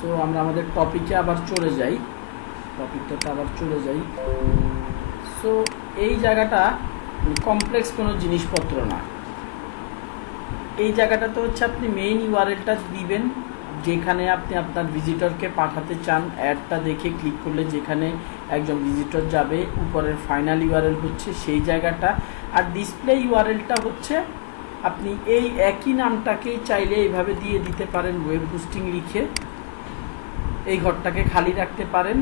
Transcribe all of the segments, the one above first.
So আমরা আমাদের টপিকে আবার চলে যাই, সো এই জায়গাটা কমপ্লেক্স কোনো জিনিসপত্র না। এই জায়গাটাতে হচ্ছে আপনি মেইন ইউআরএলটা দিবেন যেখানে আপনি আপনার ভিজিটরকে পাঠাতে চান। অ্যাডটা দেখে ক্লিক করলে যেখানে একজন ভিজিটর যাবে, উপরের ফাইনাল ইউআরএল হচ্ছে সেই জায়গাটা। আর ডিসপ্লে ইউআরএলটা হচ্ছে আপনি এই একই নামটাকেই চাইলে এইভাবে দিয়ে দিতে পারেন, ওয়েব হোস্টিং লিখে এই ঘরটাকে খালি রাখতে পারেন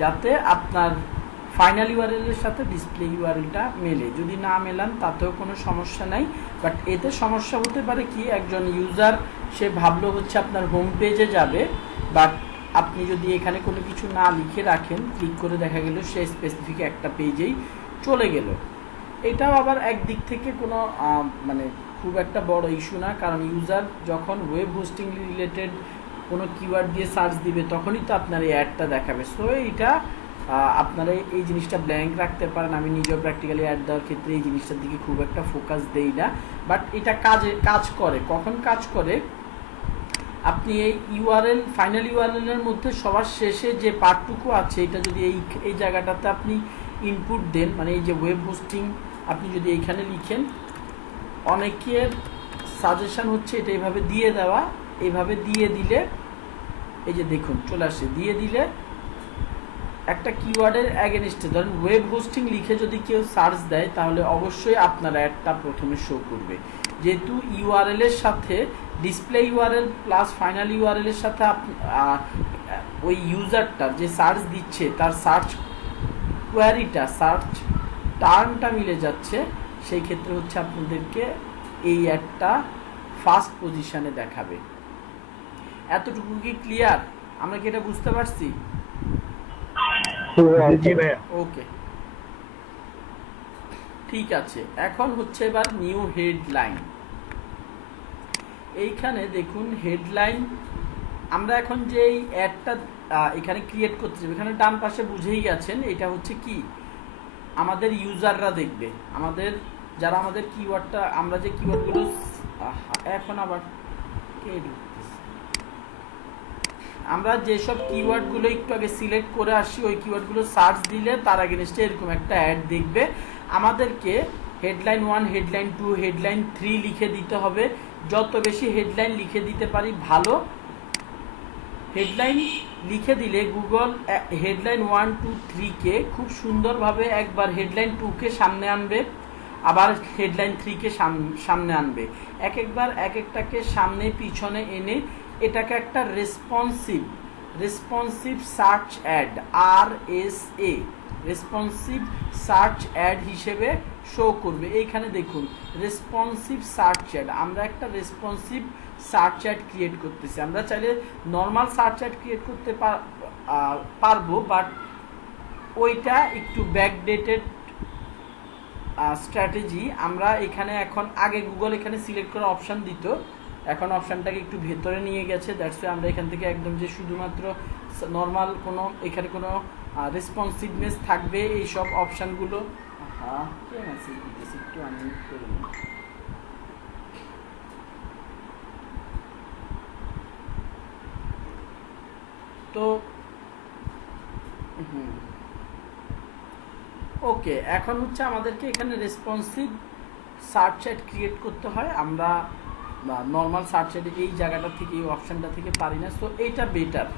যাতে আপনার ফাইনাল ইউআরএলের সাথে ডিসপ্লে ইউআরএলটা মেলে। যদি না মেলান তাতেও কোনো সমস্যা নাই, বাট এতে সমস্যা হতে পারে কি, একজন ইউজার সে ভাবলো হচ্ছে আপনার হোম পেজে যাবে, বাট আপনি যদি এখানে কোনো কিছু না লিখে রাখেন, ক্লিক করে দেখা গেল সে স্পেসিফিক একটা পেজেই চলে গেল। এটাও আবার একদিক থেকে কোনো মানে খুব একটা বড় ইস্যু না, কারণ ইউজার যখন ওয়েব হোস্টিং রিলেটেড কোনো কিওয়ার্ড দিয়ে সার্চ দিবে তখনই তো আপনার এই অ্যাডটা দেখাবে। সো এইটা আপনারা এই জিনিসটা ব্ল্যাঙ্ক রাখতে পারেন। আমি নিজেও প্র্যাকটিক্যালি অ্যাড দেওয়ার ক্ষেত্রে এই জিনিসটার দিকে খুব একটা ফোকাস দেই না, বাট এটা কাজ করে। কখন কাজ করে, আপনি এই ইউআরএল ফাইনাল ইউআরএলের মধ্যে সবার শেষে যে পার্টটুকু আছে এটা যদি এই জায়গাটাতে আপনি ইনপুট দেন, মানে এই যে ওয়েব হোস্টিং আপনি যদি এইখানে লিখেন, অনেকের সাজেশন হচ্ছে এটা এইভাবে দিয়ে দেওয়া। এইভাবে দিয়ে দিলে এই যে দেখুন চলে আসে, দিয়ে দিলে একটা কিওয়ার্ডের অ্যাগেনস্টে ধরেন ওয়েব হোস্টিং লিখে যদি কেউ সার্চ দেয় তাহলে অবশ্যই আপনার অ্যাডটা প্রথমে শো করবে, যেহেতু ইউআরএল এর সাথে display URL plus final URL এর সাথে ওই ইউজারটা যে সার্চ দিচ্ছে তার সার্চ কোয়ারিটা, সার্চ টার্মটা মিলে যাচ্ছে। সেই ক্ষেত্রে হচ্ছে আপনাদেরকে এই অ্যাডটা ফার্স্ট পজিশনে দেখাবে। এতটুকু কি ক্লিয়ার? আমরা কি এটা বুঝতে পারছি? ওকে, ঠিক আছে। এখন হচ্ছে এবার নিউ হেডলাইন। এইখানে দেখুন হেডলাইন আমরা এখন যে এই অ্যাডটা এখানে ক্রিয়েট করতে যাবো, এখানে ডান পাশে বুঝেই গেছেন এটা হচ্ছে কি আমাদের ইউজাররা দেখবে, আমাদের যারা আমাদের কিওয়ার্ডটা আমরা যে কিওয়ার্ডগুলো এখন আবার কে ঢুকতেছে, আমরা যেসব কিওয়ার্ডগুলো একটু আগে সিলেক্ট করে আসি ওই কিওয়ার্ডগুলো সার্চ দিলে তার এগেইনস্টে এরকম একটা অ্যাড দেখবে। আমাদেরকে হেডলাইন 1, হেডলাইন 2, হেডলাইন 3 লিখে দিতে হবে। যত বেশি হেডলাইন লিখে দিতে পারি ভালো। হেডলাইন লিখে দিলে গুগল হেডলাইন 1, 2, 3কে খুব সুন্দরভাবে একবার হেডলাইন 2কে সামনে আনবে, আবার হেডলাইন 3কে সামনে আনবে, একবার এক একটাকে সামনে পিছনে এনে এটাকে একটা responsive search add RSA responsive search add হিসেবে শো করবে। এইখানে দেখুন রেসপন্সিভ সার্চ অ্যাড, আমরা একটা রেসপন্সিভ সার্চ অ্যাড ক্রিয়েট করতেছি। আমরা চাইলে নর্মাল সার্চ অ্যাড ক্রিয়েট করতে পারবো, বাট ওইটা একটু ব্যাকডেটেড স্ট্র্যাটেজি। আমরা এখানে এখন আগে গুগল এখানে সিলেক্ট করার অপশান দিত, এখন অপশানটাকে একটু ভেতরে নিয়ে গেছে। দ্যাটস ওয়াই আমরা এখান থেকে একদম যে শুধুমাত্র নর্মাল কোনো এখানে কোনো রেসপন্সিভনেস থাকবে এইসব অপশানগুলো। একটু আনমিউট করে নিই। তো ওকে, এখন হচ্ছে আমাদেরকে এখানে রেসপন্সিভ সার্চ অ্যাড ক্রিয়েট করতে হয়। আমরা নর্মাল সার্চ অ্যাডে এই জায়গাটা থেকে এই অপশানটা থেকে পারি না, সো এইটা বেটার।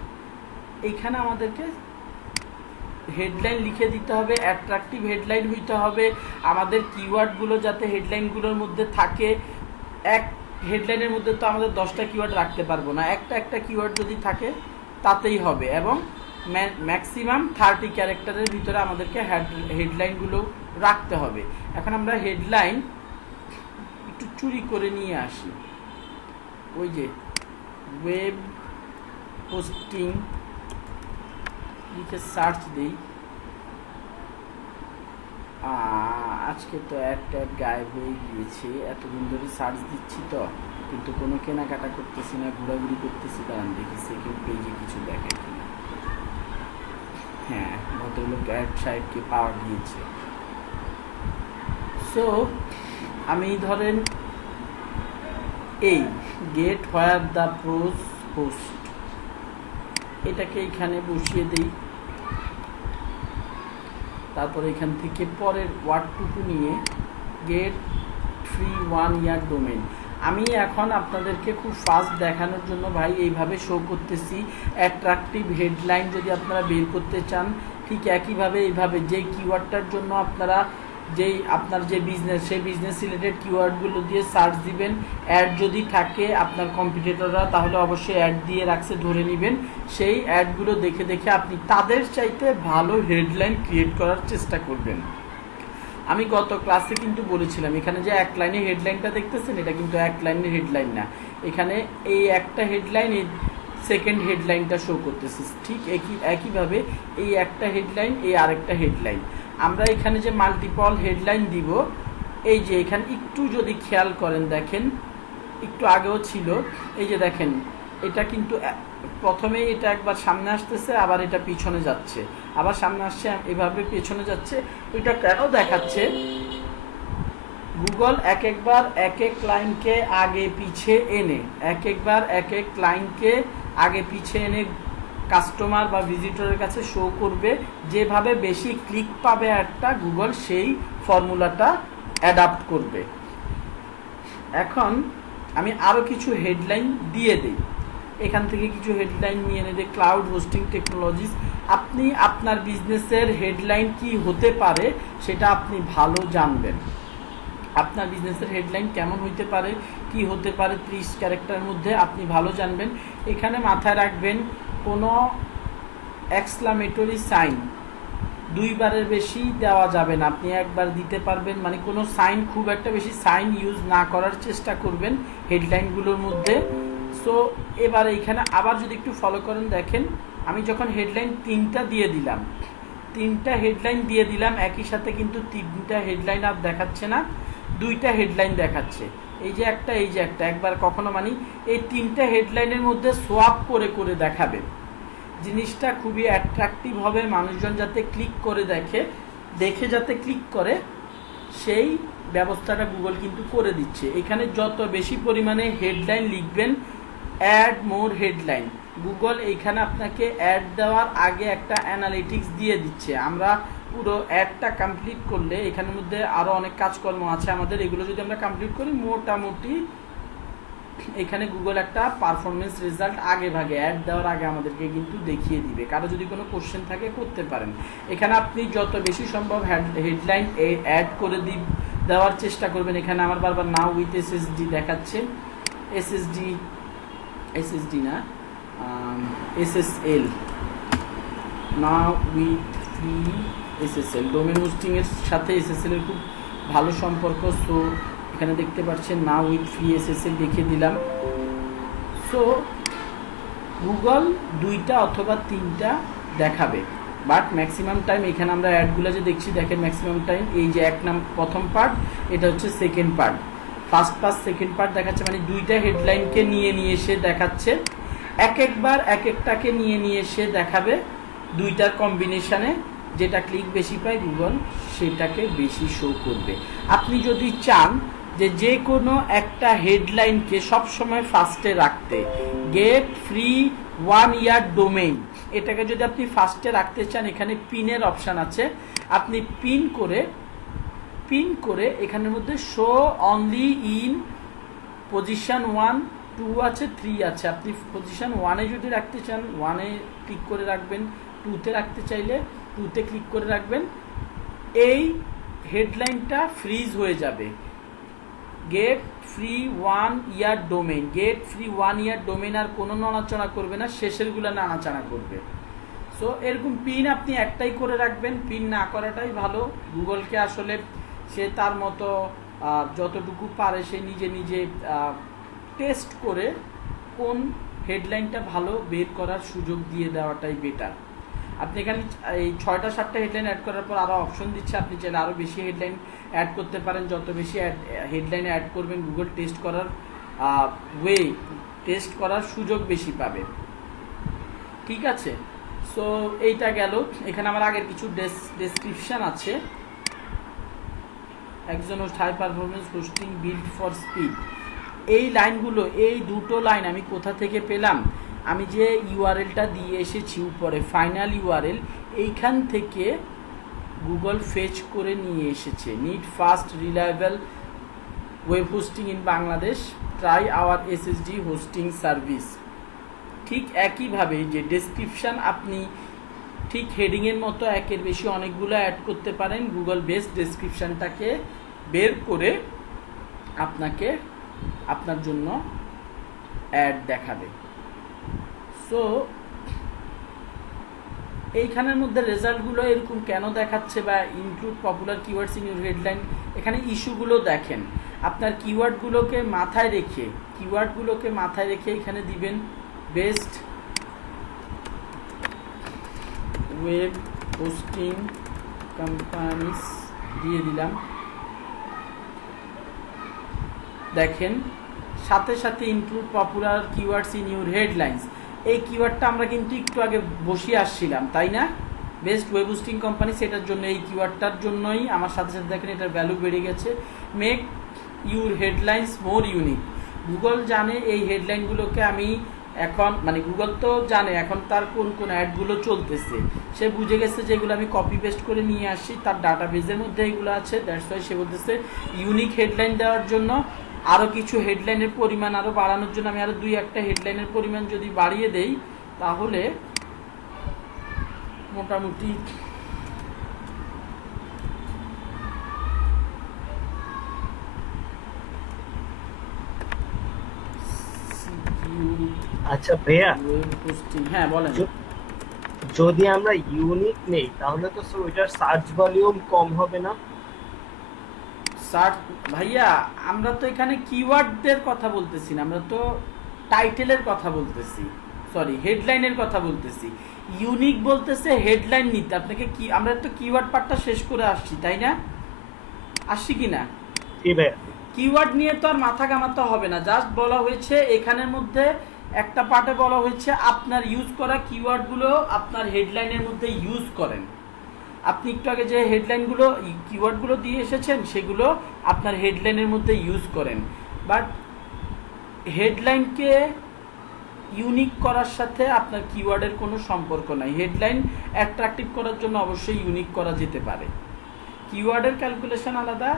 এইখানে আমাদেরকে হেডলাইন লিখে দিতে হবে, অ্যাট্রাকটিভ হেডলাইন হইতে হবে। আমাদের কিওয়ার্ডগুলো যাতে হেডলাইনগুলোর মধ্যে থাকে, এক হেডলাইনের মধ্যে তো আমাদের 10টা কিওয়ার্ড রাখতে পারবো না, একটা কিওয়ার্ড যদি থাকে তাতেই হবে, এবং ম্যাক্সিমাম 30 ক্যারেক্টারের ভিতরে আমাদেরকে হেডলাইনগুলো রাখতে হবে। এখন আমরা হেডলাইন একটু চুরি করে নিয়ে আসি, ওই যে ওয়েব হোস্টিং লিখে সার্চ দিই। আজকে তো একটা গায়েব হয়ে গিয়েছে, এতদিন ধরে সার্চ দিচ্ছি তো, কিন্তু কোনো কেনাকাটা করতেছি না, ঘোরাঘুরি করতেছি, কারণ দেখি সেকেন্ড পেজে কিছু দেখায় কিনা। হ্যাঁ, ভদ্রলোক অ্যাড সাইটকে পাওয়া গিয়েছে। সো আমি ধরেন এই get where the pros post এটাকে এখানে বসিয়ে দেই, তারপরে এখান থেকে পরের ওয়ার্ডটুকু নিয়ে গেট ফ্রি 1 ইয়ার ডোমেন। আমি এখন আপনাদেরকে খুব ফাস্ট দেখানোর জন্য ভাই এইভাবে শো করতেছি। অ্যাট্রাকটিভ হেডলাইন যদি আপনারা বের করতে চান, ঠিক একইভাবে এইভাবে যে কিওয়ার্ডটার জন্য আপনারা আপনার যে বিজনেস, সেই বিজনেস রিলেটেড কিওয়ার্ডগুলো দিয়ে সার্চ দিবেন। অ্যাড যদি থাকে আপনার কম্পিটিটররা, তাহলে অবশ্যই অ্যাড দিয়ে রাখছে ধরে নেবেন। সেই অ্যাডগুলো দেখে দেখে আপনি তাদের চাইতে ভালো হেডলাইন ক্রিয়েট করার চেষ্টা করবেন। আমি গত ক্লাসে কিন্তু বলেছিলাম, এখানে যে এক লাইনে হেডলাইনটা দেখতেছেন, এটা কিন্তু এক লাইনের হেডলাইন না। এখানে এই একটা হেডলাইন, এই সেকেন্ড হেডলাইনটা শো করতেছি। ঠিক একইভাবে এই একটা হেডলাইন, এই আরেকটা হেডলাইন। আমরা এখানে যে মাল্টিপল হেডলাইন দিব, এই যে এখানে একটু যদি খেয়াল করেন, দেখেন একটু আগেও ছিল, এই যে দেখেন এটা কিন্তু প্রথমে এটা একবার সামনে আসতেছে, আবার এটা পিছনে যাচ্ছে, আবার সামনে আসছে, এভাবে পেছনে যাচ্ছে। এটা কেন দেখাচ্ছে? গুগল একবার এক এক লাইনকে আগে পিছে এনে, একবার এক এক লাইনকে আগে পিছে এনে কাস্টমার বা ভিজিটরের কাছে শো করবে। যেভাবে বেশি ক্লিক পাবে একটা, গুগল সেই ফর্মুলাটা অ্যাডাপ্ট করবে। এখন আমি আরও কিছু হেডলাইন দিয়ে দিই, এখান থেকে কিছু হেডলাইন নিয়ে এনে দিই। Cloud hosting technologies. আপনি আপনার বিজনেসের হেডলাইন কি হতে পারে সেটা আপনি ভালো জানবেন। আপনার বিজনেসের হেডলাইন কেমন হইতে পারে, কি হতে পারে, 30 ক্যারেক্টারের মধ্যে আপনি ভালো জানবেন। এখানে মাথায় রাখবেন, কোনো এক্সক্লামেটরি সাইন দুইবারের বেশি দেওয়া যাবে না। আপনি একবার দিতে পারবেন, মানে কোনো সাইন, খুব একটা বেশি সাইন ইউজ না করার চেষ্টা করবেন হেডলাইনগুলোর মধ্যে। সো এবার এইখানে আবার যদি একটু ফলো করেন, দেখেন আমি যখন হেডলাইন 3টা দিয়ে দিলাম, 3টা হেডলাইন দিয়ে দিলাম, একই সাথে কিন্তু 3টা হেডলাইন আর দেখাচ্ছে না, 2টা হেডলাইন দেখাচ্ছে। এই যে একটা, এই যে একটা, একবার কখনো মানে এই 3টা হেডলাইনের মধ্যে সোয়াপ করে করে দেখাবে। জিনিসটা খুবই অ্যাট্রাকটিভ হবে, মানুষজন যাতে ক্লিক করে দেখে যাতে ক্লিক করে, সেই ব্যবস্থাটা গুগল কিন্তু করে দিচ্ছে। এখানে যত বেশি পরিমাণে হেডলাইন লিখবেন, অ্যাড মোর হেডলাইন, গুগল এইখানে আপনাকে অ্যাড দেওয়ার আগে একটা অ্যানালিটিক্স দিয়ে দিচ্ছে। আমরা পুরো অ্যাডটা কমপ্লিট করলে, এখানের মধ্যে আরও অনেক কাজকর্ম আছে আমাদের, এগুলো যদি আমরা কমপ্লিট করি, মোটামুটি এখানে গুগল একটা পারফরমেন্স রেজাল্ট আগে ভাগে অ্যাড দেওয়ার আগে আমাদেরকে কিন্তু দেখিয়ে দিবে। কারো যদি কোনো কোশ্চেন থাকে করতে পারেন। এখানে আপনি যত বেশি সম্ভব হেডলাইন অ্যাড করে দেওয়ার চেষ্টা করবেন। এখানে আমার বারবার নাও উইথ এসএসডি দেখাচ্ছে, এসএসডি না, SSL, now with free SSL. Domain হোস্টিংয়ের সাথে এসএসএল এর খুব ভালো সম্পর্ক। সো এখানে দেখতে পাচ্ছেন নাও উইথ ফ্রি এসএসএল লিখে দিলাম। সো গুগল 2টা অথবা 3টা দেখাবে, বাট ম্যাক্সিমাম টাইম এখানে আমরা অ্যাডগুলো যে দেখছি, দেখেন ম্যাক্সিমাম টাইম এই যে প্রথম পার্ট, এটা হচ্ছে second part. First part second part দেখাচ্ছে, মানে 2টা হেডলাইনকে নিয়ে এসে দেখাচ্ছে। একবার এক একটাকে নিয়ে এসে দেখাবে 2টার কম্বিনেশনে। যেটা ক্লিক বেশি পায় গুগল সেটাকে বেশি শো করবে। আপনি যদি চান যে কোনো একটা হেডলাইনকে সবসময় ফার্স্টে রাখতে, গেট ফ্রি 1 ইয়ার ডোমেইন, এটাকে যদি আপনি ফার্স্টে রাখতে চান, এখানে পিনের অপশান আছে। আপনি পিন করে এখানের মধ্যে শো অনলি ইন পজিশন 1, 2 আছে, 3 আছে। আপনি পজিশন 1-এ যদি রাখতে চান 1-এ ক্লিক করে রাখবেন, 2-তে রাখতে চাইলে 2-তে ক্লিক করে রাখবেন। এই হেডলাইনটা ফ্রিজ হয়ে যাবে। গেট ফ্রি 1 ইয়ার ডোমেইন, গেট ফ্রি 1 ইয়ার ডোমেইন আর কোনো নাড়াচাড়া করবে না, শেষেরগুলো নাড়াচাড়া করবে। সো এরকম পিন আপনি একটাই করে রাখবেন, পিন না করাটাই ভালো। গুগলকে আসলে সে তার মতো যতটুকু পারে সে নিজে টেস্ট করে কোন হেডলাইনটা ভালো বের করার সুযোগ দিয়ে দেওয়াটাই বেটার। আপনি এখানে এই 6টা-7টা হেডলাইন অ্যাড করার পর আরও অপশন দিচ্ছে, আপনি চাইলে আরও বেশি হেডলাইন অ্যাড করতে পারেন। যত বেশি হেডলাইন অ্যাড করবেন, গুগল টেস্ট করার সুযোগ বেশি পাবে। ঠিক আছে, সো এইটা গেল। এখানে আমার আগের কিছু ডেসক্রিপশান আছে। একজন high performance hosting build for speed, এই লাইনগুলো, এই 2টো লাইন আমি কোথা থেকে পেলাম? আমি যে ইউআরএলটা দিয়ে এসেছি উপরে ফাইনাল ইউআরএল, এইখান থেকে গুগল ফেচ করে নিয়ে এসেছে need fast reliable web hosting in Bangladesh, try our SSD hosting service. ঠিক একইভাবে যে ডেসক্রিপশান আপনি ঠিক হেডিংয়ের মতো একের বেশি অনেকগুলো অ্যাড করতে পারেন, গুগল বেস্ট ডেসক্রিপশানটাকে বের করে আপনাকে আপনার জন্য অ্যাড দেখাবে। সো এইখানের মধ্যে রেজাল্টগুলো এরকম কেন দেখাচ্ছে বা include popular keywords in your headline, এখানে ইস্যুগুলো দেখেন। আপনার কিওয়ার্ডগুলোকে মাথায় রেখে এখানে দিবেন বেস্ট ওয়েব হোস্টিং কোম্পানিস দিয়ে দিলাম। দেখেন সাথে সাথে include popular keywords in your headlines, এই কিওয়ার্ডটা আমরা কিন্তু একটু আগে বসিয়ে আসছিলাম, তাই না? বেস্ট ওয়েব হোস্টিং কোম্পানি, সেটার জন্য এই কিওয়ার্ডটার জন্যই আমার সাথে সাথে দেখেন এটার ভ্যালু বেড়ে গেছে। Make your headlines more unique, Google জানে এই হেডলাইনগুলোকে আমি এখন মানে গুগল তো জানে এখন তার কোন কোন অ্যাডগুলো চলতেছে, সে বুঝে গেছে যে এগুলো আমি কপি পেস্ট করে নিয়ে আসি, তার ডাটাবেজের মধ্যে এগুলো আছে। দ্যাটস ওয়াই সে বলতেছে ইউনিক হেডলাইন দেওয়ার জন্য আরও কিছু হেডলাইনের পরিমাণ আরও বাড়ানোর জন্য আমি আরও 2-1টা হেডলাইনের পরিমাণ যদি বাড়িয়ে দেই তাহলে মোটামুটি আচ্ছা ভাইয়া, হ্যাঁ বলেন। যদি আমরা ইউনিক নেই তাহলে তো ওইটার সার্চ ভলিউম কম হবে না? সার্চ ভাইয়া, আমরা তো এখানে কিওয়ার্ডদের কথা বলতেছি না, আমরা তো টাইটেলের কথা বলতেছি, সরি হেডলাইনের কথা বলতেছি। ইউনিক বলতেছে হেডলাইন নিতে আপনাকে, কি আমরা তো কিওয়ার্ড পার্টটা শেষ করে আসছি, তাই না? আসছি কি না? কিওয়ার্ড নিয়ে তো আর মাথা ঘামাতে হবে না, জাস্ট বলা হয়েছে এখানের মধ্যে একটা পার্টে বলা হয়েছে আপনার ইউজ করা কিওয়ার্ডগুলো আপনার হেডলাইনের মধ্যে ইউজ করেন। আপনি একটু আগে যে হেডলাইনগুলো কিওয়ার্ডগুলো দিয়ে এসেছেন সেগুলো আপনার হেডলাইনের মধ্যে ইউজ করেন, বাট হেডলাইনকে ইউনিক করার সাথে আপনার কিওয়ার্ডের কোনো সম্পর্ক নাই। হেডলাইন অ্যাট্রাকটিভ করার জন্য অবশ্যই ইউনিক করা যেতে পারে, কিওয়ার্ডের ক্যালকুলেশন আলাদা।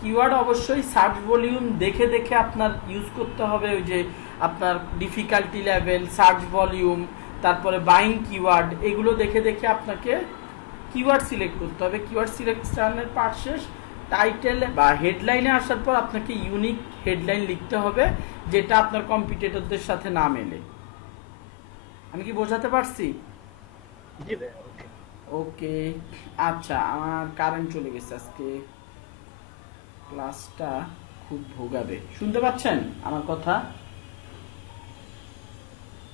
কিওয়ার্ড অবশ্যই সার্চ ভলিউম দেখে দেখে আপনার ইউজ করতে হবে, ওই যে আপনার ডিফিকাল্টি লেভেল, সার্চ ভলিউম, তারপরে বাইং কিওয়ার্ড, এগুলো দেখে দেখে আপনাকে কিওয়ার্ড সিলেক্ট করতে হবে। কিওয়ার্ড সিলেকশনের পার্ট শেষ, টাইটেল বা হেডলাইনে আসার পর আপনাকে ইউনিক হেডলাইন লিখতে হবে যেটা আপনার কম্পিটিটরদের সাথে না মেলে। আমি কি বোঝাতে পারছি? ওকে আচ্ছা, আমার কারেন্ট চলে গেছে, আজকে ক্লাসটা খুব ভোগাবে। শুনতে পাচ্ছেন আমার কথা?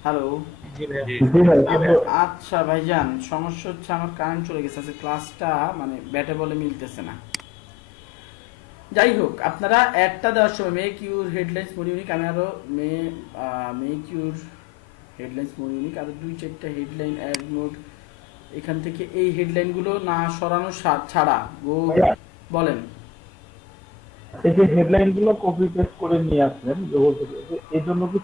হ্যালো, আচ্ছা ভাইজান, সমস্যা হচ্ছে আমার কারেন্ট চলে গেছে, আজকে ক্লাসটা মানে ব্যাটে বলে মিলতেছে না। যাই হোক, আপনারা একটা দেওয়ার সময় make your headlines more unique, আমি আরো make your headlines more unique আরো 2-4টা হেডলাইন অ্যাড নোট এখান থেকে এই হেডলাইনগুলো না সরানো ছাড়া বলেন। এই যে হেডলাইনগুলো কপি পেস্ট করে নিয়ে আসলেন এই জন্য কি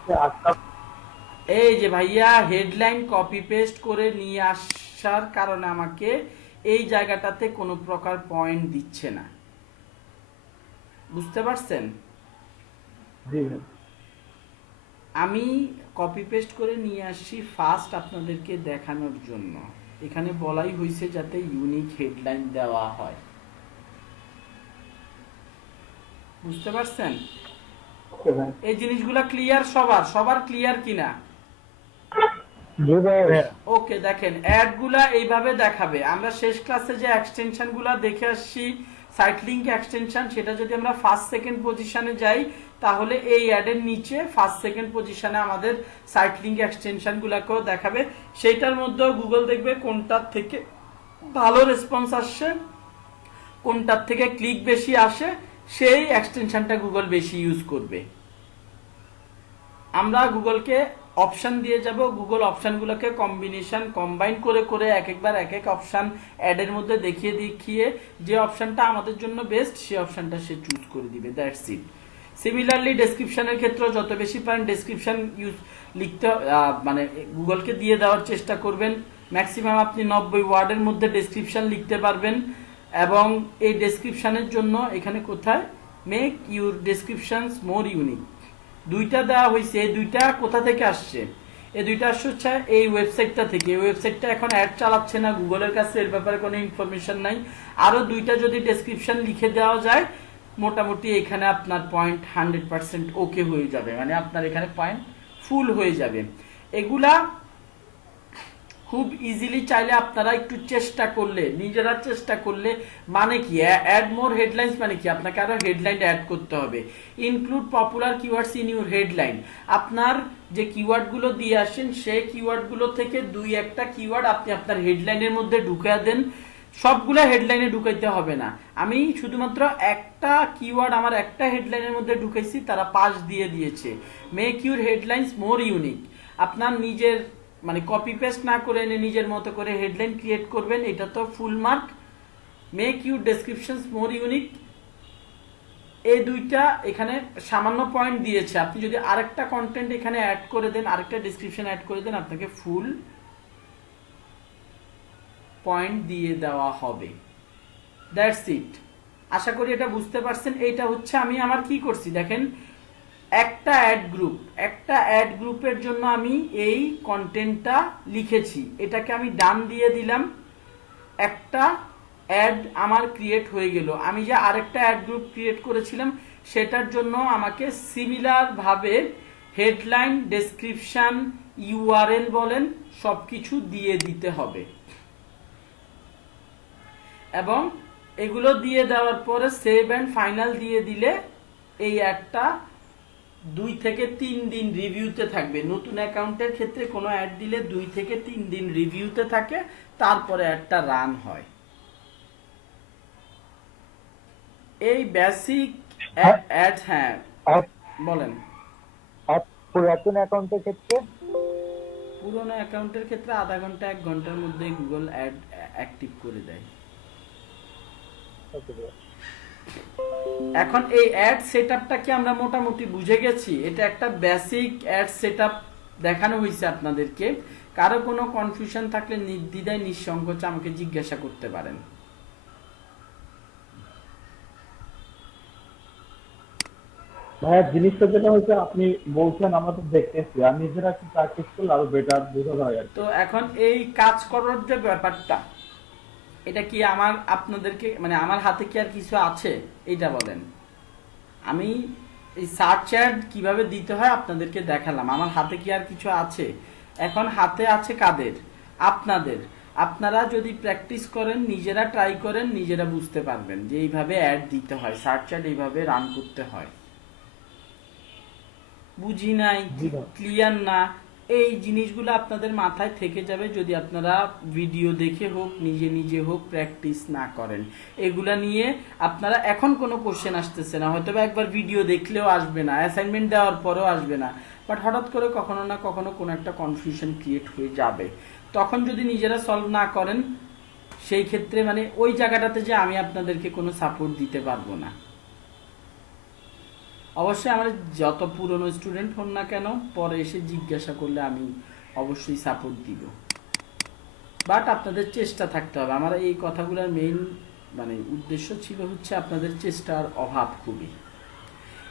এই যে ভাইয়া হেডলাইন কপি পেস্ট করে নিয়ে আসার কারণে আমাকে এই জায়গাটাতে কোনো প্রকার পয়েন্ট দিচ্ছে না, বুঝতে পারছেন? আমি কপি পেস্ট করে নিয়ে আসছি ফার্স্ট আপনাদেরকে দেখানোর জন্য। এখানে বলাই হয়েছে যাতে ইউনিক হেডলাইন দেওয়া হয়, বুঝতে পারছেন? এই জিনিসগুলা ক্লিয়ার? সবার ক্লিয়ার কিনা? ওকে, দেখেন অ্যাডগুলা এইভাবে দেখাবে। আমরা শেষ ক্লাসে যে এক্সটেনশনগুলা দেখে আসছি সাইট লিংক এক্সটেনশন, সেটা যদি আমরা ফার্স্ট সেকেন্ড পজিশনে যাই তাহলে এই অ্যাডের নিচে ফার্স্ট সেকেন্ড পজিশনে আমাদের সাইট লিংক এক্সটেনশনগুলোকেও দেখাবে। সেইটার মধ্যেও গুগল দেখবে কোনটার থেকে ভালো রেসপন্স আসছে, কোনটার থেকে ক্লিক বেশি আসে, সেই এক্সটেনশনটা গুগল বেশি ইউজ করবে। আমরা গুগলকে অপশন দিয়ে যাব, গুগল অপশনগুলোকে কম্বাইন করে করে একবার এক এক অপশন অ্যাডের মধ্যে দেখিয়ে যে অপশনটা আমাদের জন্য বেস্ট সেই অপশনটা সে চুজ করে দিবে। That's it. সিমিলারলি ডেসক্রিপশনের ক্ষেত্রে যত বেশি পারেন ডেসক্রিপশন লিখতে মানে গুগলকে দিয়ে দেওয়ার চেষ্টা করবেন। ম্যাক্সিমাম আপনি 90 ওয়ার্ডের মধ্যে ডেসক্রিপশন লিখতে পারবেন। এবং এই ডেসক্রিপশনের জন্য এখানে কোথায় make your descriptions more unique দুইটা দেওয়া হয়েছে। এই দুইটা কোথা থেকে আসছে? এই দুইটা আসছে হচ্ছে এই ওয়েবসাইটটা থেকে। এই ওয়েবসাইটটা এখন অ্যাড চালাচ্ছে না, গুগলের কাছে এর ব্যাপারে কোনো ইনফরমেশন নাই। আরো দুইটা যদি ডেসক্রিপশন লিখে দেওয়া যায় মোটামুটি এখানে আপনার পয়েন্ট 100% ওকে হয়ে যাবে, মানে আপনার এখানে পয়েন্ট ফুল হয়ে যাবে। এগুলা খুব ইজিলি চাইলে আপনারা একটু চেষ্টা করলে, নিজেরা চেষ্টা করলে, মানে কি অ্যাড মোর হেডলাইন্স মানে কি আপনাকে আরো হেডলাইন অ্যাড করতে হবে। Include popular keywords in your headline, আপনার যে কিওয়ার্ড গুলো দিয়ে আসেন সেই কিওয়ার্ড গুলো থেকে 2-1টা কিওয়ার্ড আপনি আপনার হেডলাইনের মধ্যে ঢুকিয়ে দেন। সবগুলা হেডলাইনে ঢুকাইতে হবে না। আমি শুধুমাত্র একটা কিওয়ার্ড আমার একটা হেডলাইনের মধ্যে ঢুকাইছি, তারা 5 দিয়ে দিয়েছে। Make your headlines more unique, আপনার নিজের মানে কপি পেস্ট না করে এনে নিজের মতো করে হেডলাইন ক্রিয়েট করবেন, এটা তো full mark. Make your descriptions more unique, এই দুইটা এখানে সামান্য পয়েন্ট দিয়েছে। আপনি যদি আরেকটা কন্টেন্ট এখানে অ্যাড করে দেন, আরেকটা ডেসক্রিপশন অ্যাড করে দেন, আপনাকে ফুল পয়েন্ট দিয়ে দেওয়া হবে। That's it. আশা করি এটা বুঝতে পারছেন। এইটা হচ্ছে আমি আমার কি করছি দেখেন, একটা অ্যাড গ্রুপের জন্য আমি এই কন্টেন্টটা লিখেছি, এটাকে আমি ডান দিয়ে দিলাম, একটা অ্যাড আমার ক্রিয়েট হয়ে গেল। আমি যে আরেকটা অ্যাড গ্রুপ ক্রিয়েট করেছিলাম সেটার জন্য আমাকে সিমিলার ভাবে হেডলাইন, ডেসক্রিপশন, ইউআরএল বলেন সবকিছু দিয়ে দিতে হবে। এবং এগুলো দিয়ে দেওয়ার পরে সেভ এন্ড ফাইনাল দিয়ে দিলে এই অ্যাডটা 2 থেকে 3 দিন রিভিউতে থাকবে। নতুন অ্যাকাউন্টের ক্ষেত্রে কোনো অ্যাড দিলে 2 থেকে 3 দিন রিভিউতে থাকে, তারপরে অ্যাডটা রান হয়। এই বেসিক অ্যাড হ্যাঁ বলেন। পুরাতন অ্যাকাউন্টের ক্ষেত্রে পুরোনো অ্যাকাউন্টের ক্ষেত্রে আধা ঘন্টা 1 ঘন্টার মধ্যে গুগল অ্যাড অ্যাক্টিভ করে দেয়। এখন এই অ্যাড সেটআপটা কি আমরা মোটামুটি বুঝে গেছি? এটা একটা বেসিক অ্যাড সেটআপ দেখানো হয়েছে আপনাদেরকে। কারো কোনো কনফিউশন থাকলে নির্দ্বিধায় নিঃসংকোচে আমাকে জিজ্ঞাসা করতে পারেন। ভাইয়া জিনিসটা যেটা হচ্ছে আপনি বলছেন আমরা তো দেখতেছি, আর নিজেরা একটু প্র্যাকটিস করলে আরো বেটার বোঝা যায় আর কি। তো এখন এই কাজ করার যে ব্যাপারটা, এটা কি আমার আপনাদেরকে মানে আমার হাতে কি আর কিছু আছে এইটা বলেন। আমি এই সার্চ অ্যাড কিভাবে দিতে হয় আপনাদেরকে দেখালাম, আমার হাতে কি আর কিছু আছে? এখন হাতে আছে কাদের? আপনাদের। আপনারা যদি প্র্যাকটিস করেন, নিজেরা ট্রাই করেন, নিজেরা বুঝতে পারবেন যে এইভাবে অ্যাড দিতে হয়, সার্চ অ্যাড এইভাবে রান করতে হয়। বুঝি নাই, ক্লিয়ার না, এই জিনিসগুলো আপনাদের মাথায় থেকে যাবে যদি আপনারা ভিডিও দেখে হোক, নিজে নিজে হোক প্র্যাকটিস না করেন। এগুলা নিয়ে আপনারা এখন কোনো কোশ্চেন আসতেছে না, হয়তো একবার ভিডিও দেখলেও আসবে না, অ্যাসাইনমেন্ট দেওয়ার পরেও আসবে না, বাট হঠাৎ করে কখনো না কখনো কোনো একটা কনফিউশন ক্রিয়েট হয়ে যাবে। তখন যদি নিজেরা সলভ না করেন, সেই ক্ষেত্রে মানে ওই জায়গাটাতে যে আমি আপনাদেরকে কোনো সাপোর্ট দিতে পারবো না। অবশ্যই আমার যত পুরনো স্টুডেন্ট হন না কেন, পরে এসে জিজ্ঞাসা করলে আমি অবশ্যই সাপোর্ট দিব, বাট আপনাদের চেষ্টা থাকতে হবে। আমার এই কথাগুলোর মেইন মানে উদ্দেশ্য ছিল হচ্ছে আপনাদের চেষ্টার অভাব খুবই।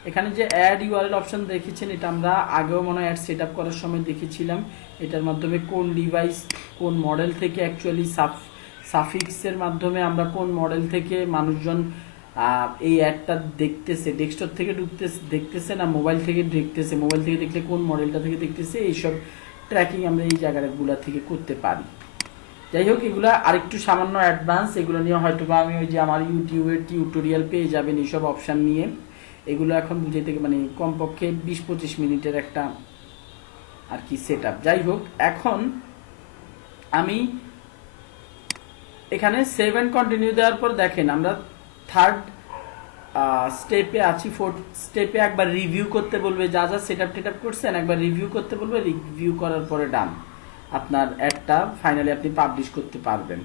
এখানে যে অ্যাড ইউআরএল অপশন দেখেছেন, এটা আমরা আগেও মনে হয় অ্যাড সেট আপ করার সময় দেখেছিলাম। এটার মাধ্যমে কোন ডিভাইস কোন মডেল থেকে অ্যাকচুয়ালি সাফিক্সের মাধ্যমে আমরা কোন মডেল থেকে মানুষজন এই অ্যাডটা দেখতেছে, ডেস্কটপ থেকে দেখতেছে না মোবাইল থেকে দেখতেছে, মোবাইল থেকে দেখলে কোন মডেলটা থেকে দেখতেছে, এইসব ট্র্যাকিং আমরা এই জায়গাগুলো থেকে করতে পারি। যাই হোক, এগুলো আরেকটু সামান্য অ্যাডভান্স, এগুলো নিয়ে হয়তো বা আমি ওই যে আমার ইউটিউবের টিউটোরিয়াল পেয়ে যাবেন এইসব অপশান নিয়ে। এগুলো এখন বুঝাইতে মানে কমপক্ষে 20-25 মিনিটের একটা আর কি সেট আপ। যাই হোক, এখন আমি এখানে সেভ অ্যান্ড কন্টিনিউ দেওয়ার পর দেখেন আমরা থার্ড স্টেপে আছি। ফোর্থ স্টেপে একবার রিভিউ করতে বলবে, যা যা সেট আপ করছেন একবার রিভিউ করতে বলবে। রিভিউ করার পরে ডান, আপনার অ্যাডটা ফাইনালি আপনি পাবলিশ করতে পারবেন।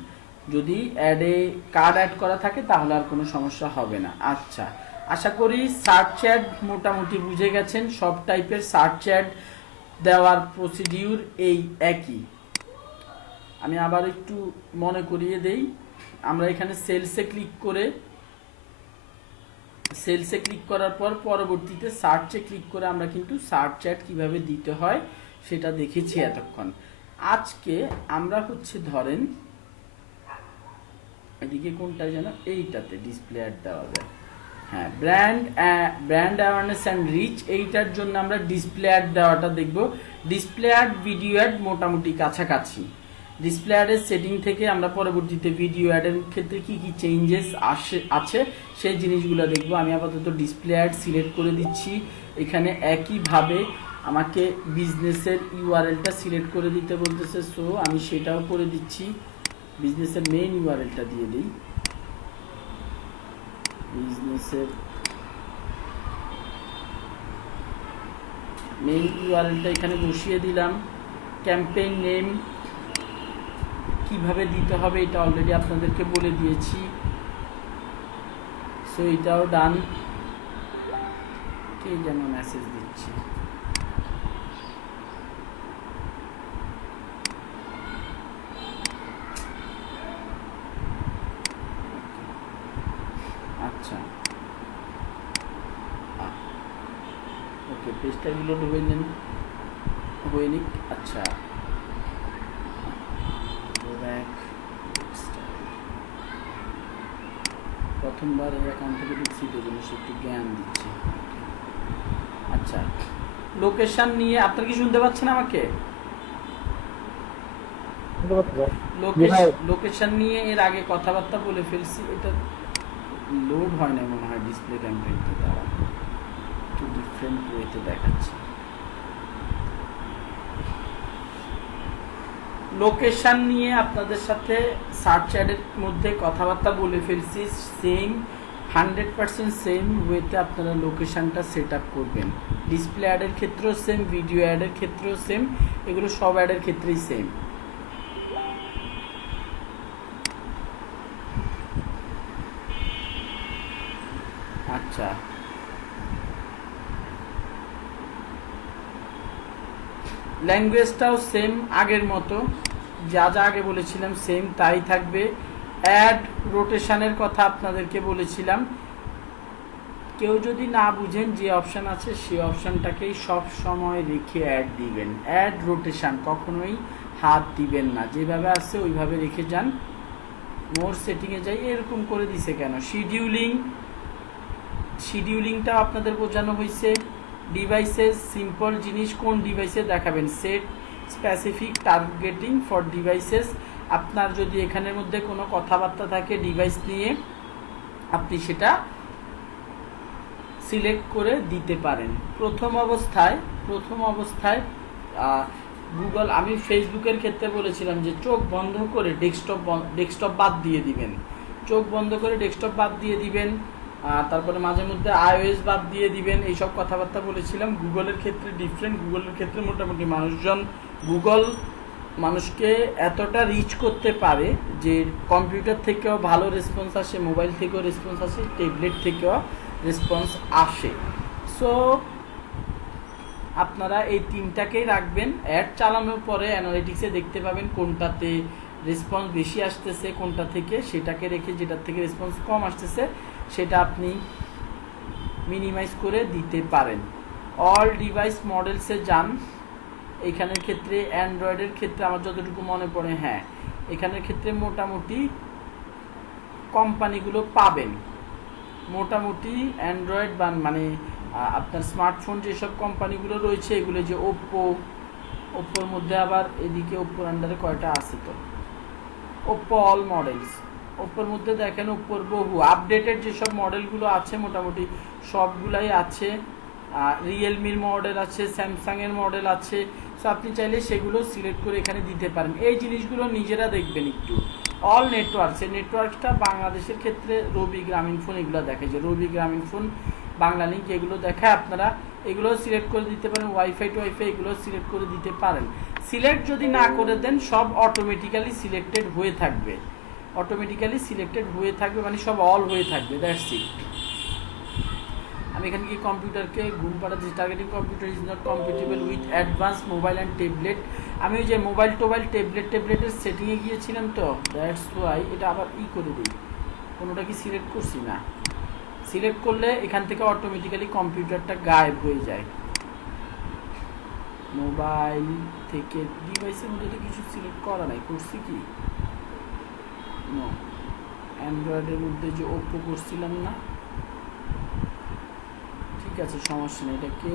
যদি অ্যাডে কার্ড অ্যাড করা থাকে তাহলে আর কোনো সমস্যা হবে না। আচ্ছা, আশা করি সার্চ অ্যাড মোটামুটি বুঝে গেছেন। সব টাইপের সার্চ অ্যাড দেওয়ার প্রসিডিউর এই একই। আমি আবার একটু মনে করিয়ে দেই, আমরা এখানে সেলসে ক্লিক করার পর পরবর্তীতে সার্চে ক্লিক করে আমরা কিন্তু সার্চ অ্যাড কিভাবে দিতে হয় সেটা দেখেছি এতক্ষণ। আজকে আমরা হচ্ছে ধরেন এদিকে কোনটা যেন, এইটাতে ডিসপ্লে অ্যাড দেওয়া যায়। হ্যাঁ, ব্র্যান্ড অ্যাওয়ারনেস অ্যান্ড রিচ, এইটার জন্য আমরা ডিসপ্লে অ্যাড দেওয়াটা দেখব। ডিসপ্লে অ্যাড, ভিডিও অ্যাড মোটামুটি কাছাকাছি। ডিসপ্লে অ্যাডের সেটিং থেকে আমরা পরবর্তীতে ভিডিও অ্যাডের ক্ষেত্রে কি কি চেঞ্জেস আছে সেই জিনিসগুলো দেখব। আমি আপাতত ডিসপ্লে অ্যাড সিলেক্ট করে দিচ্ছি। এখানে একইভাবে আমাকে বিজনেসের ইউআরএলটা সিলেক্ট করে দিতে বলতেছে, সো আমি সেটাও করে দিচ্ছি। বিজনেসের মেইন ইউআরএলটা দিয়ে দিই। বিজনেসের মেইন ইউআরএলটা এখানে বসিয়ে দিলাম। ক্যাম্পেইন নেম কিভাবে দিতে হবে এটা অলরেডি আপনাদেরকে বলে দিয়েছি, সো এটাও ডান। কে যেন মেসেজ দিচ্ছি, আচ্ছা ওকে, পেজটা রিলোড হয়নি। আচ্ছা, প্রথমবার এই অ্যাকাউন্ট থেকে দিচ্ছি, তো জন্য সে একটু জ্ঞান দিচ্ছি। আচ্ছা, লোকেশন নিয়ে আপনারা কি শুনতে পাচ্ছেন আমাকে? লোকেশন নিয়ে এর আগে কথাবার্তা বলে ফেলছি, এটা লোড হয় না মনে হয়। ডিসপ্লে ক্যাম্পেইনটা দ্বারা একটু ডিফারেন্ট ওয়েতে দেখাচ্ছে। লোকেশন নিয়ে আপনাদের সাথে সার্চ অ্যাডের মধ্যে কথাবার্তা বলে ফেলছি। সেম 100% সেম ওয়েতে আপনারা লোকেশনটা সেট আপ করবেন। ডিসপ্লে অ্যাডের ক্ষেত্রেও সেম, ভিডিও অ্যাডের ক্ষেত্রেও সেম, এগুলো সব অ্যাডের ক্ষেত্রেই সেম। আচ্ছা, ল্যাঙ্গুয়েজটাও সেম আগের মতো, যা যা আগে বলেছিলাম সেম তাই থাকবে। অ্যাড রোটেশনের কথা আপনাদেরকে বলেছিলাম। কেউ যদি না বুঝেন, যে অপশান আছে সেই অপশানটাকেই সব সময় রেখে অ্যাড দিবেন। অ্যাড রোটেশন কখনোই হাত দিবেন না, যেভাবে আছে ওইভাবে রেখে যান। মোর সেটিংয়ে যাই, এরকম করে দিছে কেন? শিডিউলিংটা আপনাদের বোঝানো হয়েছে। ডিভাইসেস সিম্পল জিনিস, কোন ডিভাইসে দেখাবেন। Set specific targeting for devices, আপনার যদি এখানের মধ্যে কোনো কথাবার্তা থাকে ডিভাইস নিয়ে, আপনি সেটা সিলেক্ট করে দিতে পারেন। প্রথম অবস্থায় গুগল, আমি ফেসবুকের ক্ষেত্রে বলেছিলাম যে চোখ বন্ধ করে ডেস্কটপ বাদ দিয়ে দিবেন। চোখ বন্ধ করে ডেস্কটপ বাদ দিয়ে দিবেন, তারপরে মাঝে মধ্যে iOS বাদ দিয়ে দিবেন, এইসব কথাবার্তা বলেছিলাম। গুগলের ক্ষেত্রে ডিফারেন্ট। গুগলের ক্ষেত্রে মোটামুটি গুগল মানুষকে এতটা রিচ করতে পারে যে কম্পিউটার থেকেও ভালো রেসপন্স আসে, মোবাইল থেকেও রেসপন্স আসে, ট্যাবলেট থেকেও রেসপন্স আসে। সো আপনারা এই তিনটাকেই রাখবেন। অ্যাড চালানোর পরে অ্যানালিটিক্সে দেখতে পাবেন কোনটাতে রেসপন্স বেশি আসতেছে, কোনটা থেকে, সেটাকে রেখে যেটার থেকে রেসপন্স কম আসতেছে সেটা আপনি মিনিমাইজ করে দিতে পারেন। অল ডিভাইস মডেলসে যান। এখানের ক্ষেত্রে অ্যান্ড্রয়েডের ক্ষেত্রে আমার যতটুকু মনে পড়ে, হ্যাঁ, এখানের ক্ষেত্রে মোটামুটি কোম্পানিগুলো পাবেন। মোটামুটি অ্যান্ড্রয়েড বা মানে আপনার স্মার্টফোন যেসব কোম্পানিগুলো রয়েছে, এগুলো যে ওপ্পোর মধ্যে আবার এদিকে ওপ্পোর আন্ডারে কয়টা আছে, তো ওপ্পো অল মডেলস, ওপ্পোর মধ্যে দেখেন ওপ্পোর বহু আপডেটেড যেসব মডেলগুলো আছে মোটামুটি সবগুলাই আছে। রিয়েলমির মডেল আছে, স্যামসাংয়ের মডেল আছে। সো আপনি চাইলে সেগুলো সিলেক্ট করে এখানে দিতে পারেন। এই জিনিসগুলো নিজেরা দেখবেন একটু। অল নেটওয়ার্কস, এই নেটওয়ার্কটা বাংলাদেশের ক্ষেত্রে রবি গ্রামীণ ফোন এগুলো দেখে, যে রবি গ্রামীণ ফোন, বাংলা লিঙ্ক এগুলো দেখায়। আপনারা এগুলো সিলেক্ট করে দিতে পারেন। ওয়াইফাই এগুলো সিলেক্ট করে দিতে পারেন। সিলেক্ট যদি না করে দেন, সব অটোমেটিক্যালি সিলেক্টেড হয়ে থাকবে। মানে সব অল হয়ে থাকবে। That's it. আমি এখানে কি কম্পিউটারকে ঘুম পাড়াচ্ছি, targeting computer is not compatible with advance mobile and tablet. আমি ওই যে মোবাইল টোবাইল ট্যাবলেটের সেটিংয়ে গিয়েছিলাম, তো দ্যাটস ওয়াই এটা আবার করে দিই, কোনোটা কি সিলেক্ট করছি না। সিলেক্ট করলে এখান থেকে অটোমেটিক্যালি কম্পিউটারটা গায়েব হয়ে যায়। মোবাইল থেকে ডিভাইসের মধ্যে তো কিছু সিলেক্ট করা নাই, করছি কি নো, অ্যান্ড্রয়েডের মধ্যে যে ওপো করছিলাম না, ঠিক আছে সমস্যা নেই, এটাকে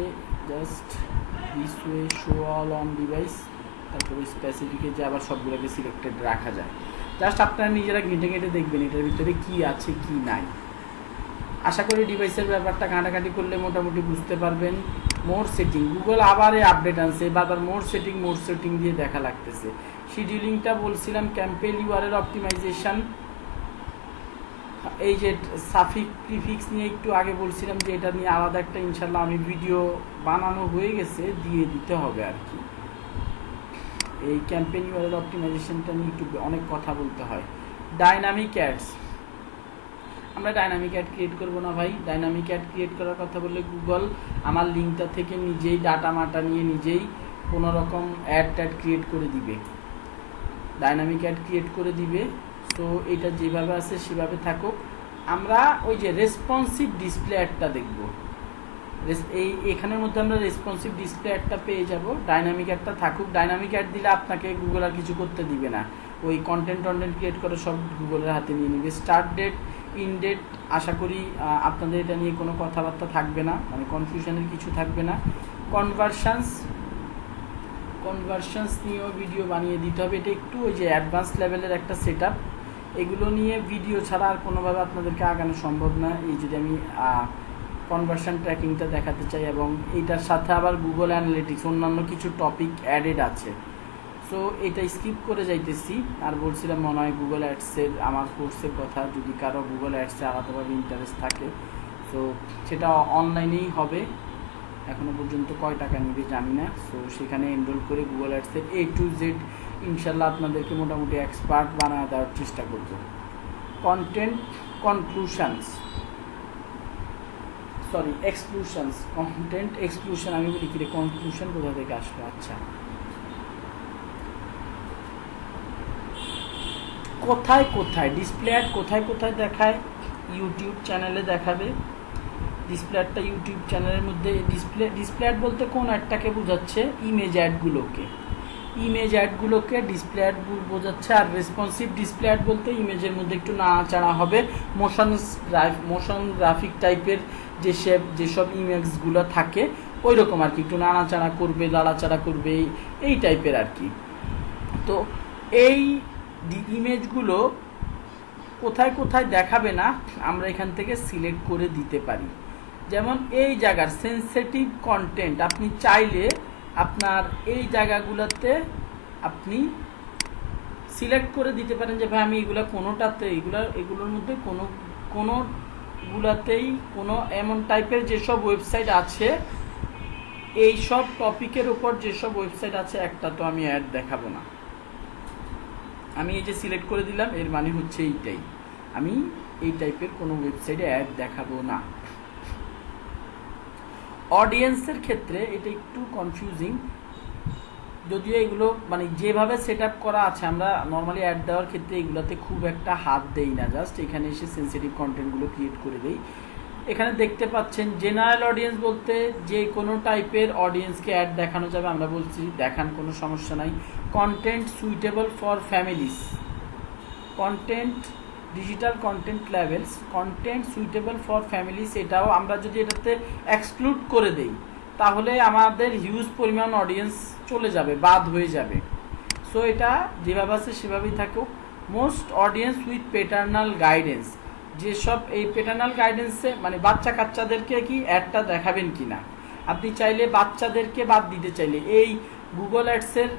just this way show all on device, তারপরে স্পেসিফিকে যে আবার সবগুলোকে সিলেক্টেড রাখা যায়। জাস্ট আপনারা নিজেরা ঘেঁটে ঘেঁটে দেখবেন এটার ভিতরে কি আছে কি নাই। আশা করি ডিভাইসের ব্যাপারটা ঘাঁটাঘাঁটি করলে মোটামুটি বুঝতে পারবেন। মোর সেটিং, গুগল আবার আপডেট আনছে, বারবার মোর সেটিং দিয়ে দেখা লাগতেছে। শিডিউলিংটা বলছিলাম, ক্যাম্পেল ইউআরএল অপটিমাইজেশন, এই যে সাফিক প্রিফিক্স নিয়ে একটু আগে বলছিলাম যে এটা নিয়ে আলাদা একটা ইনশাল্লাহ আমি ভিডিও বানানো হয়ে গেছে, দিয়ে দিতে হবে আর কি। এই ক্যাম্পেইন ইউআরএল অপটিমাইজেশনটা নিয়ে একটু অনেক কথা বলতে হয়। ডাইনামিক অ্যাডস, আমরা ডাইনামিক অ্যাড ক্রিয়েট করবো না ভাই। ডাইনামিক অ্যাড ক্রিয়েট করার কথা বললে গুগল আমার লিঙ্কটা থেকে নিজেই ডাটা মাটা নিয়ে নিজেই কোনো রকম অ্যাড ক্রিয়েট করে দিবে, ডাইনামিক অ্যাড ক্রিয়েট করে দিবে। তো এটা যেভাবে আছে সেভাবে থাকুক। আমরা ওই যে রেসপন্সিভ ডিসপ্লে অ্যাডটা দেখব, এখানের মধ্যে আমরা রেসপন্সিভ ডিসপ্লে অ্যাডটা পেয়ে যাব। ডাইনামিক অ্যাডটা থাকুক, ডাইনামিক অ্যাড দিলে আপনাকে গুগল আর কিছু করতে দিবে না, ওই কন্টেন্ট ক্রিয়েট করে সব গুগলের হাতে নিয়ে নেবে। স্টার্ট ডেট ইন ডেট, আশা করি আপনাদের এটা নিয়ে কোনো কথাবার্তা থাকবে না, মানে কনফিউশনের কিছু থাকবে না। কনভার্সনস নিয়েও ভিডিও বানিয়ে দিতে হবে, এটা একটু ওই যে অ্যাডভান্স লেভেলের একটা সেট আপ, এগুলো নিয়ে ভিডিও ছাড়া আর কোনোভাবে আপনাদেরকে আগানো সম্ভব না। এই যদি আমি কনভার্সন ট্র্যাকিংটা দেখাতে চাই, এবং এইটার সাথে আবার গুগল অ্যানালিটিক্স অন্যান্য কিছু টপিক অ্যাডেড আছে। সো এটা স্কিপ করে যাইতেছি। আর বলছিলাম মনে হয় গুগল অ্যাডসের আমার কোর্সের কথা, যদি কারো গুগল অ্যাডসে আলাদাভাবে ইন্টারেস্ট থাকে, সো সেটা অনলাইনেই হবে। এখনও পর্যন্ত কয় টাকা নেবে জানি না। সো সেখানে এনরোল করে গুগল অ্যাডসের A to Z ইনশাল্লাহ আপনাদেরকে মোটামুটি এক্সপার্ট বানায় দেওয়ার চেষ্টা করব। কন্টেন্ট কন্টেন্ট এক্সক্লুশন, আমি বলি কি রে কনক্লুশন কোথা থেকে আসলো? আচ্ছা, কোথায় কোথায় ডিসপ্লে অ্যাড কোথায় দেখায়? ইউটিউব চ্যানেলে দেখাবে ডিসপ্লে অ্যাডটা। ইউটিউব চ্যানেলের মধ্যে ডিসপ্লে অ্যাড বলতে কোন অ্যাডটাকে বোঝাচ্ছে? ইমেজ অ্যাডগুলোকে ডিসপ্লে অ্যাড বোঝাচ্ছে। আর রেসপন্সিভ ডিসপ্লে অ্যাড বলতে ইমেজের মধ্যে একটু নাড়াচাড়া হবে, মোশন গ্রাফিক টাইপের যেসব ইমেজগুলো থাকে ওই রকম আর কি, একটু নাড়াচাড়া করবে এই টাইপের আর কি। তো এই ইমেজগুলো কোথায় দেখাবে না আমরা এখান থেকে সিলেক্ট করে দিতে পারি। যেমন এই জায়গার সেন্সিটিভ কন্টেন্ট আপনি চাইলে আপনার এই জায়গাগুলোতে আপনি সিলেক্ট করে দিতে পারেন যে ভাই আমি এগুলোর মধ্যে কোনোগুলাতেই কোনো এমন টাইপের যেসব ওয়েবসাইট আছে, এই সব টপিকের উপর যেসব ওয়েবসাইট আছে একটা তো আমি অ্যাড দেখাবো না। আমি এই যে সিলেক্ট করে দিলাম, এর মানে হচ্ছে এইটাই, আমি এই টাইপের কোনো ওয়েবসাইটে অ্যাড দেখাবো না। অডিয়েন্সের ক্ষেত্রে এটা একটু কনফিউজিং, যদিও এগুলো মানে যেভাবে সেট আপ করা আছে আমরা নর্মালি অ্যাড দেওয়ার ক্ষেত্রে এগুলোতে খুব একটা হাত দেই না, জাস্ট এখানে এসে সেন্সিটিভ কন্টেন্টগুলো ক্রিয়েট করে দেই। এখানে দেখতে পাচ্ছেন জেনারেল অডিয়েন্স বলতে যে কোনো টাইপের অডিয়েন্সকে অ্যাড দেখানো যাবে, আমরা বলছি দেখান, কোনো সমস্যা নাই। Content suitable for families, digital content levels, content suitable for families, এটাও আমরা যদি এটাতে এক্সক্লুড করে দেই তাহলে আমাদের হিউজ পরিমাণ অডিয়েন্স চলে যাবে, বাদ হয়ে যাবে। সো এটা যেভাবে আছে সেভাবেই থাকুক। Most audience with paternal guidance, যেসব এই প্যাটার্নাল গাইডেন্সে মানে বাচ্চা কাচ্চাদেরকে কি অ্যাডটা দেখাবেন কি না, আপনি চাইলে বাচ্চাদেরকে বাদ দিতে চাইলে এই গুগল অ্যাডসের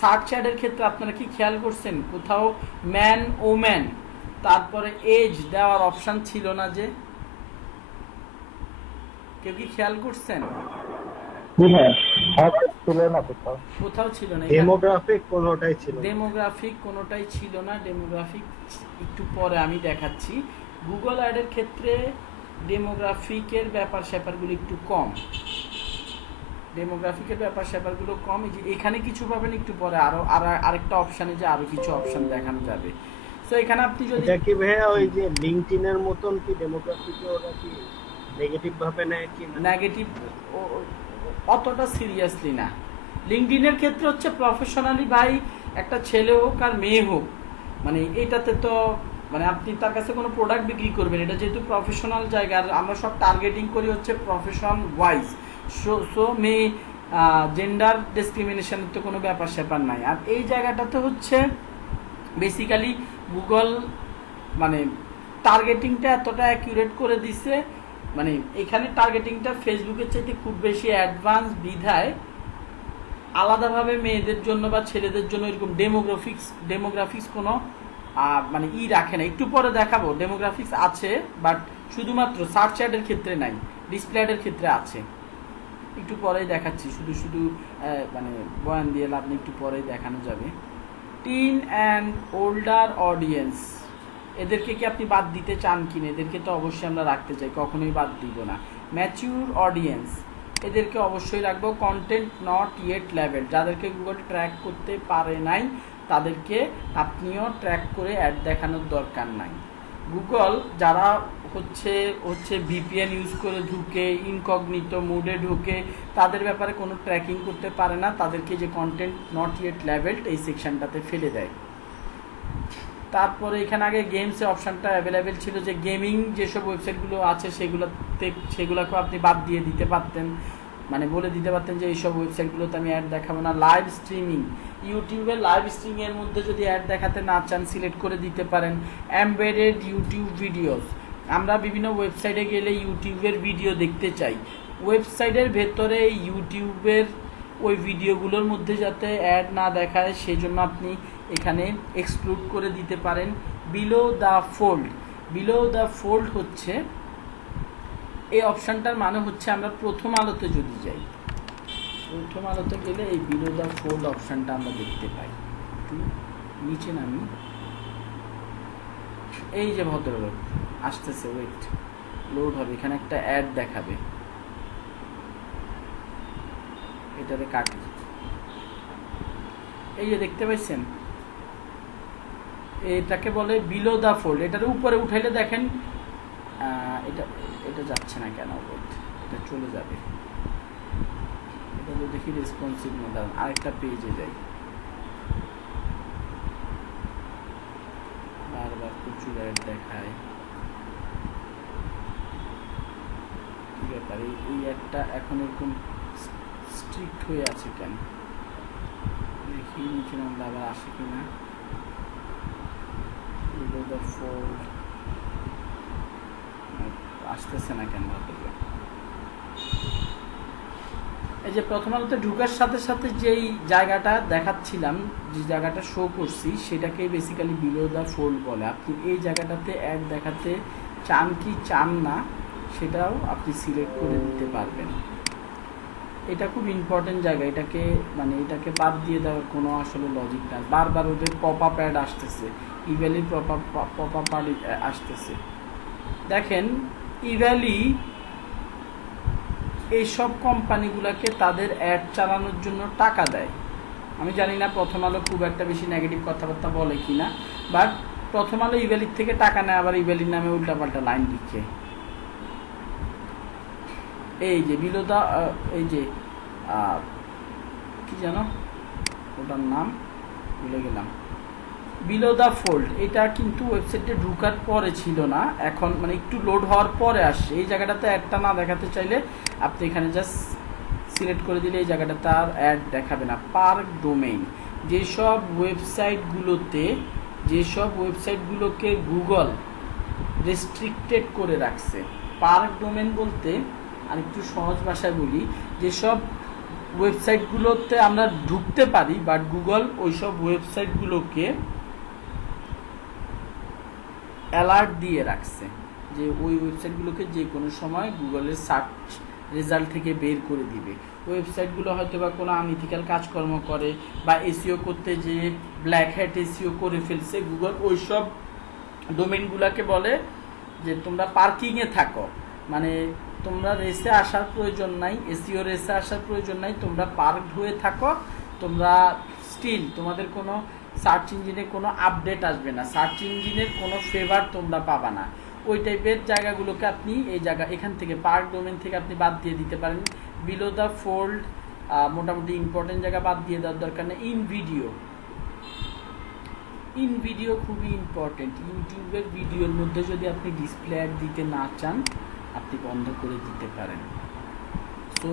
সার্চ অ্যাডের ক্ষেত্রে আপনারা কি খেয়াল করছেন কোথাও ম্যান ওম্যান তারপরে এজ দেওয়ার অপশান ছিল না? যে কেউ কি খেয়াল করছেন? কোথাও ছিল না। ডেমোগ্রাফিক কোনোটাই ছিল না। ডেমোগ্রাফিক একটু পরে আমি দেখাচ্ছি। গুগল অ্যাডের ক্ষেত্রে ডেমোগ্রাফিকের ব্যাপার স্যাপারগুলো একটু কম, ডেমোগ্রাফিকের ব্যাপার স্যাপারগুলো কম। এই যে এখানে কিছু পাবেন, একটু পরে আরেকটা অপশানে যে আরও কিছু অপশান দেখানো যাবে। তো এখানে আপনি যদি এটা কি ভাইয়া ওই যে লিঙ্কডইনের মতন কি ডেমোগ্রাফিকে ওরা কি নেগেটিভ ভাবে নেয় কি না? নেগেটিভ অতটা সিরিয়াসলি না। লিঙ্কডইনের ক্ষেত্রে হচ্ছে প্রফেশনালি ভাই, একটা ছেলে হোক আর মেয়ে হোক, মানে এটাতে তো মানে আপনি তার কাছে কোনো প্রোডাক্ট বিক্রি করবেন, এটা যেহেতু প্রফেশনাল জায়গা, আর আমরা সব টার্গেটিং করি হচ্ছে প্রফেশন ওয়াইজ। সো মেয়ে জেন্ডার ডিসক্রিমিনেশনের তো কোনো ব্যাপার স্যাপার নাই। আর এই জায়গাটাতে হচ্ছে বেসিক্যালি গুগল মানে টার্গেটিংটা এতটা অ্যাকিউরেট করে দিছে, মানে এখানে টার্গেটিংটা ফেসবুকের চাইতে খুব বেশি অ্যাডভান্স বিধায় আলাদাভাবে মেয়েদের জন্য বা ছেলেদের জন্য এরকম ডেমোগ্রাফিক্স কোনো মানে রাখে না। একটু পরে দেখাবো ডেমোগ্রাফিক্স আছে, বাট শুধুমাত্র সার্চ অ্যাডের ক্ষেত্রে নাই, ডিসপ্লে অ্যাডের ক্ষেত্রে আছে। একটু পরেই দেখাচ্ছি, শুধু মানে বয়ান দিয়ে লাভ নেই, একটু পরেই দেখানো যাবে। টিন অ্যান্ড ওল্ডার অডিয়েন্স, এদেরকে কি আপনি বাদ দিতে চান কিনা? এদেরকে তো অবশ্যই আমরা রাখতে চাই, কখনোই বাদ দিব না। ম্যাচিউর অডিয়েন্স, এদেরকে অবশ্যই রাখবো। কন্টেন্ট নট ইয়েট লেভেল, যাদেরকে গুগল ট্র্যাক করতে পারে নাই তাদেরকে আপনিও ট্র্যাক করে অ্যাড দেখানোর দরকার নাই। গুগল যারা হচ্ছে ভিপিএন ইউজ করে ঢুকে, ইনকগনিটো মোডে ঢুকে, তাদের ব্যাপারে কোনো ট্র্যাকিং করতে পারে না, তাদেরকে যে কন্টেন্ট নট ইয়েট লেভেলড এই সেকশনটাতে ফেলে দেয়। তারপরে এখানে আগে গেমসে অপশানটা অ্যাভেলেবেল ছিল, যে গেমিং যেসব ওয়েবসাইটগুলো আছে সেগুলোকেও আপনি বাদ দিয়ে দিতে পারতেন, মানে বলে দিতে পারতেন যে এইসব ওয়েবসাইটগুলোতে আমি অ্যাড দেখাবো না। লাইভ স্ট্রিমিং, ইউটিউবের লাইভ স্ট্রিমিংয়ের মধ্যে যদি অ্যাড দেখাতে না চান সিলেক্ট করে দিতে পারেন। এমবেডেড ইউটিউব ভিডিওস, আমরা বিভিন্ন ওয়েবসাইটে গেলে ইউটিউবের ভিডিও দেখতে চাই, ওয়েবসাইটের ভেতরে ইউটিউবের ওই ভিডিওগুলোর মধ্যে যাতে অ্যাড না দেখায় সেই জন্য আপনি এখানে এক্সক্লুড করে দিতে পারেন। বিলো দ্য ফোল্ড হচ্ছে এই অপশানটার মানে হচ্ছে আমরা প্রথম আলোতে যদি যাই, প্রথম আলোতে গেলে এই বিলো দ্য ফোল্ড অপশানটা আমরা দেখতে পাই। একটু নিচে নামি, এই যে ভদ্রলোক আসতেছে, ওয়েট লোড হবে, এখানে একটা অ্যাড দেখাবে, এটাতে কাটি, এই যে দেখতে পাচ্ছেন, এটাকে বলে বিলো দ্য ফোল্ড। এটার উপরে উঠাইলে দেখেন এটা যাচ্ছে না কেন, এটা চলে যাবে, এটা তো দেখি রেসপন্সিভ না, দাঁড়ান আরেকটা পেজে যাই, বারবার প্রচুর অ্যাড দেখায়, কি ব্যাপার এই অ্যাডটা এখন এরকম স্ট্রিক্ট হয়ে আছে কেন, দেখি নিচে নামলে আবার আসে কিনা। আসতেছে না কেন, এই যে প্রথম আলোতে ঢুকার সাথে সাথে যেই জায়গাটা দেখাচ্ছিলাম, যে জায়গাটা শো করছি, সেটাকে বেসিক্যালি বিলো দ্য ফোল্ড বলে। আপনি এই জায়গাটাতে অ্যাড দেখাতে চান কি চান না সেটাও আপনি সিলেক্ট করে দিতে পারবেন। এটা খুব ইম্পর্টেন্ট জায়গা, এটাকে বাদ দিয়ে দেওয়ার কোনো আসলে লজিক না। বারবার ওদের পপ আপ অ্যাড আসতেছে, ইভ্যালির পপ আপ অ্যাড আসতেছে। দেখেন ইভ্যালি এইসব কোম্পানিগুলোকে তাদের অ্যাড চালানোর জন্য টাকা দেয়। আমি জানি না প্রথম আলো খুব একটা বেশি নেগেটিভ কথাবার্তা বলে কি না, বাট প্রথম আলো ইভ্যালির থেকে টাকা নেয়, আবার ইভ্যালির নামে উল্টাপাল্টা লাইন লিখে। এই যে বিলো দা, এই যে কি জানো ওটার নাম ভুলে গেলাম, বিলো দ্য ফোল্ড, এটা কিন্তু ওয়েবসাইটে ঢুকার পরে ছিল না, এখন মানে একটু লোড হওয়ার পরে আসছে। এই জায়গাটাতে অ্যাডটা না দেখাতে চাইলে আপনি এখানে জাস্ট সিলেক্ট করে দিলে এই জায়গাটাতে আর অ্যাড দেখাবে না। পার্ক ডোমেইন, যেসব ওয়েবসাইটগুলোকে গুগল রেস্ট্রিক্টেড করে রাখছে। পার্ক ডোমেইন বলতে আর একটু সহজ ভাষায় বলি, যেসব ওয়েবসাইটগুলোতে আমরা ঢুকতে পারি বাট গুগল ওইসব ওয়েবসাইটগুলোকে অ্যালার্ট দিয়ে রাখছে যে ওই ওয়েবসাইটগুলোকে যে কোনো সময় গুগলের সার্চ রেজাল্ট থেকে বের করে দিবে। ওয়েবসাইটগুলো হয়তো বা কোনো আনইথিক্যাল কাজকর্ম করে বা এসইও করতে যে ব্ল্যাক হ্যাট এসইও করে ফেলছে, গুগল ওইসব ডোমেইনগুলোকে বলে যে তোমরা পার্কিংয়ে থাকো, মানে তোমরা রেসে আসার প্রয়োজন নাই, এসইও রেসে আসার প্রয়োজন নাই, তোমরা পার্ক হয়ে থাকো, তোমরা স্টিল তোমাদের কোনো সার্চ ইঞ্জিনে কোনো আপডেট আসবে না, সার্চ ইঞ্জিনের কোনো ফেভার তোমরা পাবা না। ওই টাইপের জায়গাগুলোকে আপনি এখান থেকে পার্ক ডোমেন থেকে আপনি বাদ দিয়ে দিতে পারেন। বিলো দ্য ফোল্ড মোটামুটি ইম্পর্টেন্ট জায়গা বাদ দিয়ে দেওয়ার দরকার নেই। ইন ভিডিও খুবই ইম্পর্টেন্ট। ইউটিউবের ভিডিওর মধ্যে যদি আপনি ডিসপ্লে অ্যাড দিতে না চান আপনি বন্ধ করে দিতে পারেন। সো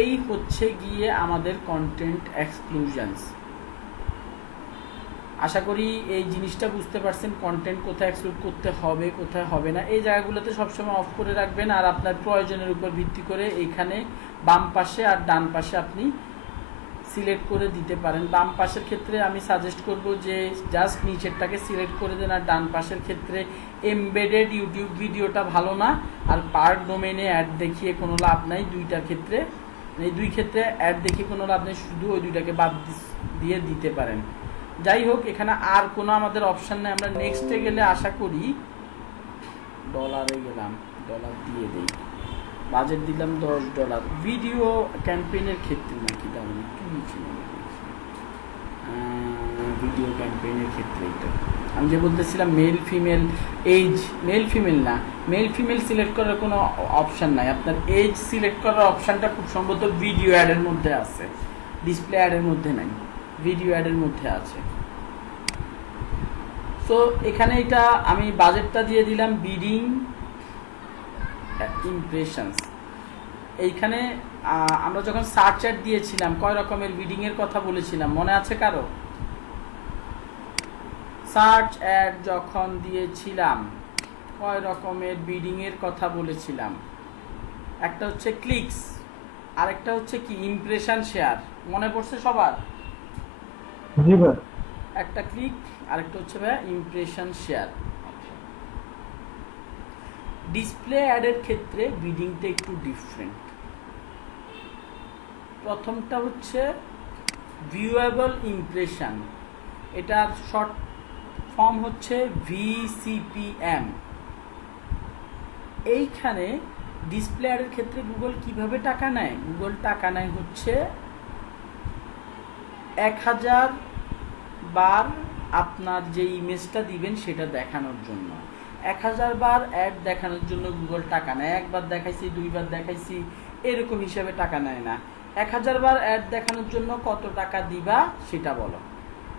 এই হচ্ছে গিয়ে আমাদের কন্টেন্ট এক্সক্লুশনস। আশা করি এই জিনিসটা বুঝতে পারছেন, কন্টেন্ট কোথায় এক্সক্লুড করতে হবে কোথায় হবে না। এই জায়গাগুলোতে সবসময় অফ করে রাখবেন, আর আপনার প্রয়োজনের উপর ভিত্তি করে এইখানে বাম পাশে আর ডান পাশে আপনি সিলেক্ট করে দিতে পারেন। বাম পাশের ক্ষেত্রে আমি সাজেস্ট করব যে জাস্ট নিচেরটাকে সিলেক্ট করে দেন, আর ডান পাশের ক্ষেত্রে এমবেডেড ইউটিউব ভিডিওটা ভালো না, আর পার্ক ডোমেনে অ্যাড দেখিয়ে কোনো লাভ নাই। দুইটার ক্ষেত্রে এই দুই ক্ষেত্রে অ্যাড দেখিয়ে কোনো লাভ নেই, শুধু ওই দুইটাকে বাদ দিয়ে দিতে পারেন। যাই হোক, এখানে আর কোনো আমাদের অপশান নেই। আমরা নেক্সটে গেলে আশা করি ডলারে গেলাম, ডলার দিয়ে দেই, বাজেট দিলাম $10। ভিডিও ক্যাম্পেইনের ক্ষেত্রে নাকি দাম একটু নিচে ভিডিও ক্যাম্পেইনের ক্ষেত্রে এটা আমি যে বলতেছিলাম male female age, male female না, মেল ফিমেল সিলেক্ট করার কোনো অপশান নাই। আপনার এজ সিলেক্ট করার অপশানটা খুব সম্ভবত ভিডিও অ্যাডের মধ্যে আছে, ডিসপ্লে অ্যাডের মধ্যে নাই, ভিডিও অ্যাডের মধ্যে আছে। সো এখানে এটা আমি বাজেটটা দিয়ে দিলাম বিডিং ইমপ্রেশনস। এইখানে আমরা যখন সার্চ অ্যাড দিয়েছিলাম কয় রকমের বিডিংয়ের কথা বলেছিলাম মনে আছে কারো? সার্চ অ্যাড যখন দিয়েছিলাম কয় রকমের বিডিংয়ের কথা বলেছিলাম? একটা হচ্ছে ক্লিকস, আরেকটা হচ্ছে কি ইমপ্রেশন শেয়ার, মনে পড়ছে সবার? জি ভাই। একটা ক্লিক, আরেকটা হচ্ছে ভাই ইমপ্রেশন শেয়ার। ডিসপ্লে অ্যাডের ক্ষেত্রে বিডিংটা একটু ডিফারেন্ট। প্রথমটা হচ্ছে ভিউয়েবল ইমপ্রেশন, এটার শর্ট ফর্ম হচ্ছে VCPM। এইখানে ডিসপ্লে অ্যাডের ক্ষেত্রে গুগল কিভাবে টাকা নেয়? গুগল টাকা নেয় হচ্ছে 1000 বার আপনার যে ইমেজটা দিবেন সেটা দেখানোর জন্য। 1000 বার অ্যাড দেখানোর জন্য গুগল টাকা নেয়। একবার দেখাইছি, দুইবার দেখাইছি, এরকম হিসাবে টাকা নেয় না। 1000 বার অ্যাড দেখানোর জন্য কত টাকা দিবা সেটা বলো,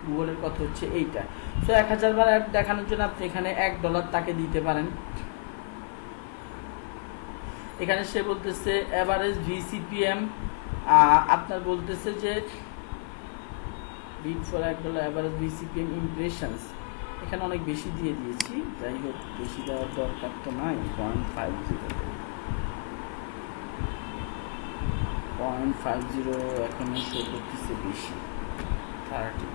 গুগলের কথা হচ্ছে এইটা। সো 1000 বার অ্যাড দেখানোর জন্য আপনি এখানে $1 তাকে দিতে পারেন। এখানে সে বলতেছে অ্যাভারেজ VCPM, আপনার বলতেছে যে বিড ফর $1 অ্যাভারেজ VCPM ইমপ্রেশনস, এখানে অনেক বেশি দিয়ে দিয়েছি। যাই হোক, বেশি দেওয়ার দরকার তো নাই। 0.50 এখন শো করতেছে বেশি, 30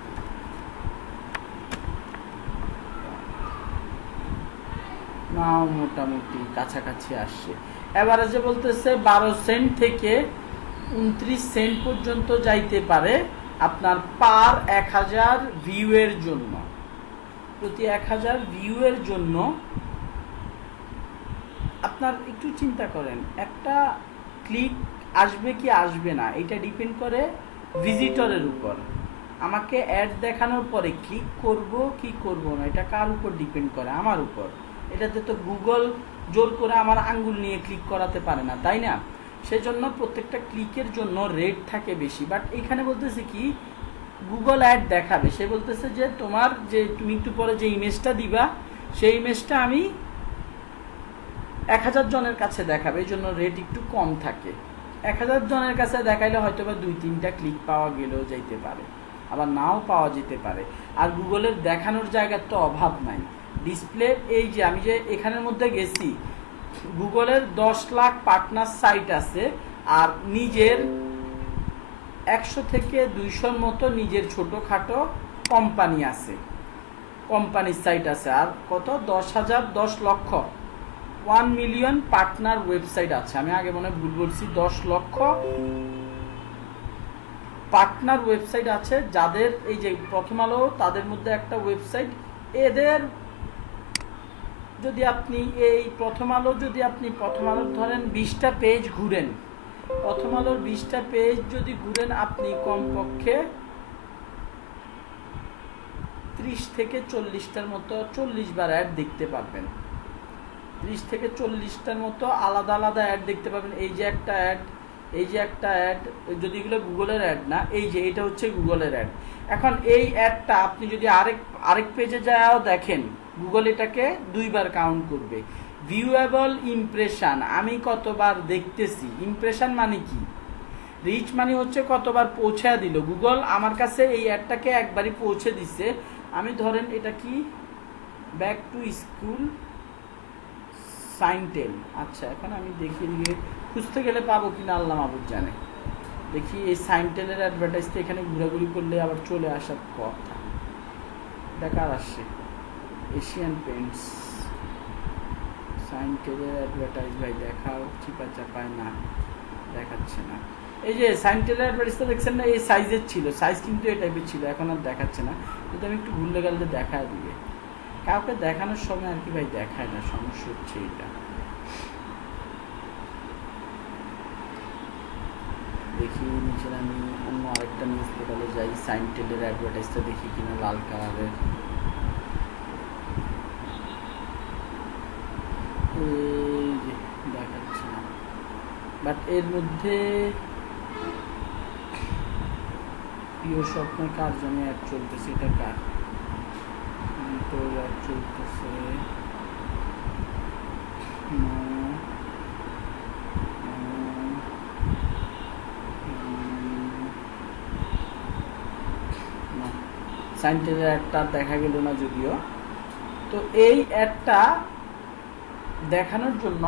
নাও মোটামুটি কাছাকাছি আসছে। অ্যাভারেজে বলতেছে 12 সেন্ট থেকে 29 সেন্ট পর্যন্ত যাইতে পারে আপনার পার 1000 ভিউয়ের জন্য। প্রতি 1000 ভিউয়ের জন্য আপনার একটু চিন্তা করেন, একটা ক্লিক আসবে কি আসবে না এটা ডিপেন্ড করে ভিজিটরের উপর। আমাকে অ্যাড দেখানোর পরে ক্লিক করব কি করব না এটা কার উপর ডিপেন্ড করে? আমার উপর। এটাতে তো গুগল জোর করে আমার আঙ্গুল নিয়ে ক্লিক করাতে পারে না, তাই না? সেজন্য প্রত্যেকটা ক্লিকের জন্য রেট থাকে বেশি। বাট এখানে বলতেছে কি গুগল অ্যাড দেখাবে, সে বলতেছে যে তোমার যে তুমি একটু পরে যে ইমেজটা দিবা সেই ইমেজটা আমি 1000 জনের কাছে দেখাবে, এই জন্য রেট একটু কম থাকে। 1000 জনের কাছে দেখাইলে হয়তো বা 2-3টা ক্লিক পাওয়া গেলেও যাইতে পারে, আবার নাও পাওয়া যেতে পারে। আর গুগলের দেখানোর জায়গার তো অভাব নাই। ডিসপ্লে এই যে আমি যে এখানের মধ্যে গেছি, গুগলের 10 লাখ পার্টনার সাইট আছে, আর নিজের 100 থেকে 200-র মতো নিজের ছোটোখাটো কোম্পানি আছে, কোম্পানির সাইট আছে। আর কত 10 লক্ষ 1 মিলিয়ন পার্টনার ওয়েবসাইট আছে। আমি আগে মনে ভুল বলছি, 10 লক্ষ পার্টনার ওয়েবসাইট আছে, যাদের এই যে প্রথম আলো তাদের মধ্যে একটা ওয়েবসাইট, এদের যদি আপনি এই প্রথম আলো ধরেন 20টা পেজ ঘুরেন, প্রথম আলোর 20টা পেজ যদি ঘুরেন, আপনি কমপক্ষে 30 থেকে 40টার মতো 40 বার অ্যাড দেখতে পারবেন। 30 থেকে 40টার মতো আলাদা আলাদা অ্যাড দেখতে পাবেন। এই যে একটা অ্যাড, এই যে একটা অ্যাড, যদি এগুলো গুগলের অ্যাড না, এই যে এটা হচ্ছে গুগলের অ্যাড। এখন এই অ্যাডটা আপনি যদি আরেক পেজে যাও দেখেন, গুগল এটাকে 2 বার কাউন্ট করবে। ভিউয়েবল ইমপ্রেশন, আমি কতবার দেখতেছি। ইমপ্রেশন মানে কি? রিচ মানে হচ্ছে কতবার পৌঁছে দিল। গুগল আমার কাছে এই অ্যাডটাকে একবারই পৌঁছে দিছে। আমি ধরেন এটা কি, ব্যাক টু স্কুল সাইনটেল। আচ্ছা, এখন আমি দেখি দিয়ে খুঁজতে গেলে পাবো কিনা আল্লাহ মাহবুব জানে। দেখি এই সাইনটেলের অ্যাডভার্টাইজটা এখানে ঘোরাঘুরি করলে আবার চলে আসার কথা। দেখার আসছে এশিয়ান পেন্টস, সাইনটেলের অ্যাডভার্টাইজ ভাই দেখাও, চিপা চাপায় না, দেখাচ্ছে না। এই যে সাইনটেলের অ্যাডভার্টাইজটা দেখছেন না, এই সাইজের ছিল, সাইজ কিন্তু এই টাইপের ছিল, এখন আর দেখাচ্ছে না। যদি আমি একটু ভুললে গেলে দেখা দিবে, কাউকে দেখানোর সময় আর কি ভাই দেখায় না, সমস্যা হচ্ছে এটা। দেখি নিচে আমি অন্য আরেকটা নিউজ পোর্টালে যাই, সাইনটেলের অ্যাডভার্টাইজটা দেখি কিনা, লাল কালারের। এই যে দেখাচ্ছে না, বাট এর মধ্যে প্রিয় স্বপ্ন কার জন্য অ্যাড চলতেছে, এটা কার অ্যাড চলতেছে? সাইনটেলের অ্যাডটা দেখা গেল না যদিও। তো এই অ্যাডটা দেখানোর জন্য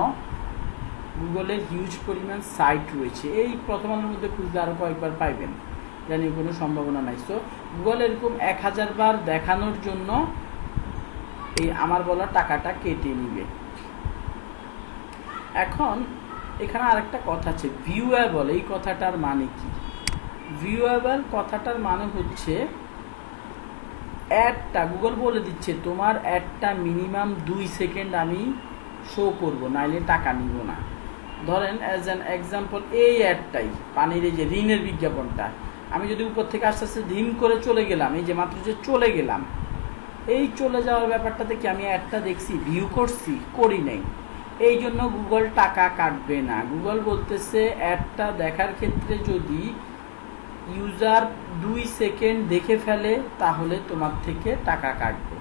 গুগলে হিউজ পরিমাণ সাইট রয়েছে। এই প্রথম আলোর মধ্যে খুঁজলে আরও কয়েকবার পাইবেন, জানি কোনো সম্ভাবনা নাই। সো গুগল এরকম 1000 বার দেখানোর জন্য এই আমার বলা টাকাটা কেটে নিবে। এখন এখানে আরেকটা কথা আছে, ভিউয়েবল। এই কথাটার মানে কি? ভিউয়েবল কথাটার মানে হচ্ছে অ্যাডটা গুগল বলে দিচ্ছে তোমার অ্যাডটা মিনিমাম 2 সেকেন্ড আমি শো করব, নাইলে টাকা নিব না। ধরেন অ্যাজ অ্যান এক্সাম্পল এই অ্যাডটাই, পানির এই যে ঋণের বিজ্ঞাপনটা, আমি যদি উপর থেকে আস্তে আস্তে ধিম করে চলে গেলাম, এই যে মাত্র যে চলে গেলাম, এই চলে যাওয়ার ব্যাপারটাতে কি আমি অ্যাডটা দেখছি, ভিউ করছি? করি নাই। এই জন্য গুগল টাকা কাটবে না। গুগল বলতেছে অ্যাডটা দেখার ক্ষেত্রে যদি ইউজার 2 সেকেন্ড দেখে ফেলে তাহলে তোমার থেকে টাকা কাটবে।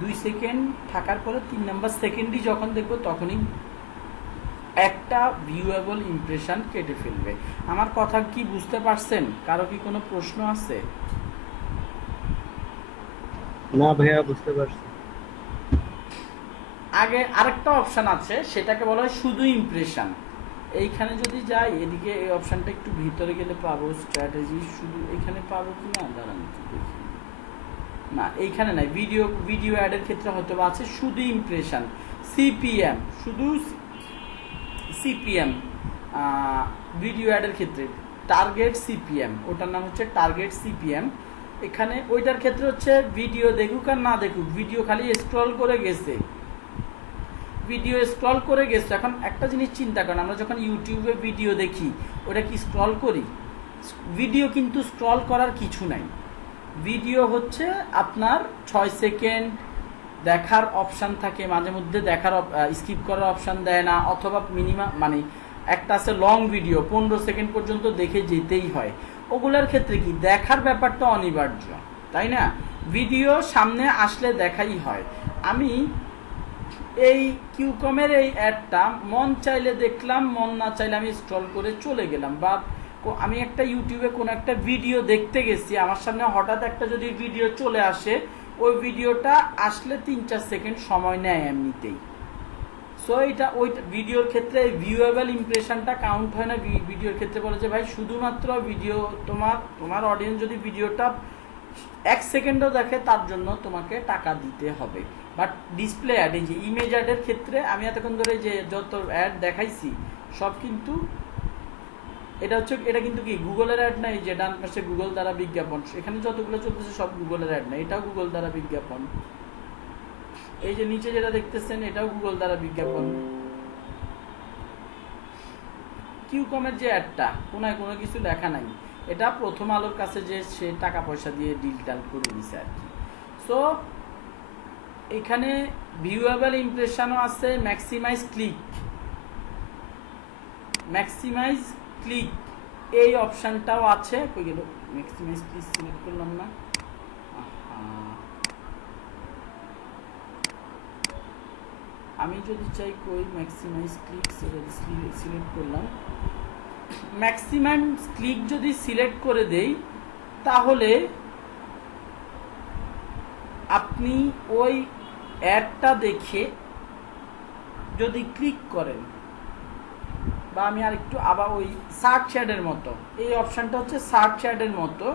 2 সেকেন্ড থাকার পরে 3 নাম্বার সেকেন্ডই যখন দেখবো তখনই একটা ভিউয়েবল ইমপ্রেশন কেটে ফেলবে। আমার কথা কি বুঝতে পারছেন? কারো কি কোনো প্রশ্ন আছে? না ভাইয়া, বুঝতে পারছি। আগে আরেকটা অপশন আছে, সেটাকে বলা হয় শুধু ইমপ্রেশন। এইখানে যদি যাই, এদিকে এই অপশনটা একটু ভিতরে গেলে পাবো, স্ট্র্যাটেজি শুধু, এখানে পাবো কি না দাঁড়ান একটু দেখি। না, এইখানে নাই। ভিডিও অ্যাডের ক্ষেত্রে হয়তো আছে শুধু ইমপ্রেশন, সিপিএম, শুধু সিপিএম। ভিডিও অ্যাডের ক্ষেত্রে টার্গেট সিপিএম, ওটার নাম হচ্ছে টার্গেট সিপিএম। এখানে ওইটার ক্ষেত্রে হচ্ছে ভিডিও দেখুক আর না দেখুক, ভিডিও খালি স্ক্রল করে গেছে, এখন একটা জিনিস চিন্তা করেন, আমরা যখন ইউটিউবে ভিডিও দেখি ওটা কি স্ক্রল করি? ভিডিও কিন্তু স্ক্রল করার কিছু নাই। ভিডিও হচ্ছে আপনার 6 সেকেন্ড দেখার অপশান থাকে, মাঝে মধ্যে দেখার স্কিপ করার অপশান দেয় না, অথবা মিনিমাম মানে একটা আছে লং ভিডিও 15 সেকেন্ড পর্যন্ত দেখে যেতেই হয়। ওগুলোর ক্ষেত্রে কি দেখার ব্যাপারটা অনিবার্য, তাই না? ভিডিও সামনে আসলে দেখাই হয়। আমি এই কিউকমের এই অ্যাডটা মন চাইলে দেখলাম, মন না চাইলে আমি স্ক্রল করে চলে গেলাম। বা আমি একটা ইউটিউবে কোনো একটা ভিডিও দেখতে গেছি, আমার সামনে হঠাৎ একটা যদি ভিডিও চলে আসে, ওই ভিডিওটা আসলে 3-4 সেকেন্ড সময় নেয় এমনিতেই। সো এটা ওই ভিডিওর ক্ষেত্রে ভিউয়েবল ইমপ্রেশনটা কাউন্ট হয় না। ভিডিওর ক্ষেত্রে বলে যে ভাই শুধুমাত্র ভিডিও, তোমার অডিয়েন্স যদি ভিডিওটা 1 সেকেন্ডও দেখে তার জন্য তোমাকে টাকা দিতে হবে। বাট ডিসপ্লে অ্যাড, এই যে ইমেজ অ্যাডের ক্ষেত্রে আমি এতক্ষণ ধরে যে যত অ্যাড দেখাইছি সব কিন্তু এটা কিন্তু কি গুগলের অ্যাড না। এই যে ডান পাশে গুগল দ্বারা বিজ্ঞাপন, এখানে যতগুলো চলতেছে সব গুগলের অ্যাড না, এটাও গুগল দ্বারা বিজ্ঞাপন। এই যে নিচে যেটা দেখতেছেন এটাও গুগল দ্বারা বিজ্ঞাপন। কিউকমের যে অ্যাডটা কোনায় কোনো কিছু লেখা নাই, এটা প্রথম আলোর কাছে যে সে টাকা পয়সা দিয়ে ডিল টাল করে দিছে আর কি। সো এখানে ভিউয়েবল ইমপ্রেশনও আছে, ম্যাক্সিমাইজ ক্লিক এই অপশানটাও আছে। কই গেল ম্যাক্সিমাইজ ক্লিক, সিলেক্ট করলাম না। আমি যদি চাই কই ম্যাক্সিমাইজ ক্লিক, সেটা সিলেক্ট করলাম। ম্যাক্সিমাম ক্লিক যদি সিলেক্ট করে দেই তাহলে আপনি ওই অ্যাডটা দেখে যদি ক্লিক করেন, বা আমি আর একটু আবার ওই সার্চ অ্যাডের মতো, এই অপশানটা হচ্ছে সার্চ অ্যাডের মতো।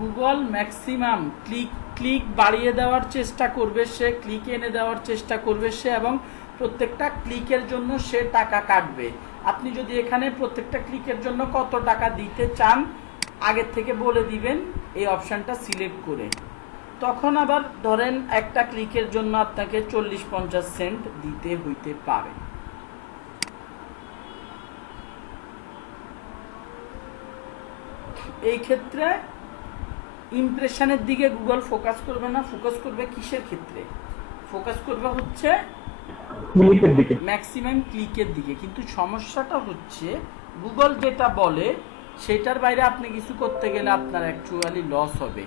গুগল ম্যাক্সিমাম ক্লিক বাড়িয়ে দেওয়ার চেষ্টা করবে সে, ক্লিক এনে দেওয়ার চেষ্টা করবে সে, এবং প্রত্যেকটা ক্লিকের জন্য সে টাকা কাটবে। আপনি যদি এখানে প্রত্যেকটা ক্লিকের জন্য কত টাকা দিতে চান আগের থেকে বলে দিবেন এই অপশানটা সিলেক্ট করে। তখন আবার ধরেন একটা ক্লিকের জন্য আপনাকে 40-50 সেন্ট দিতে হইতে পারে। এই ক্ষেত্রে ইমপ্রেশনের দিকে গুগল ফোকাস করবে না, ফোকাস করবে কিসের ক্ষেত্রে? ফোকাস করবে হচ্ছে ক্লিকের দিকে, ম্যাক্সিমাম ক্লিকের দিকে। কিন্তু সমস্যাটা হচ্ছে গুগল যেটা বলে সেটার বাইরে আপনি কিছু করতে গেলে আপনার অ্যাকচুয়ালি লস হবে।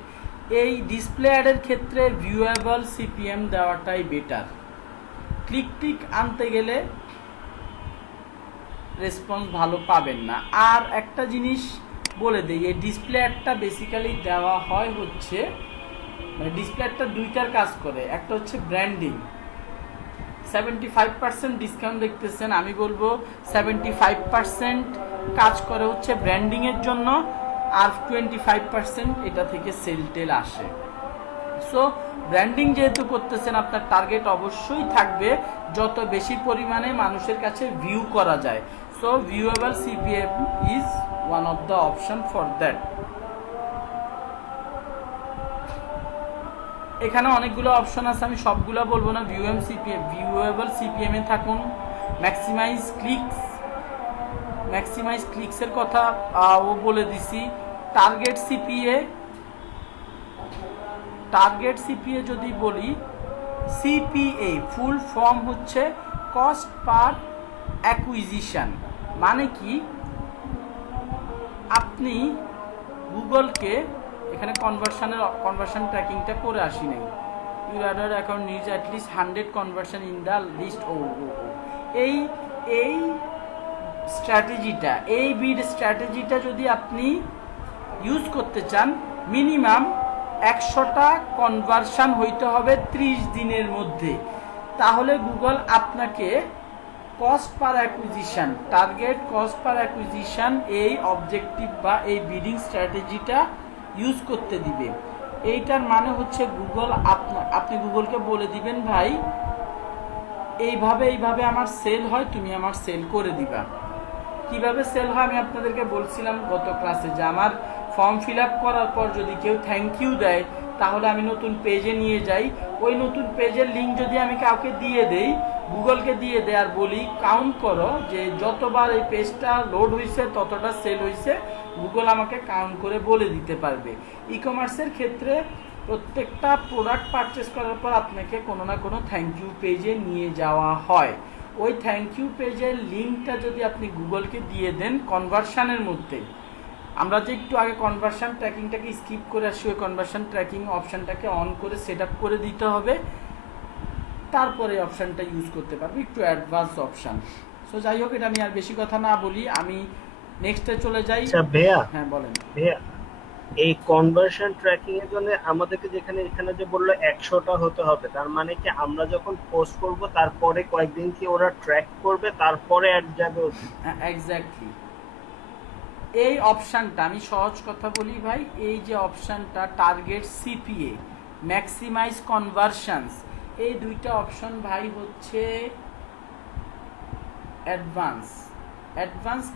এই ডিসপ্লে অ্যাডের ক্ষেত্রে ভিউয়েবল সিপিএম দেওয়াটাই বেটার। ক্লিক আনতে গেলে রেসপন্স ভালো পাবেন না। আর একটা জিনিস বলে দেই, এই ডিসপ্লে অ্যাডটা বেসিক্যালি দেওয়া হয় হচ্ছে, মানে ডিসপ্লে অ্যাডটা দুইটার কাজ করে। একটা হচ্ছে ব্র্যান্ডিং, 75% ডিসকাউন্ট দেখতেছেন, আমি বলবো 75% কাজ করে হচ্ছে ব্র্যান্ডিংয়ের জন্য, আর 25% এটা থেকে সেল টেল আসে। সো ব্র্যান্ডিং যেহেতু করতেছেন, আপনার টার্গেট অবশ্যই থাকবে যত বেশি পরিমাণে মানুষের কাছে ভিউ করা যায়। So viewable CPM is one of the option for that. এখানে অনেকগুলো অপশন আছে, আমি সবগুলো বলবো না। ভিউয়েবল সিপিএম এ থাকুন, ম্যাক্সিমাইজ ক্লিকসের কথা ও বলে দিছি। টার্গেট সিপিএ যদি বলি, সিপিএ ফুল ফর্ম হচ্ছে কস্ট পার অ্যাকুইজিশন। মানে কি, আপনি গুগলকে এখানে কনভার্সন ট্র্যাকিংটা করে আসি নাই। Your ads account needs at least 100 conversion in the list. এই স্ট্র্যাটেজিটা, এই বিড স্ট্র্যাটেজিটা যদি আপনি ইউজ করতে চান, মিনিমাম 100টা কনভার্সন হইতে হবে 30 দিনের মধ্যে। তাহলে গুগল আপনাকে cost per acquisition, target cost per acquisition, এই অবজেক্টিভ বা এই বিডিং স্ট্র্যাটেজিটা ইউজ করতে দিবে। এইটার মানে হচ্ছে গুগল আপনি গুগলকে বলে দিবেন, ভাই এইভাবে আমার সেল হয়, তুমি আমার সেল করে দিবা। কিভাবে সেল হয় আমি আপনাদেরকে বলছিলাম গত ক্লাসে, যে আমার ফর্ম ফিল আপ করার পর যদি কেউ থ্যাংক ইউ দেয়, তাহলে আমি নতুন পেজে নিয়ে যাই। ওই নতুন পেজের লিঙ্ক যদি আমি কাউকে দিয়ে দেই, গুগলকে দিয়ে দেয় আর বলি কাউন্ট করো যে যতবার এই পেজটা লোড হয়েছে ততটা সেল হয়েছে, গুগল আমাকে কাউন্ট করে বলে দিতে পারবে। ই কমার্সের ক্ষেত্রে প্রত্যেকটা প্রোডাক্ট পারচেস করার পর আপনাকে কোনো না কোনো থ্যাংক ইউ পেজে নিয়ে যাওয়া হয়। ওই থ্যাংক ইউ পেজের লিঙ্কটা যদি আপনি গুগলকে দিয়ে দেন কনভার্সানের মধ্যে, আমরা যে একটু আগে কনভার্সন ট্র্যাকিংটাকে স্কিপ করে আসি, ওই কনভার্সন ট্র্যাকিং অপশানটাকে অন করে সেট আপ করে দিতে হবে, তারপরে অপশানটা ইউজ করতে পারবে, একটু অ্যাডভান্স অপশান। সো যাই হোক, এটা আমি আর বেশি কথা না বলি, আমি নেক্সটে চলে যাই। আচ্ছা ভাইয়া, হ্যাঁ বলেন ভাইয়া, এই কনভার্সন ট্র্যাকিং এর জন্য আমাদেরকে এখানে যে বললো 100টা হতে হবে, তার মানে কি আমরা যখন পোস্ট করব তারপরে কয়েকদিন কি ওরা ট্র্যাক করবে, তারপরে অ্যাড যাবে? এক্স্যাক্টলি। এই অপশানটা আমি সহজ কথা বলি ভাই, এই যে অপশানটা টার্গেট সিপিএ, ম্যাক্সিমাইজ কনভার্সনস, এই দুইটা অপশন ভাই হচ্ছে অ্যাডভান্স।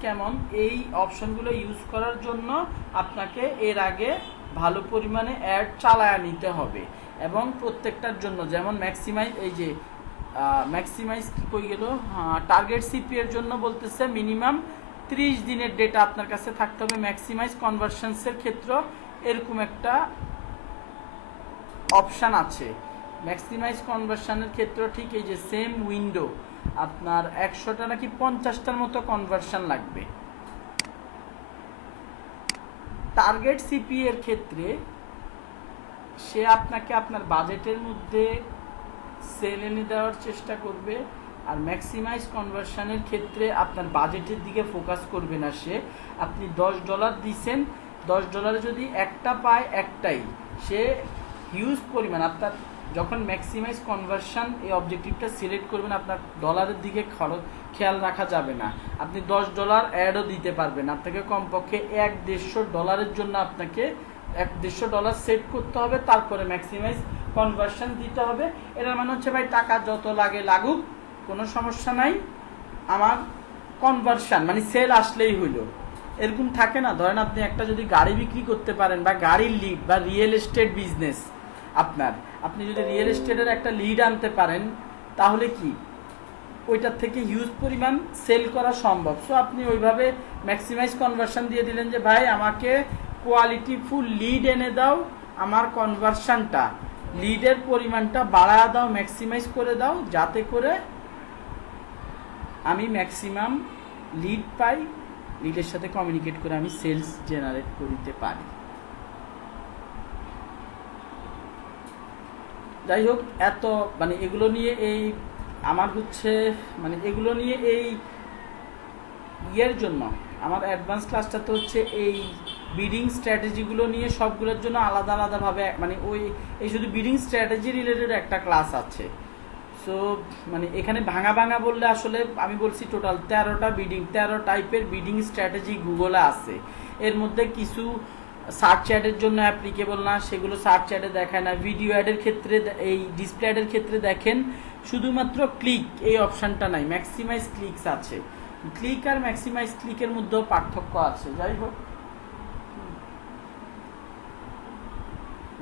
কেমন? এই অপশনগুলো ইউজ করার জন্য আপনাকে এর আগে ভালো পরিমাণে অ্যাড চালায়া নিতে হবে। এবং প্রত্যেকটার জন্য যেমন ম্যাক্সিমাইজ, এই যে ম্যাক্সিমাইজ কি কই গেল, টার্গেট সিপি এর জন্য বলতেছে মিনিমাম 30 দিনের ডেটা আপনার কাছে থাকতে হবে। ম্যাক্সিমাইজ কনভার্সনসের ক্ষেত্রে এরকম একটা অপশান আছে। ম্যাক্সিমাইজ কনভার্সনের ক্ষেত্রে ঠিক এই যে সেম উইন্ডো, আপনার 100টা নাকি 50টার মতো কনভার্সন লাগবে। টার্গেট সিপি এর ক্ষেত্রে সে আপনাকে আপনার বাজেটের মধ্যে সেল এনে দেওয়ার চেষ্টা করবে, আর ম্যাক্সিমাইজ কনভার্সনের ক্ষেত্রে আপনার বাজেটের দিকে ফোকাস করবে না সে। আপনি $10 দিচ্ছেন, $10 যদি একটা পায় একটাই, সে হিউজ পরিমাণ আপনার যখন ম্যাক্সিমাইজ কনভার্সন এই অবজেক্টিভটা সিলেক্ট করবেন, আপনার ডলারের দিকে খেয়াল রাখা যাবে না। আপনি $10 অ্যাডও দিতে পারবেন, আপনাকে কমপক্ষে $150 জন্য আপনাকে $150 সেট করতে হবে, তারপরে ম্যাক্সিমাইজ কনভার্সন দিতে হবে। এটার মানে হচ্ছে ভাই টাকা যত লাগে লাগুক, কোনো সমস্যা নাই, আমার কনভার্সন মানে সেল আসলেই হইল। এরকম থাকে না, ধরেন আপনি একটা যদি গাড়ি বিক্রি করতে পারেন বা গাড়ির লিড বা রিয়েল এস্টেট বিজনেস আপনি যদি রিয়েল এস্টেটের একটা লিড আনতে পারেন, তাহলে কি ওইটার থেকে হিউজ পরিমাণ সেল করা সম্ভব। সো আপনি ওইভাবে ম্যাক্সিমাইজ কনভার্সন দিয়ে দিলেন যে ভাই আমাকে কোয়ালিটি ফুল লিড এনে দাও, আমার কনভার্সনটা লিডের পরিমাণটা বাড়ায় দাও, ম্যাক্সিমাইজ করে দাও, যাতে করে আমি ম্যাক্সিমাম লিড পাই, লিডের সাথে কমিউনিকেট করে আমি সেলস জেনারেট করতে পারি। যাই হোক, এত মানে এগুলো নিয়ে এই আমার হচ্ছে মানে এগুলো নিয়ে এই ইয়ের জন্য আমার অ্যাডভান্স ক্লাসটাতে হচ্ছে এই বিডিং স্ট্র্যাটেজিগুলো নিয়ে সবগুলোর জন্য আলাদা আলাদাভাবে মানে এই শুধু বিডিং স্ট্র্যাটেজি রিলেটেড একটা ক্লাস আছে। সো মানে এখানে ভাঙা ভাঙা বললে আসলে আমি বলছি টোটাল 13 টাইপের বিডিং স্ট্র্যাটেজি গুগলে আছে। এর মধ্যে কিছু সার্চ অ্যাডের জন্য অ্যাপ্লিকেবল না, সেগুলো সার্চ অ্যাডে দেখায় না। ভিডিও অ্যাডের ক্ষেত্রে, এই ডিসপ্লে অ্যাডের ক্ষেত্রে দেখেন শুধুমাত্র ক্লিক এই অপশানটা নাই, ম্যাক্সিমাইজ ক্লিকস আছে। ক্লিক আর ম্যাক্সিমাইজ ক্লিকের মধ্যেও পার্থক্য আছে।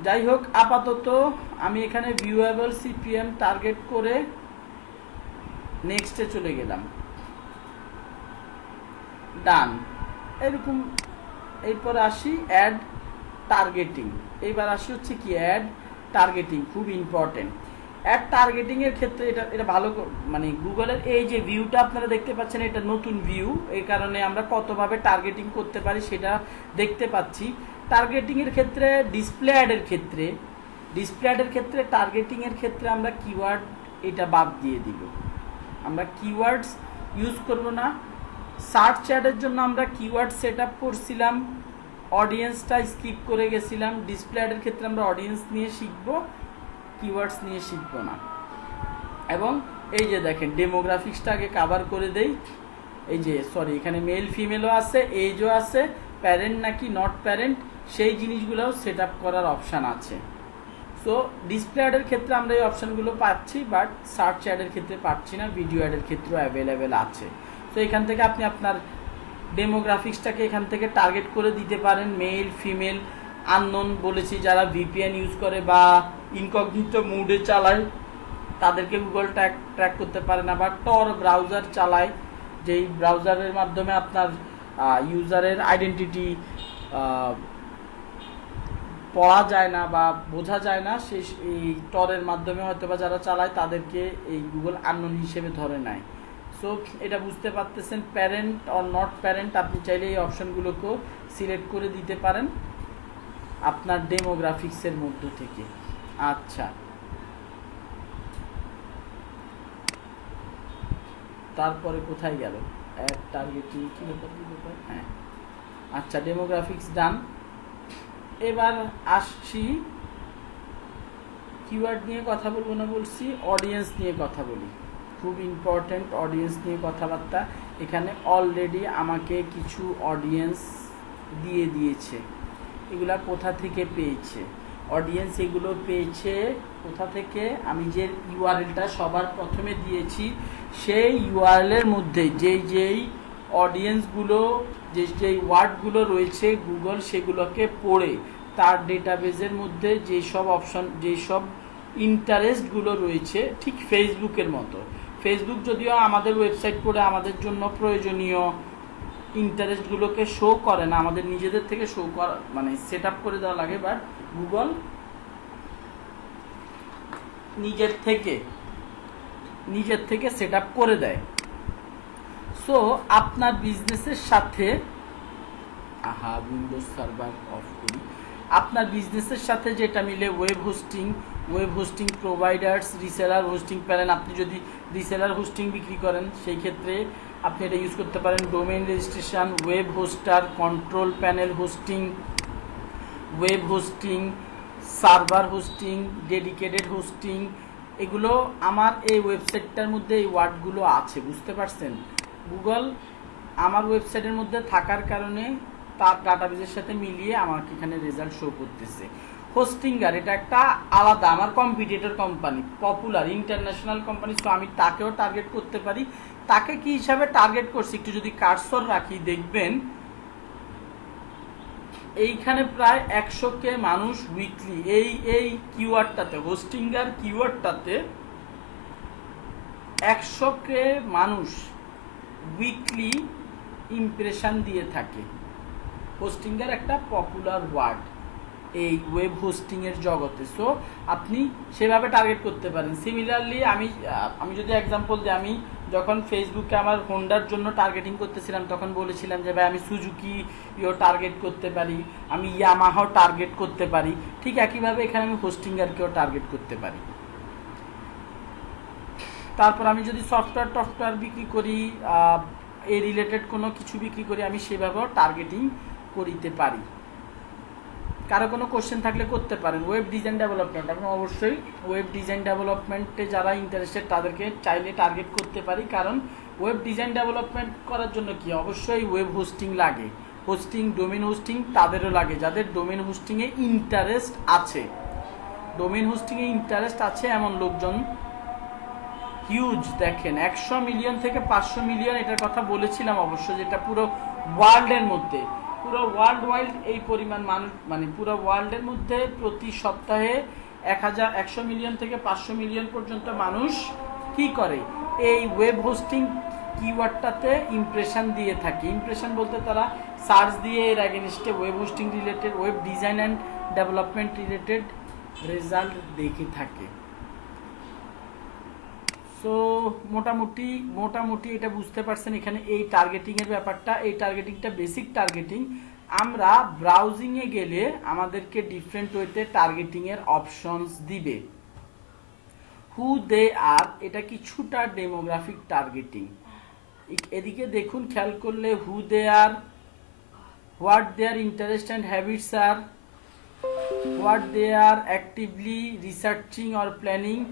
যাই হোক আপাতত আমি এখানে ভিউয়েবল সিপিএম টার্গেট করে নেক্সটে চলে গেলাম, ডান। এরকম এরপর আসি অ্যাড টার্গেটিং। এইবার আসি হচ্ছে কি অ্যাড টার্গেটিং, খুব ইম্পর্টেন্ট। অ্যাড টার্গেটিং এর ক্ষেত্রে এটা ভালো মানে গুগলের এই যে ভিউটা আপনারা দেখতে পাচ্ছেন, এটা নতুন ভিউ, এই কারণে আমরা কতভাবে টার্গেটিং করতে পারি সেটা দেখতে পাচ্ছি। টার্গেটিং এর ক্ষেত্রে ডিসপ্লে অ্যাডের ক্ষেত্রে টার্গেটিং এর ক্ষেত্রে আমরা কিওয়ার্ড এটা বাদ দিয়ে দিব, আমরা কিওয়ার্ডস ইউজ করব না। সার্চ অ্যাডের জন্য আমরা কিওয়ার্ড সেট আপ করছিলাম, অডিয়েন্সটা স্কিপ করে গেছিলাম। ডিসপ্লে অ্যাডের ক্ষেত্রে আমরা অডিয়েন্স নিয়ে শিখব, কিওয়ার্ডস নিয়ে শিখব না। এবং এই যে দেখেন ডেমোগ্রাফিক্সটা আগে কভার করে দেই। এই যে সরি, এখানে মেল ফিমেলও আছে, এজও আছে, প্যারেন্ট নাকি নট প্যারেন্ট সেই জিনিসগুলোও সেট আপ করার অপশান আছে। সো ডিসপ্লে অ্যাডের ক্ষেত্রে আমরা এই অপশানগুলো পাচ্ছি, বাট সার্চ অ্যাডের ক্ষেত্রে পাচ্ছি না, ভিডিও অ্যাডের ক্ষেত্রেও অ্যাভেলেবেল আছে। তো এখান থেকে আপনি আপনার ডেমোগ্রাফিক্সটাকে এখান থেকে টার্গেট করে দিতে পারেন। মেল ফিমেল আননোন বলেছি, যারা ভিপিএন ইউজ করে বা ইনকগনিটো মোডে চালায় তাদেরকে গুগল ট্র্যাক করতে পারে না, বা টর ব্রাউজার চালায়, যেই ব্রাউজারের মাধ্যমে আপনার ইউজারের আইডেন্টিটি পড়া যায় না বা বোঝা যায় না, এই টরের মাধ্যমে হয়তো বা যারা চালায় তাদেরকে এই গুগল আননোন হিসেবে ধরে নেয়। সো এটা বুঝতে পারতেছেন, প্যারেন্ট অর নট প্যারেন্ট আপনি চাইলে এই অপশানগুলোকেও সিলেক্ট করে দিতে পারেন আপনার ডেমোগ্রাফিক্সের মধ্য থেকে। আচ্ছা, তারপরে কোথায় গেল অ্যাড টার্গেটিং, কি ব্যাপার? হ্যাঁ, আচ্ছা ডেমোগ্রাফিক্স ডান। এবার আসছি কিওয়ার্ড নিয়ে কথা বলবো না বলছি, অডিয়েন্স নিয়ে কথা বলি। খুব ইম্পর্টেন্ট অডিয়েন্স নিয়ে কথাবার্তা। এখানে অলরেডি আমাকে কিছু অডিয়েন্স দিয়ে দিয়েছে, এগুলা কোথা থেকে পেয়েছে? অডিয়েন্স এগুলো পেয়েছে কোথা থেকে? আমি যে ইউআরএলটা সবার প্রথমে দিয়েছি সেই ইউআরএলের মধ্যে যেই অডিয়েন্সগুলো যেই ওয়ার্ডগুলো রয়েছে গুগল সেগুলোকে পড়ে তার ডেটাবেজের মধ্যে যেসব ইন্টারেস্টগুলো রয়েছে, ঠিক ফেসবুকের মতো। ফেসবুক যদিও আমাদের ওয়েবসাইট করে আমাদের জন্য প্রয়োজনীয় ইন্টারেস্টগুলোকে শো করে না, আমাদের নিজেদের থেকে শো করা মানে সেট আপ করে দেওয়া লাগে, বাট গুগল নিজের থেকে সেট আপ করে দেয়। সো আপনার বিজনেসের সাথে উইন্ডোজ সার্ভার অফ করি, আপনার বিজনেসের সাথে যেটা মিলে web hosting providers, reseller hosting panel. আপনি যদি রিসেলার হোস্টিং বিক্রি করেন সেই ক্ষেত্রে আপনি এটা ইউজ করতে পারেন। Domain registration, web hoster, control panel hosting, web hosting, server hosting, dedicated hosting, এগুলো আমার এই ওয়েবসাইটটার মধ্যে এই ওয়ার্ডগুলো আছে, বুঝতে পারছেন? গুগল আমার ওয়েবসাইটের মধ্যে থাকার কারণে তার ডাটাবেজের সাথে মিলিয়ে আমাকে এখানে রেজাল্ট শো করতেছে। হোস্টিঙ্গার এটা একটা আলাদা আমার competitor company, popular international company, so আমি তাকেও টার্গেট করতে পারি। তাকে কি হিসাবে টার্গেট করছি একটু যদি কার্সর রাখি দেখবেন এইখানে প্রায় 100K মানুষ উইকলি এই কিওয়ার্ডটাতে, হোস্টিঙ্গার কিওয়ার্ডটাতে 100K মানুষ উইকলি ইমপ্রেশন দিয়ে থাকে। হোস্টিঙ্গার একটা পপুলার ওয়ার্ড এই ওয়েব হোস্টিংয়ের জগতে, সো আপনি সেভাবে টার্গেট করতে পারেন। সিমিলারলি আমি যদি এক্সাম্পল দিই, আমি যখন ফেসবুকে আমার হোন্ডার জন্য টার্গেটিং করতেছিলাম তখন বলেছিলাম যে ভাই আমি সুজুকিও টার্গেট করতে পারি, আমি ইয়ামাহাও টার্গেট করতে পারি। ঠিক একইভাবে এখানে আমি হোস্টিঙ্গারকেও টার্গেট করতে পারি। তারপর আমি যদি সফটওয়্যার বিক্রি করি, এই রিলেটেড কোনো কিছু বিক্রি করি, আমি সেভাবেও টার্গেটিং করিতে পারি। কারো কোনো কোশ্চেন থাকলে করতে পারেন। ওয়েব ডিজাইন ডেভেলপমেন্ট, আমি অবশ্যই ওয়েব ডিজাইন ডেভেলপমেন্টে যারা ইন্টারেস্টেড তাদেরকে চাইলে টার্গেট করতে পারি, কারণ ওয়েব ডিজাইন ডেভেলপমেন্ট করার জন্য কি অবশ্যই ওয়েব হোস্টিং লাগে, ডোমেন হোস্টিং তাদেরও লাগে যাদের ডোমেন হোস্টিংয়ে ইন্টারেস্ট আছে। ডোমেন হোস্টিংয়ে ইন্টারেস্ট আছে এমন লোকজন হিউজ, দেখেন 100 মিলিয়ন থেকে 500 মিলিয়ন এটার কথা বলেছিলাম অবশ্য, যেটা পুরো ওয়ার্ল্ডের মধ্যে, পুরো ওয়ার্ল্ড ওয়াইড এই পরিমাণ মানুষ, মানে পুরো ওয়ার্ল্ডের মধ্যে প্রতি সপ্তাহে 100 মিলিয়ন থেকে 500 মিলিয়ন পর্যন্ত মানুষ কি করে এই ওয়েব হোস্টিং কিওয়ার্ডটাতে ইমপ্রেশন দিয়ে থাকে। ইমপ্রেশন বলতে তারা সার্চ দিয়ে এর এগেনস্টে web hosting related, web design and development related result দেখে থাকে। সো মোটামুটি এটা বুঝতে পারছেন এখানে এই টার্গেটিংয়ের ব্যাপারটা। এই টার্গেটিংটা বেসিক টার্গেটিং। আমরা ব্রাউজিংয়ে গেলে আমাদেরকে ডিফারেন্ট ওয়েতে টার্গেটিংয়ের অপশনস দিবে। হু দে আর, এটা কিছুটা ডেমোগ্রাফিক টার্গেটিং। এদিকে দেখুন, খেয়াল করলে who they are, what their interest and habits are, what they are actively researching or planning,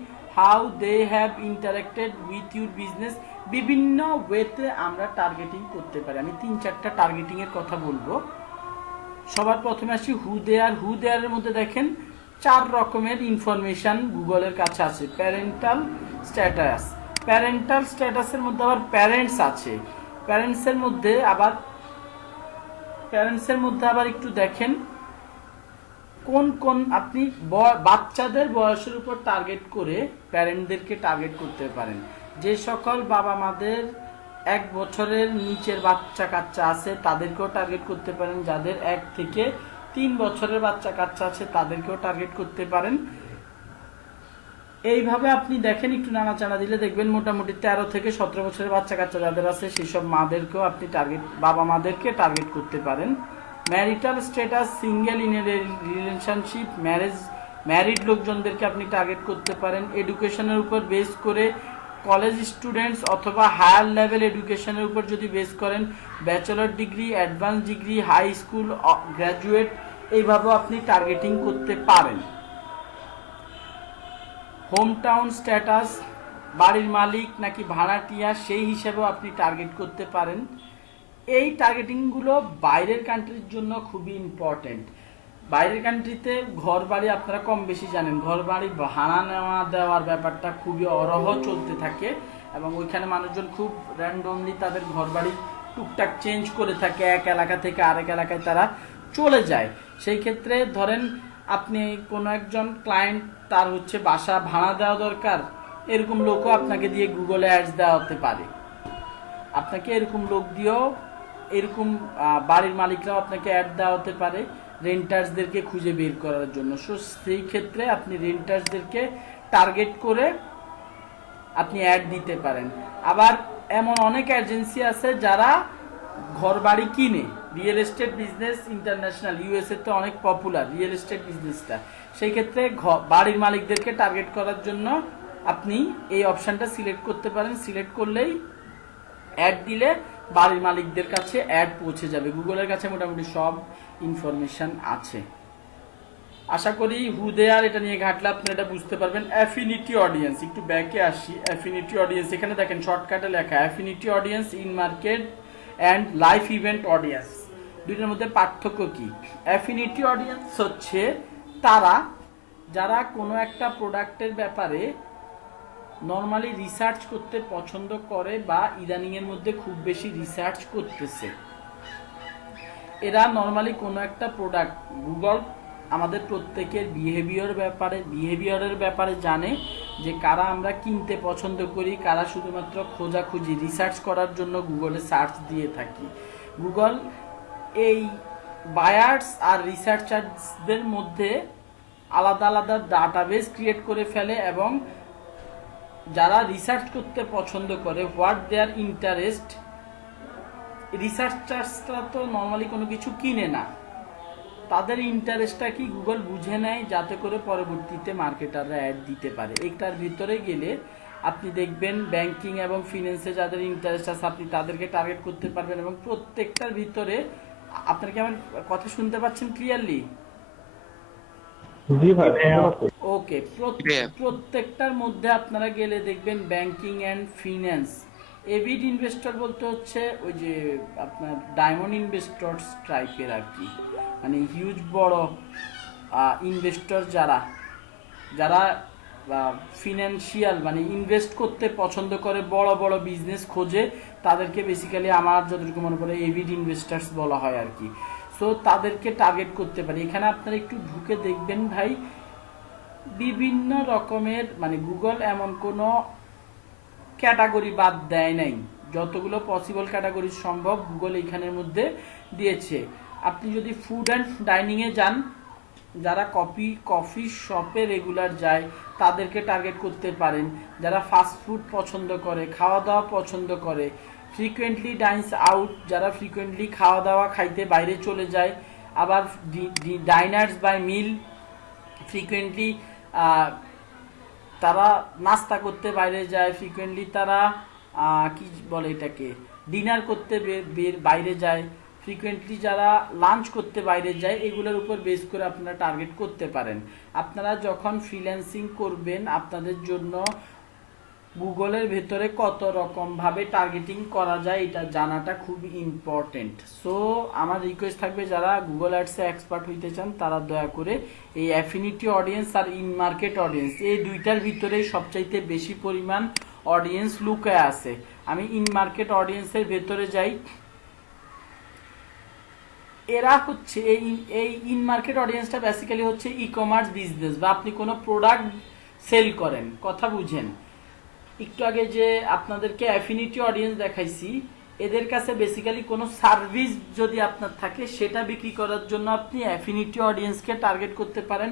how they have interacted with your business, বিভিন্ন ওয়েতে আমরা টার্গেটিং করতে পারি। আমি 3-4টা টার্গেটিং এর কথা বলবো। সবার প্রথমে আসি হু দে আর। হু দে আর এর মধ্যে দেখেন 4 রকমের ইনফরমেশন গুগলের কাছে আছে। প্যারেন্টাল স্ট্যাটাসের মধ্যে আবার প্যারেন্টস আছে। প্যারেন্টসের মধ্যে আবার একটু দেখেন কোন আপনি বাচ্চাদের বয়সের উপর টার্গেট করে প্যারেন্টদেরকে টার্গেট করতে পারেন। যে সকল বাবা মাদের 1 বছরের নিচের বাচ্চা কাচ্চা আছে তাদেরকেও টার্গেট করতে পারেন। যাদের 1 থেকে 3 বছরের বাচ্চা কাচ্চা আছে তাদেরকেও টার্গেট করতে পারেন। এইভাবে আপনি দেখেন, একটু নাড়াচাড়া দিলে দেখবেন মোটামুটি 13 থেকে 17 বছরের বাচ্চা কাচ্চা যাদের আছে সেই সব মাদেরকেও আপনি বাবা মাদেরকে টার্গেট করতে পারেন। Marital status, single in a relationship, married লোকজনদেরকে আপনি টার্গেট করতে পারেন। এডুকেশনের উপর বেস করে কলেজ স্টুডেন্টস অথবা হায়ার লেভেল এডুকেশনের উপর যদি বেস করেন, bachelor degree, advance degree, high school graduate, এইভাবেও আপনি টার্গেটিং করতে পারেন। হোম টাউন স্ট্যাটাস, বাড়ির মালিক নাকি ভাড়াটিয়া, সেই হিসেবেও আপনি টার্গেট করতে পারেন। এই টার্গেটিংগুলো বাইরের কান্ট্রির জন্য খুবই ইম্পর্টেন্ট। বাইরের কান্ট্রিতে ঘর বাড়ি আপনারা কম বেশি জানেন, ঘর বাড়ি ভাড়া নেওয়া দেওয়ার ব্যাপারটা খুবই অরহ চলতে থাকে এবং ওইখানে মানুষজন খুব র্যান্ডমলি তাদের ঘর বাড়ি টুকটাক চেঞ্জ করে থাকে। এক এলাকা থেকে আরেক এলাকায় তারা চলে যায়। সেই ক্ষেত্রে ধরেন আপনি কোনো একজন ক্লায়েন্ট, তার হচ্ছে বাসা ভাড়া দেওয়া দরকার, এরকম লোকও আপনাকে দিয়ে গুগলে অ্যাডস দেওয়া হতে পারে। আপনাকে এরকম লোক দিয়েও, এরকম বাড়ির মালিকরাও আপনাকে অ্যাড দেওয়া হতে পারে রেন্টার্সদেরকে খুঁজে বের করার জন্য। সো সেই ক্ষেত্রে আপনি রেন্টার্সদেরকে টার্গেট করে আপনি অ্যাড দিতে পারেন। আবার এমন অনেক এজেন্সি আছে যারা ঘর বাড়ি কিনে, real estate business international, USA তে অনেক পপুলার রিয়েল এস্টেট বিজনেসটা। সেই ক্ষেত্রে বাড়ির মালিকদেরকে টার্গেট করার জন্য আপনি এই অপশানটা সিলেক্ট করতে পারেন। সিলেক্ট করলেই অ্যাড দিলে বাড়ির মালিকদের কাছে অ্যাড পৌঁছে যাবে। গুগলের কাছে মোটামুটি সব ইনফরমেশন আছে। আশা করি হু দেয়ার এটা নিয়ে ঘাটলে আপনি এটা বুঝতে পারবেন। অ্যাফিনিটি অডিয়েন্স, একটু ব্যাকে আসি। অ্যাফিনিটি অডিয়েন্স, এখানে দেখেন শর্টকাটে লেখা affinity audience, in market and live event audience. দুইটার মধ্যে পার্থক্য কি? অ্যাফিনিটি অডিয়েন্স হচ্ছে তারা যারা কোনো একটা প্রোডাক্টের ব্যাপারে নর্মালি রিসার্চ করতে পছন্দ করে বা ইদানিংয়ের মধ্যে খুব বেশি রিসার্চ করতেছে। এরা নর্মালি কোনো একটা প্রোডাক্ট, গুগল আমাদের প্রত্যেকের বিহেভিয়ারের ব্যাপারে জানে যে কারা আমরা কিনতে পছন্দ করি, কারা শুধুমাত্র খোঁজাখুঁজি রিসার্চ করার জন্য গুগলে সার্চ দিয়ে থাকি। গুগল এই বায়ার্স আর রিসার্চারদের মধ্যে আলাদা আলাদা ডাটাবেস ক্রিয়েট করে ফেলে এবং যারা রিসার্চ করতে পছন্দ করে, হোয়াট দেয়ার ইন্টারেস্ট, রিসার্চার্সরা তো নর্মালি কোনো কিছু কিনে না, তাদের ইন্টারেস্টটা কি গুগল বুঝে নেয় যাতে করে পরবর্তীতে মার্কেটাররা অ্যাড দিতে পারে। এইটার ভিতরে গেলে আপনি দেখবেন ব্যাংকিং এবং ফিন্যান্সে যাদের ইন্টারেস্ট আছে আপনি তাদেরকে টার্গেট করতে পারবেন। এবং প্রত্যেকটার ভিতরে, আপনার কি আমার কথা শুনতে পাচ্ছেন ক্লিয়ারলি? জি ভাই, ওকে, প্রত্যেকটার মধ্যে আপনারা গেলে দেখবেন banking and finance. Evade investor বলতে হচ্ছে ওই যে আপনার ডায়মন্ড ইনভেস্টর্স টাইপের আর কি, মানে হিউজ বড় ইনভেস্টর যারা যারা ফিনান্সিয়াল মানে ইনভেস্ট করতে পছন্দ করে, বড় বড় বিজনেস খোঁজে, তাদেরকে বেসিক্যালি আমার যতটুকু মনে পড়ে এভিড ইনভেস্টার্স বলা হয় আর কি। সো তাদেরকে টার্গেট করতে পারি। এখানে আপনারা একটু ঢুকে দেখবেন ভাই, বিভিন্ন রকমের, মানে গুগল এমন কোনো ক্যাটাগরি বাদ দেয় নাই, যতগুলো পসিবল ক্যাটাগরি সম্ভব গুগল এইখানের মধ্যে দিয়েছে। আপনি যদি ফুড অ্যান্ড ডাইনিংয়ে যান, যারা কফি শপে রেগুলার যায় তাদেরকে টার্গেট করতে পারেন। যারা ফাস্ট ফুড পছন্দ করে, খাওয়া দাওয়া পছন্দ করে, ফ্রিকুয়েন্টলি ডাইন্স আউট, যারা ফ্রিকুয়েন্টলি খাওয়া দাওয়া খাইতে বাইরে চলে যায়, আবার ডাইনার্স বাই মিল, ফ্রিকুয়েন্টলি তারা নাস্তা করতে বাইরে যায়, ফ্রিকুয়েন্টলি তারা কি বলে এটাকে ডিনার করতে বাইরে যায়, ফ্রিকুয়েন্টলি যারা লাঞ্চ করতে বাইরে যায়, এগুলোর উপর বেস করে আপনারা টার্গেট করতে পারেন। আপনারা যখন ফ্রিল্যান্সিং করবেন আপনাদের জন্য গুগলের ভেতরে কত রকমভাবে টার্গেটিং করা যায় এটা জানাটা খুব ইম্পর্টেন্ট। সো আমার রিকোয়েস্ট থাকবে যারা গুগল অ্যাডসে এক্সপার্ট হইতে চান তারা দয়া করে এই অ্যাফিনিটি অডিয়েন্স আর ইন মার্কেট অডিয়েন্স, এই দুইটার ভিতরেই সবচাইতে বেশি পরিমাণ অডিয়েন্স লুকায় আছে। আমি ইন মার্কেট অডিয়েন্সের ভেতরে যাই। এরা হচ্ছে এই ইন মার্কেট অডিয়েন্সটা বেসিক্যালি হচ্ছে ই কমার্স বিজনেস, বা আপনি কোনো প্রোডাক্ট সেল করেন, কথা বুঝেন। একটু আগে যে আপনাদেরকে অ্যাফিনিটি অডিয়েন্স দেখাইছি, এদের কাছে বেসিক্যালি কোনো সার্ভিস যদি আপনার থাকে সেটা বিক্রি করার জন্য আপনি অ্যাফিনিটি অডিয়েন্সকে টার্গেট করতে পারেন।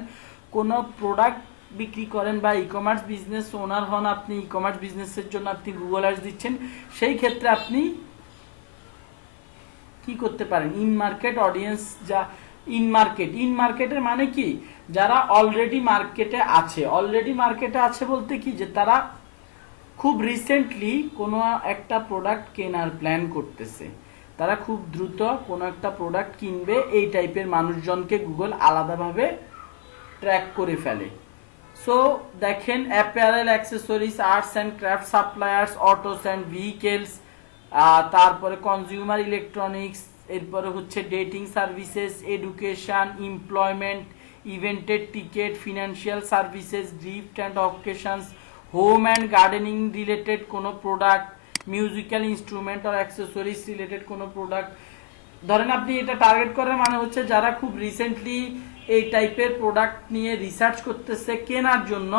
কোনো প্রোডাক্ট বিক্রি করেন বা ই কমার্স বিজনেস ওনার হন আপনি, ই কমার্স বিজনেসের জন্য আপনি গুগল অ্যাডস দিচ্ছেন, সেই ক্ষেত্রে আপনি কি করতে পারেন ইন মার্কেট অডিয়েন্স। যা ইন মার্কেটের মানে কি, যারা অলরেডি মার্কেটে আছে বলতে কি যে তারা খুব রিসেন্টলি কোনো একটা প্রোডাক্ট কেনার প্ল্যান করতেছে, তারা খুব দ্রুত কোনো একটা প্রোডাক্ট কিনবে, এই টাইপের মানুষজনকে গুগল আলাদাভাবে ট্র্যাক করে ফেলে। সো দেখেন apparel, accessories, arts and craft suppliers, autos and vehicles, তারপরে কনজিউমার ইলেকট্রনিক্স, এরপরে হচ্ছে dating services, education, employment, evented ticket, financial services, gift and occasions, home and gardening related কোনো প্রোডাক্ট, মিউজিক্যাল ইনস্ট্রুমেন্ট আর accessories related কোনো product, ধরেন আপনি এটা target করার মানে হচ্ছে যারা খুব রিসেন্টলি এই টাইপের প্রোডাক্ট নিয়ে রিসার্চ করতেছে কেনার জন্য,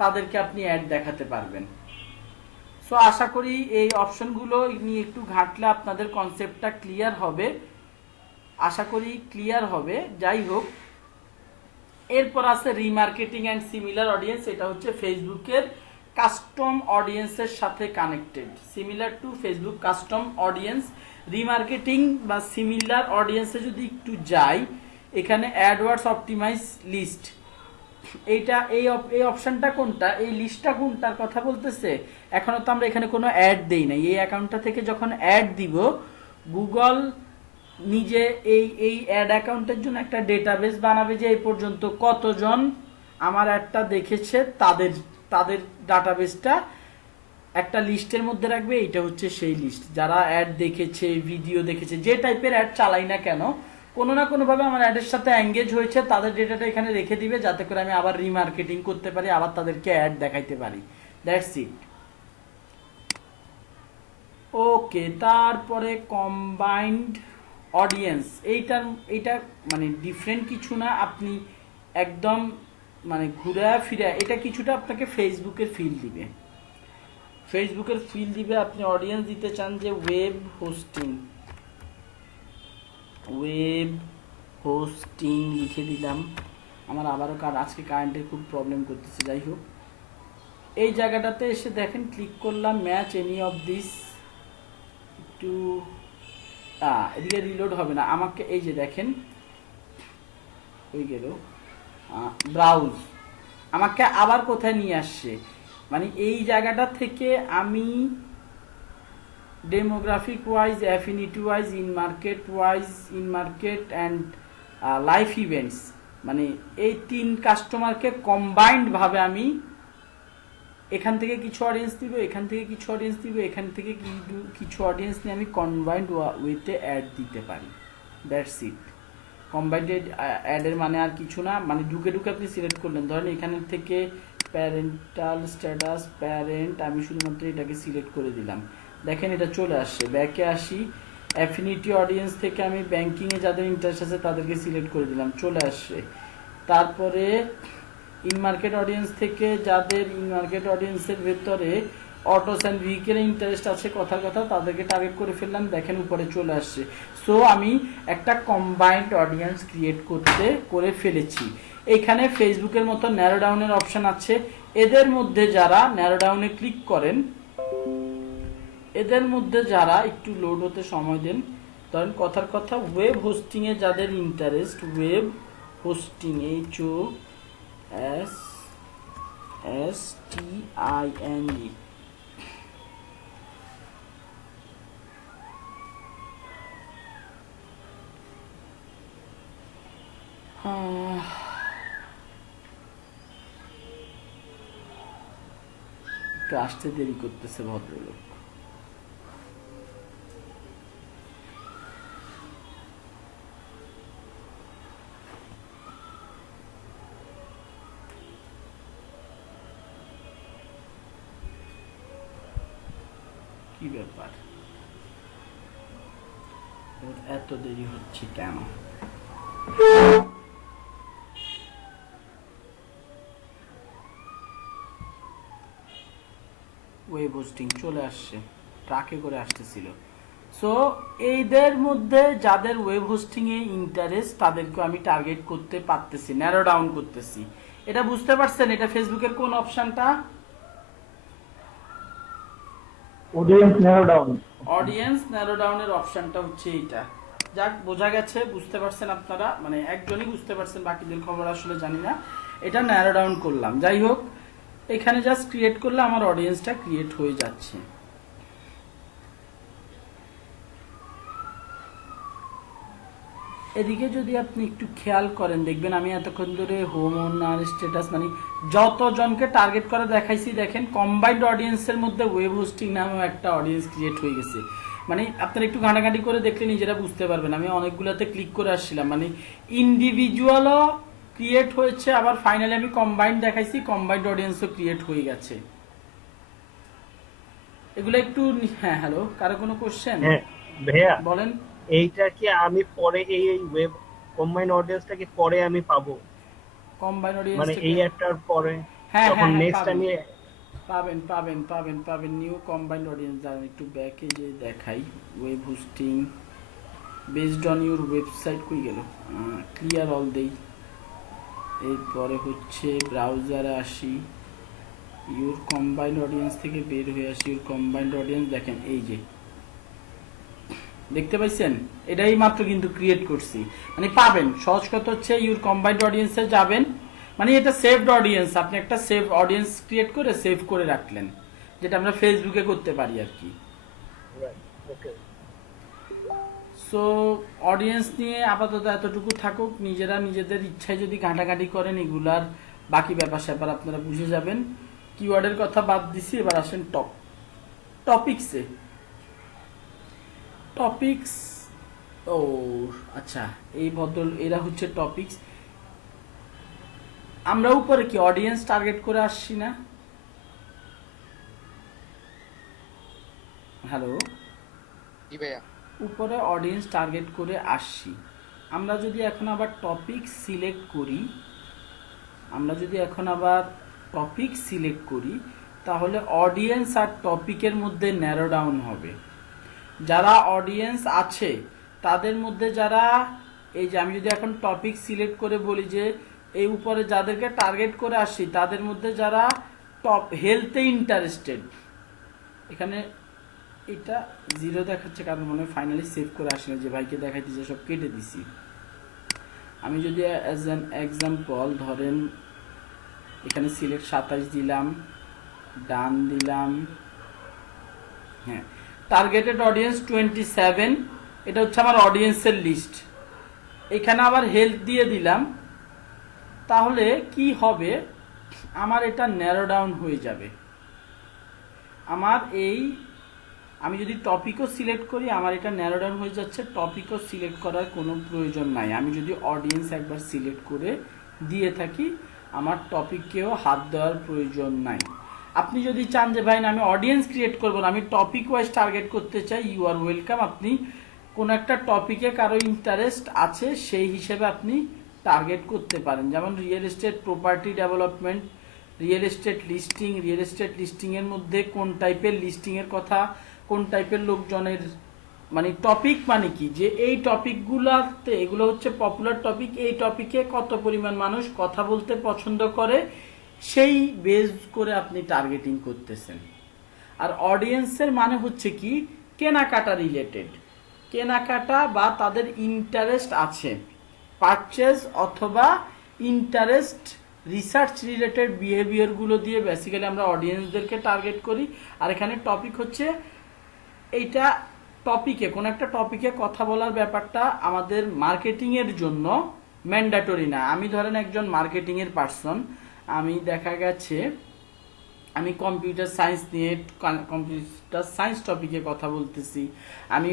তাদেরকে আপনি অ্যাড দেখাতে পারবেন। সো আশা করি এই অপশনগুলো নিয়ে একটু ঘাঁটলে আপনাদের কনসেপ্টটা ক্লিয়ার হবে, আশা করি ক্লিয়ার হবে। যাই হোক, এরপর আছে রিমার্কেটিং অ্যান্ড সিমিলার অডিয়েন্স। এটা হচ্ছে ফেসবুকের কাস্টম অডিয়েন্সের সাথে connected, similar to Facebook custom audience. Remarketing বা সিমিলার অডিয়েন্সে যদি একটু যাই, এখানে অ্যাডওয়ার্ডস অপটিমাইজ লিস্ট, এইটা এই অপশনটা কোনটা, এই লিস্টটা কোনটার কথা বলতেছে? এখনো তো আমরা এখানে কোনো অ্যাড দেই নাই। এই অ্যাকাউন্টটা থেকে যখন অ্যাড দিব, গুগল নিজে এই অ্যাড অ্যাকাউন্টের জন্য একটা ডেটাবেস বানাবে যে এই পর্যন্ত কতজন আমার অ্যাডটা দেখেছে, তাদের তাদের ডাটাবেসটা একটা লিস্টের মধ্যে রাখবে। এইটা হচ্ছে সেই লিস্ট, যারা অ্যাড দেখেছে, ভিডিও দেখেছে, যে টাইপের অ্যাড চালাই না কেন, কোনো না কোনোভাবে আমার অ্যাডের সাথে এঙ্গেজ হয়েছে, তাদের ডেটাটা এখানে রেখে দিবে, যাতে করে আমি আবার রিমার্কেটিং করতে পারি, আবার তাদেরকে অ্যাড দেখাইতে পারি। That's it. ওকে, তারপরে কম্বাইন্ড অডিয়েন্স। এইটা মানে ডিফারেন্ট কিছু না, আপনি একদম মানে ঘুরে ফিরে এটা কিছুটা আপনাকে ফেসবুকের ফিল দিবে, ফেসবুকের ফিল দিবে। আপনি অডিয়েন্স দিতে চান যে ওয়েব হোস্টিং লিখে দিলাম। আমার আবারও আজকে কারেন্টের খুব প্রবলেম করতেছে। যাই হোক, এই জায়গাটাতে এসে দেখেন, ক্লিক করলাম match any of this two, এদিকে রিলোড হবে না আমাকে। এই যে দেখেন ওই গেল ব্রাউজ, আমাকে আবার কোথায় নিয়ে আসছে, মানে এই জায়গাটা থেকে আমি demographic wise, affinity wise, in market and life events, মানে এই 3 কাস্টমারকে কম্বাইন্ড ভাবে আমি এখান থেকে কিছু অডিয়েন্স দিব, এখান থেকে কিছু অডিয়েন্স দিব, এখান থেকে কিছু অডিয়েন্স নিয়ে আমি কম্বাইন্ড ওয়েতে অ্যাড দিতে পারি। That's it. কম্বাইন্ড অ্যাডের মানে আর কিছু না, মানে ঢুকে আপনি সিলেক্ট করলেন, ধরেন এখানে থেকে প্যারেন্টাল স্ট্যাটাস প্যারেন্ট, আমি শুধুমাত্র এটাকে সিলেক্ট করে দিলাম। দেখেন এটা চলে আসছে। ব্যাকে আসি, অ্যাফিনিটি অডিয়েন্স থেকে আমি ব্যাংকিংয়ে যাদের ইন্টারেস্ট আছে তাদেরকে সিলেক্ট করে দিলাম, চলে আসছে। তারপরে ইন মার্কেট অডিয়েন্স থেকে যাদের ইন মার্কেট অডিয়েন্সের ভেতরে অটোস অ্যান্ড ভেহিকেলে ইন্টারেস্ট আছে, কথার কথা, তাদেরকে টার্গেট করে ফেললাম, দেখেন উপরে চলে আসছে। সো আমি একটা কম্বাইন্ড অডিয়েন্স ক্রিয়েট করে ফেলেছি। এখানে ফেসবুকের মতো ন্যারো ডাউনের অপশন আছে। এদের মধ্যে যারা ন্যারো ডাউনে ক্লিক করেন, এদের মধ্যে যারা একটু লোড হতে সময় দেন, ধরেন কথার কথা ওয়েব হোস্টিংয়ে যাদের ইন্টারেস্ট, ওয়েব হোস্টিং HOSTING, একটু আসতে দেরি করতেছে ভদ্রলোক। কি ব্যাপার, এত দেরি হচ্ছে কেন? ওয়েব হোস্টিং চলে আসছে, ট্রাকে করে আসতেছিল। সো এইদের মধ্যে যাদের ওয়েব হোস্টিং এ ইন্টারেস্ট, তাদেরকে আমি টার্গেট করতে পারতেছি, ন্যারো ডাউন করতেছি। এটা বুঝতে পারছেন? এটা ফেসবুকের কোন অপশনটা? Audience narrow down. Audience narrow ডাউনের অপশনটা হচ্ছে এইটা। যাক, বোঝা গেছে, বুঝতে পারছেন আপনারা, মানে একজনই বুঝতে পারছেন, বাকিদের খবর আসলে জানি না। এটা ন্যারো ডাউন করলাম। যাই হোক, এখানে জাস্ট ক্রিয়েট করলে আমার অডিয়েন্সটা ক্রিয়েট হয়ে যাচ্ছে। এদিকে যদি আপনি একটু খেয়াল করেন, দেখবেন আমি এতক্ষণ ধরে হোম ওনার স্ট্যাটাস, মানে যতজনকে টার্গেট করে দেখাইছি, দেখেন কম্বাইন্ড অডিয়েন্সের মধ্যে ওয়েব হোস্টিং নামেও একটা অডিয়েন্স ক্রিয়েট হয়ে গেছে। মানে আপনারা একটু ঘাটাঘাটি করে দেখলে নিজেরা বুঝতে পারবেন। আমি অনেকগুলোতে ক্লিক করে আসছিলাম, মানে ইন্ডিভিজুয়ালও ক্রিয়েট হয়েছে, আবার ফাইনালি আমি কম্বাইন্ড দেখাইছি, কম্বাইন্ড অডিয়েন্সও ক্রিয়েট হয়ে গেছে। এগুলো একটু, হ্যাঁ হ্যালো, কারো কোনো কোশ্চেন? হ্যাঁ ভাইয়া, বলেন। এইটা কি আমি পরে এই ওয়েব কম্বাইন অডিয়েন্সটা কি পরে আমি পাবো, কম্বাইন মানে অডিয়েন্সটাকে, এই একটার পরে হ্যাঁ যখন হ্যাঁ হ্যাঁ নেক্সট পাবেন আমি? পাবেন পাবেন পাবেন পাবেন নিউ কম্বাইন্ড অডিয়েন্স। দাঁড়ান একটু ব্যাকে যে দেখাই, web hosting based on your website, কই গেল, ক্লিয়ার অল দেই, এরপরে হচ্ছে ব্রাউজারে আসি, ইউর কম্বাইন্ড অডিয়েন্স থেকে বের হয়ে আসি, ইউর কম্বাইন্ড অডিয়েন্স দেখেন এই যে দেখতে পাইছেন, এটাই মাত্র কিন্তু ক্রিয়েট করছি, মানে পাবেন। সহজ কথা হচ্ছে ইউর কম্বাইন্ড অডিয়েন্সে যাবেন, মানে এটা সেভড অডিয়েন্স, আপনি একটা সেভ অডিয়েন্স ক্রিয়েট করে সেভ করে রাখলেন, যেটা আমরা ফেসবুকে করতে পারি আর কি। ওকে, সো অডিয়েন্স নিয়ে আপাতত এতটুকু থাকুক, নিজেরা নিজেদের ইচ্ছায় যদি ঘাঁটাঘাঁটি করেন এগুলার বাকি ব্যাপার স্যাপার আপনারা বুঝে যাবেন। কিওয়ার্ডের কথা বাদ দিছি, এবার আসেন টপিকসে। টপিকস, ও আচ্ছা, এই বদল এরা হচ্ছে টপিকস। আমরা উপরে কি অডিয়েন্স টার্গেট করে আসছি না? হ্যালো, জি ভাইয়া। উপরে অডিয়েন্স টার্গেট করে আসছি। আমরা যদি এখন আবার টপিক সিলেক্ট করি, আমরা যদি এখন আবার টপিক সিলেক্ট করি, তাহলে অডিয়েন্স আর টপিকের মধ্যে ন্যারো ডাউন হবে। যারা অডিয়েন্স আছে তাদের মধ্যে যারা, এই যে আমি যদি এখন টপিক সিলেক্ট করে বলি যে এই উপরে যাদেরকে টার্গেট করে আসি তাদের মধ্যে যারা টপ হেলথে ইন্টারেস্টেড, এখানে এটা জিরো দেখাচ্ছে কারণ মনে হয় ফাইনালি সেভ করে আসি না, যে ভাইকে দেখাইতেছে সব কেটে দিছি। আমি যদি অ্যাজ অ্যান এক্সাম্পল ধরেন এখানে সিলেক্ট 27 দিলাম, ডান দিলাম, হ্যাঁ, টার্গেটেড অডিয়েন্স 27, এটা হচ্ছে আমার অডিয়েন্সের লিস্ট। এখানে আবার হেলথ দিয়ে দিলাম, তাহলে কি হবে, আমার এটা ন্যারো ডাউন হয়ে যাবে। আমার এই, আমি যদি টপিকও সিলেক্ট করি আমার এটা ন্যারো ডাউন হয়ে যাচ্ছে, টপিকও সিলেক্ট করার কোনো প্রয়োজন নাই। আমি যদি অডিয়েন্স একবার সিলেক্ট করে দিয়ে থাকি আমার টপিককেও হাত দেওয়ার প্রয়োজন নাই। আপনি যদি চান যে ভাই না আমি অডিয়েন্স ক্রিয়েট করবো না, আমি টপিক ওয়াইজ টার্গেট করতে চাই, ইউ আর ওয়েলকাম। আপনি কোন একটা টপিকে কারো ইন্টারেস্ট আছে সেই হিসেবে আপনি টার্গেট করতে পারেন। যেমন real estate property development, real estate listing, real estate listing এর মধ্যে কোন টাইপের লিস্টিং এর কথা, কোন টাইপের লোকজনের, মানে টপিক মানে কি, যে এই টপিকগুলোতে এগুলো হচ্ছে পপুলার টপিক, এই টপিকে কত পরিমাণ মানুষ কথা বলতে পছন্দ করে, সেই বেস করে আপনি টার্গেটিং করতেছেন। আর অডিয়েন্সের মানে হচ্ছে কি, কেনাকাটা রিলেটেড, কেনাকাটা বা তাদের ইন্টারেস্ট আছে, পারচেজ অথবা ইন্টারেস্ট রিসার্চ রিলেটেড বিহেভিয়ারগুলো দিয়ে বেসিক্যালি আমরা অডিয়েন্সদেরকে টার্গেট করি। আর এখানে টপিক হচ্ছে এইটা, টপিকে কোন একটা টপিকে কথা বলার ব্যাপারটা আমাদের মার্কেটিংয়ের জন্য ম্যান্ডেটরি না। আমি ধরেন একজন মার্কেটিংয়ের পার্সন, আমি দেখা গেছে আমি কম্পিউটার সায়েন্স নিয়ে, কম্পিউটার সায়েন্স টপিকে কথা বলতেছি, আমি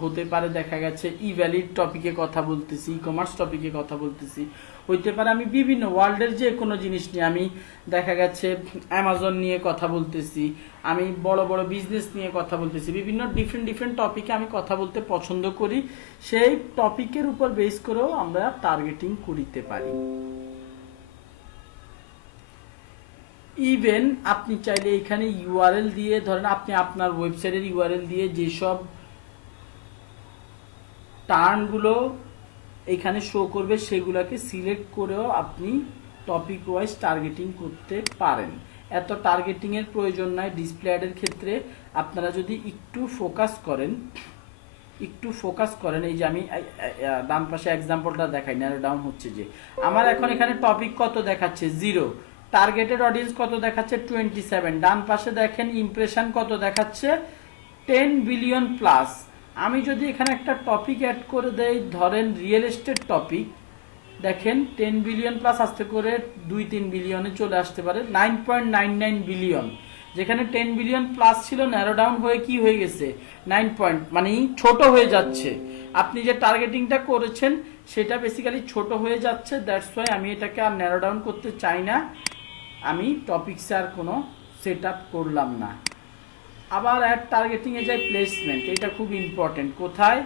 হতে পারে দেখা গেছে ই ভ্যালিড টপিকে কথা বলতেছি, ই কমার্স টপিকে কথা বলতেছি, হইতে পারে আমি বিভিন্ন ওয়ার্ল্ডের যে কোনো জিনিস নিয়ে, আমি দেখা গেছে অ্যামাজন নিয়ে কথা বলতেছি, আমি বড় বড় বিজনেস নিয়ে কথা বলতেছি, বিভিন্ন ডিফারেন্ট ডিফারেন্ট টপিকে আমি কথা বলতে পছন্দ করি। সেই টপিকের উপর বেস করেও আমরা টার্গেটিং করিতে পারি। ইভেন আপনি চাইলে এখানে ইউআরএল দিয়ে, ধরেন আপনি আপনার ওয়েবসাইটের ইউআরএল দিয়ে যেসব টার্মগুলো এখানে শো করবে সেগুলোকে সিলেক্ট করেও আপনি টপিক ওয়াইজ টার্গেটিং করতে পারেন। এত টার্গেটিং এর প্রয়োজন নাই ডিসপ্লে অ্যাডের ক্ষেত্রে। আপনারা যদি একটু ফোকাস করেন, এই যে আমি ডান পাশে এক্সাম্পলটা দেখাই, ন্যারো ডাউন হচ্ছে যে আমার এখন এখানে টপিক কত দেখাচ্ছে 0, টার্গেটেড অডিয়েন্স কত দেখাচ্ছে 27, ডান পাশে দেখেন ইমপ্রেশন কত দেখাচ্ছে 10 বিলিয়ন প্লাস। আমি যদি এখানে একটা টপিক অ্যাড করে দেই, ধরেন রিয়েল এস্টেট টপিক, দেখেন 10 বিলিয়ন প্লাস আসতে করে 2-3 বিলিয়নে চলে আসতে পারে, 9.99 বিলিয়ন। যেখানে 10 বিলিয়ন প্লাস ছিল ন্যারো ডাউন হয়ে কি হয়ে গেছে 9 মানে ছোট হয়ে যাচ্ছে। আপনি যে টার্গেটিংটা করেছেন সেটা বেসিক্যালি ছোট হয়ে যাচ্ছে, দ্যাটস ওয়াই আমি এটাকে আর ন্যারো ডাউন করতে চাই না, আমি টপিকসে আর কোনো সেট আপ করলাম না। আবার অ্যাড টার্গেটিংয়ে যাই প্লেসমেন্ট, এটা খুব ইম্পর্টেন্ট। কোথায়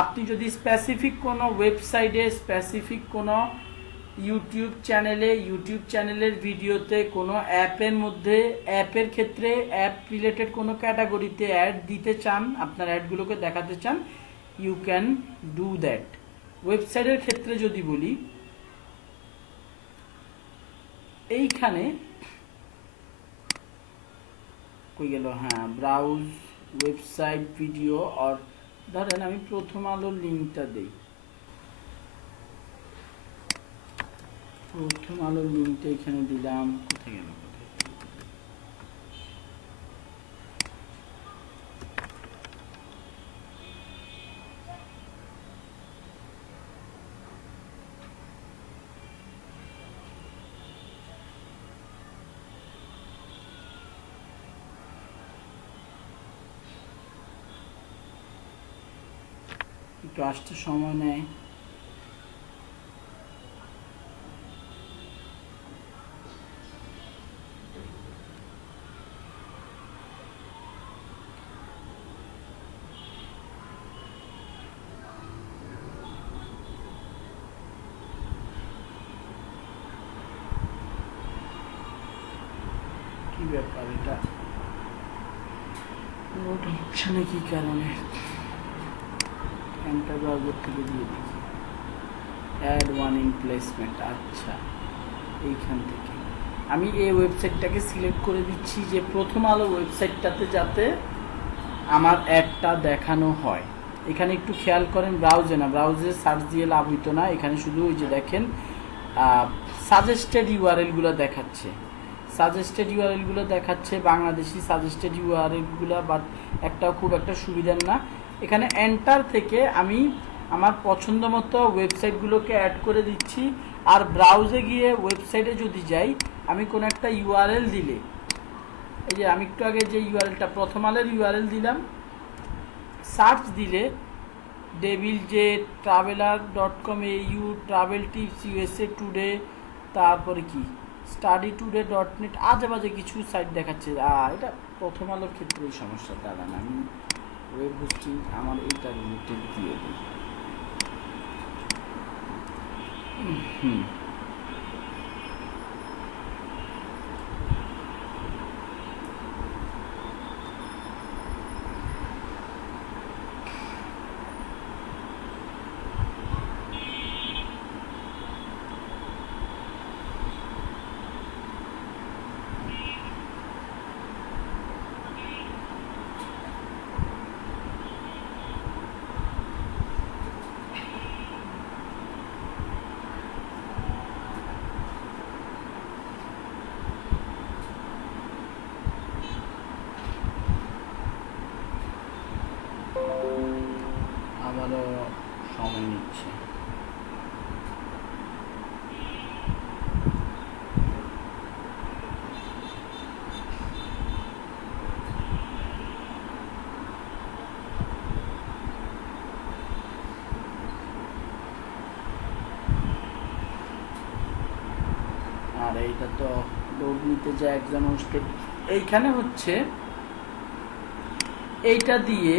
আপনি যদি স্পেসিফিক কোনো ওয়েবসাইটে, স্পেসিফিক কোনো ইউটিউব চ্যানেলের ভিডিওতে, কোনো অ্যাপের মধ্যে, অ্যাপের ক্ষেত্রে অ্যাপ রিলেটেড কোনো ক্যাটাগরিতে অ্যাড দিতে চান, আপনার অ্যাডগুলোকে দেখাতে চান, ইউ ক্যান ডু দ্যাট। ওয়েবসাইটের ক্ষেত্রে যদি বলি, এইখানে কই গেল, হ্যাঁ, ব্রাউজ ওয়েবসাইট ভিডিও, আর ধরেন আমি প্রথম আলোর লিঙ্কটা দেই, প্রথম আলোর লিঙ্কটা এখানে দিলাম, কোথায় গেল, একটু আসতে সময় নেয়। কি ব্যাপার, এটা লোড হচ্ছে না কি কারণে? এন্টার ব্রাউজার থেকে দিয়ে দেখি, অ্যাড ওয়ান ইন প্লেসমেন্ট। আচ্ছা, এইখান থেকে আমি এই ওয়েবসাইটটাকে সিলেক্ট করে দিচ্ছি, যে প্রথম আলো ওয়েবসাইটটাতে যাতে আমার অ্যাডটা দেখানো হয়। এখানে একটু খেয়াল করেন, ব্রাউজে না, ব্রাউজে সার্চ দিয়ে লাভ হইতো না, এখানে শুধু ওই যে দেখেন সাজেস্টেড ইউআরএলগুলো দেখাচ্ছে, সাজেস্টেড ইউআরএলগুলো দেখাচ্ছে, বাংলাদেশি সাজেস্টেড ইউআরএলগুলো, বাট একটাও খুব একটা সুবিধার না। এখানে এন্টার থেকে আমি আমার পছন্দ মতো ওয়েবসাইটগুলোকে অ্যাড করে দিচ্ছি। আর ব্রাউজে গিয়ে ওয়েবসাইটে যদি যাই, আমি কোনো একটা ইউআরএল দিলে, এই যে আমি একটু আগে যে ইউআরএলটা, প্রথম আলোর ইউআরএল দিলাম, সার্চ দিলে deviljettraveler.com, AU, travel tips, USA today, তারপরে কি studytoday.net, আজে বাজে কিছু সাইট দেখাচ্ছে। এটা প্রথম আলোর ক্ষেত্রে এই সমস্যা, দাঁড়ান আমি ওয়েব হোস্টিং আমার এইটা রিলেটেড দিয়ে দিই। আবারও সময় নিচ্ছে। আর এইটা তো লোড নিতে যায় এক্সাম হোস্টেড। এইখানে হচ্ছে এইটা দিয়ে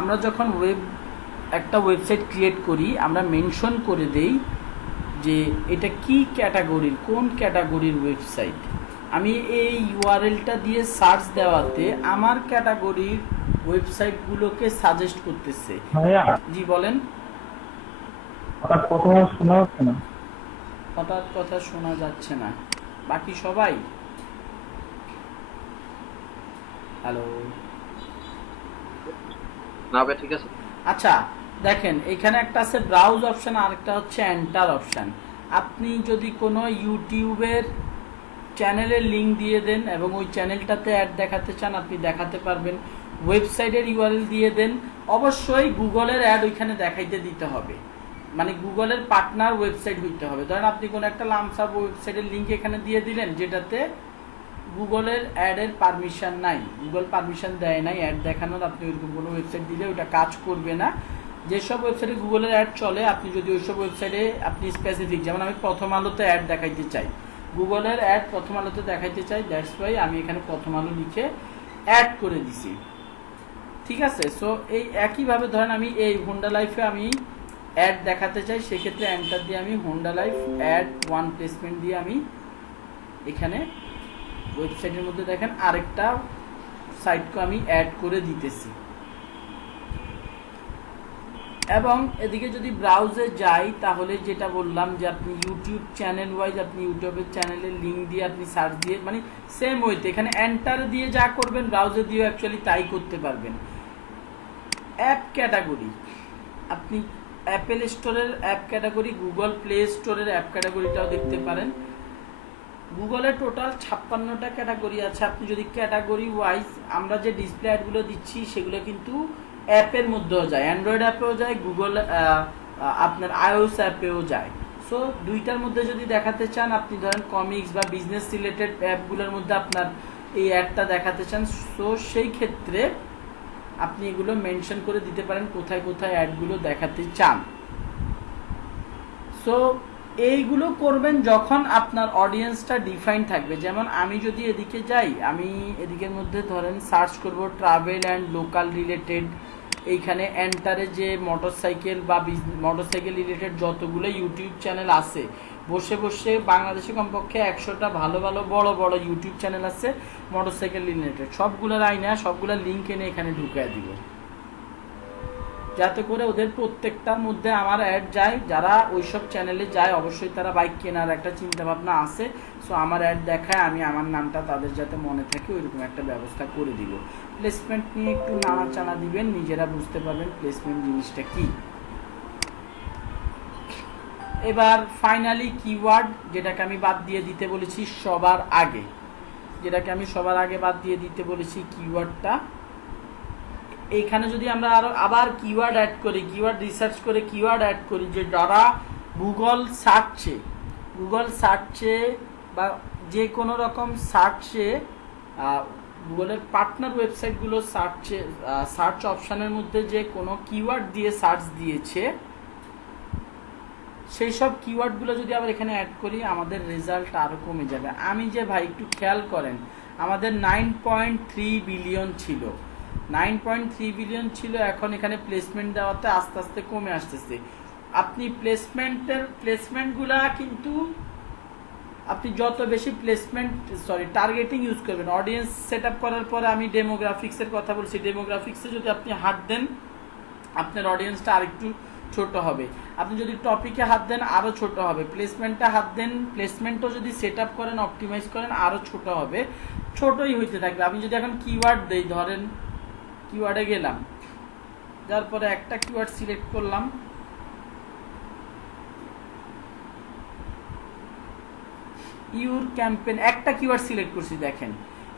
আমরা যখন একটা ওয়েবসাইট ক্রিয়েট করি, আমরা মেনশন করে দেই যে এটা কি ক্যাটাগরির, কোন ক্যাটাগরির ওয়েবসাইট। আমি এই ইউআরএলটা দিয়ে সার্চ দেওয়াতে আমার ক্যাটাগরির ওয়েবসাইটগুলোকে সাজেস্ট করতেছে। ভাইয়া, জি বলেন। হঠাৎ কথা শোনা যাচ্ছে না। হঠাৎ কথা শোনা যাচ্ছে না, বাকি সবাই হ্যালো? না ভাই ঠিক আছে। আচ্ছা দেখেন, এখানে একটা আছে ব্রাউজ অপশন, আর একটা হচ্ছে এন্টার অপশন। আপনি যদি কোনো ইউটিউবের চ্যানেলের লিঙ্ক দিয়ে দেন এবং ওই চ্যানেলটাতে অ্যাড দেখাতে চান, আপনি দেখাতে পারবেন। ওয়েবসাইটের ইউআরএল দিয়ে দেন, অবশ্যই গুগলের অ্যাড ওইখানে দেখাইতে দিতে হবে, মানে গুগলের পার্টনার ওয়েবসাইট হইতে হবে। ধরেন আপনি কোনো একটা লামসাব ওয়েবসাইটের লিঙ্ক এখানে দিয়ে দিলেন, যেটাতে গুগলের অ্যাডের পারমিশন নাই, গুগল পারমিশন দেয় নাই অ্যাড দেখানোর, আপনি ওইরকম কোনো ওয়েবসাইট দিলে ওইটা কাজ করবে না। যেসব ওয়েবসাইটে গুগলের অ্যাড চলে, আপনি যদি ওইসব ওয়েবসাইটে আপনি স্পেসিফিক, যেমন আমি প্রথম আলোতে অ্যাড দেখাইতে চাই, গুগলের অ্যাড প্রথম আলোতে দেখাইতে চাই, দ্যাটস ওয়াই আমি এখানে প্রথম আলো লিখে অ্যাড করে দিছি। ঠিক আছে। সো এই একইভাবে ধরেন আমি এই হোন্ডা লাইফে আমি অ্যাড দেখাতে চাই, সেক্ষেত্রে এন্টার দিয়ে আমি Honda life ad one placement দিয়ে আমি এখানে ওয়েবসাইটের মধ্যে দেখেন আরেকটা সাইটকে আমি অ্যাড করে দিতেছি। এবং এদিকে যদি ব্রাউজে যাই তাহলে যেটা বললাম যে আপনি ইউটিউব চ্যানেল ওয়াইজ আপনি ইউটিউবের চ্যানেলের লিঙ্ক দিয়ে আপনি সার্চ দিয়ে মানে সেম ওয়েতে এখানে এন্টার দিয়ে যা করবেন ব্রাউজে দিয়েও অ্যাকচুয়ালি তাই করতে পারবেন। অ্যাপ ক্যাটাগরি, আপনি অ্যাপেল স্টোরের অ্যাপ ক্যাটাগরি, গুগল প্লে স্টোরের অ্যাপ ক্যাটাগরিটাও দেখতে পারেন। গুগলে টোটাল 56টা ক্যাটাগরি আছে। আপনি যদি ক্যাটাগরি ওয়াইজ আমরা যে ডিসপ্লে অ্যাডগুলো দিচ্ছি সেগুলো কিন্তু অ্যাপের মধ্যেও যায়, অ্যান্ড্রয়েড অ্যাপেও যায়, গুগল আপনার iOS অ্যাপেও যায়। সো দুইটার মধ্যে যদি দেখাতে চান, আপনি ধরেন কমিক্স বা বিজনেস রিলেটেড অ্যাপগুলোর মধ্যে আপনার এই অ্যাডটা দেখাতে চান, সো সেই ক্ষেত্রে আপনি এগুলো মেনশন করে দিতে পারেন কোথায় কোথায় অ্যাডগুলো দেখাতে চান। সো এইগুলো করবেন যখন আপনার অডিয়েন্সটা ডিফাইন থাকবে। যেমন আমি যদি এদিকে যাই, আমি এদিকের মধ্যে ধরেন সার্চ করব ট্রাভেল অ্যান্ড লোকাল রিলেটেড, এইখানে এন্টারে যে মোটরসাইকেল বা মোটরসাইকেল রিলেটেড যতগুলো ইউটিউব চ্যানেল আছে, বসে বসে বাংলাদেশে কমপক্ষে 100টা ভালো ভালো বড় বড় ইউটিউব চ্যানেল আছে মোটরসাইকেল রিলেটেড, সবগুলোর আইনা সবগুলোর লিঙ্ক এনে এখানে ঢুকিয়ে দিব, যাতে করে ওদের প্রত্যেকটার মধ্যে আমার অ্যাড যায়। যারা ওইসব চ্যানেলে যায় অবশ্যই তারা বাইক কেনার একটা চিন্তা ভাবনা আছে, সো আমার অ্যাড দেখায় আমি আমার নামটা তাদের যাতে মনে থাকে ওইরকম একটা ব্যবস্থা করে দিব। প্লেসমেন্ট নিয়ে একটু নাড়াচাড়া দিবেন, নিজেরা বুঝতে পারবেন প্লেসমেন্ট জিনিসটা কি। এবার ফাইনালি কিওয়ার্ড, যেটাকে আমি বাদ দিয়ে দিতে বলেছি সবার আগে, বাদ দিয়ে দিতে বলেছি কিওয়ার্ডটা। এইখানে যদি আমরা আবার কিওয়ার্ড অ্যাড করি, কিওয়ার্ড রিসার্চ করে কিওয়ার্ড অ্যাড করি, যে যারা গুগল সার্চে বা যে কোনো রকম সার্চে গুগলের পার্টনার ওয়েবসাইটগুলো সার্চ অপশানের মধ্যে যে কোনো কিওয়ার্ড দিয়ে সার্চ দিয়েছে, সেই সব কিওয়ার্ডগুলো যদি আবার এখানে অ্যাড করি আমাদের রেজাল্ট আরও কমে যাবে। আমি যে ভাই একটু খেয়াল করেন, আমাদের 9.3 বিলিয়ন ছিল, 9.3 বিলিয়ন ছিল, এখন এখানে প্লেসমেন্ট দেওয়াতে আস্তে আস্তে কমে আসতেছে। আপনি প্লেসমেন্টগুলা কিন্তু আপনি যত বেশি টার্গেটিং ইউজ করবেন, অডিয়েন্স সেট আপ করার পরে আমি ডেমোগ্রাফিক্সের কথা বলছি, ডেমোগ্রাফিক্সে যদি আপনি হাত দেন আপনার অডিয়েন্সটা আরেকটু ছোট হবে। আপনি যদি টপিকে হাত দেন আরও ছোট হবে, প্লেসমেন্টটা হাত দেন, প্লেসমেন্টও যদি সেট আপ করেন অপটিমাইজ করেন আরও ছোট হবে, ছোটই হইতে থাকবে। আমি যদি এখন কিওয়ার্ড দেই, ধরেন কিওয়ার্ডে গেলাম, যার পরে একটা কিওয়ার্ড সিলেক্ট করলাম, ইউর ক্যাম্পেইন, একটা কিওয়ার্ড সিলেক্ট করছি, দেখেন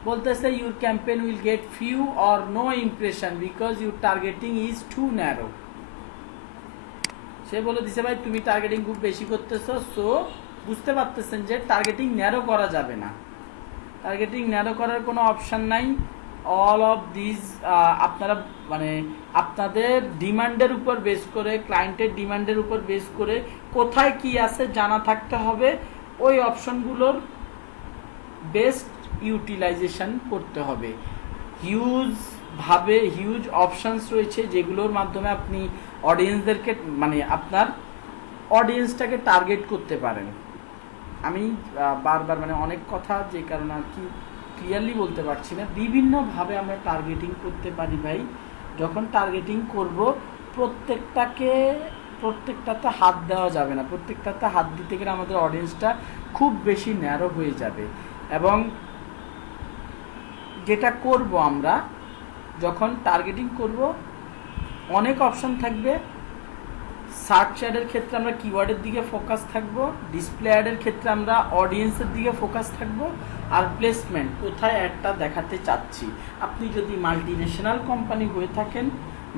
বলতেছে your campaign will get few or no impression because your targeting is too narrow. সে বলে দিছে ভাই তুমি টার্গেটিং খুব বেশি করতেছো, সো বুঝতে পারতেছেন যে টার্গেটিং ন্যারো করা যাবে না, টার্গেটিং ন্যারো করার কোনো অপশান নাই। অল অফ দিস আপনারা মানে আপনাদের ডিমান্ডের উপর বেস করে, ক্লায়েন্টের ডিমান্ডের উপর বেস করে কোথায় কি আছে জানা থাকতে হবে, ওই অপশনগুলোর বেস্ট ইউটিলাইজেশন করতে হবে। হিউজ অপশানস রয়েছে যেগুলোর মাধ্যমে আপনি অডিয়েন্সদেরকে মানে আপনার অডিয়েন্সটাকে টার্গেট করতে পারেন। আমি বারবার মানে অনেক কথা যে কারণে আর কি ক্লিয়ারলি বলতে পারছি না, বিভিন্নভাবে আমরা টার্গেটিং করতে পারি ভাই। যখন টার্গেটিং করব প্রত্যেকটাতে হাত দেওয়া যাবে না, প্রত্যেকটাতে হাত দিতে গেলে আমাদের অডিয়েন্সটা খুব বেশি ন্যারো হয়ে যাবে। এবং যেটা করব আমরা যখন টার্গেটিং করব, অনেক অপশন থাকবে। সার্চ অ্যাডের ক্ষেত্রে আমরা কিওয়ার্ডের দিকে ফোকাস থাকবো, ডিসপ্লে অ্যাডের ক্ষেত্রে আমরা অডিয়েন্সের দিকে ফোকাস থাকবো, আর প্লেসমেন্ট কোথায় অ্যাডটা দেখাতে চাচ্ছি। আপনি যদি মাল্টিন্যাশনাল কোম্পানি হয়ে থাকেন,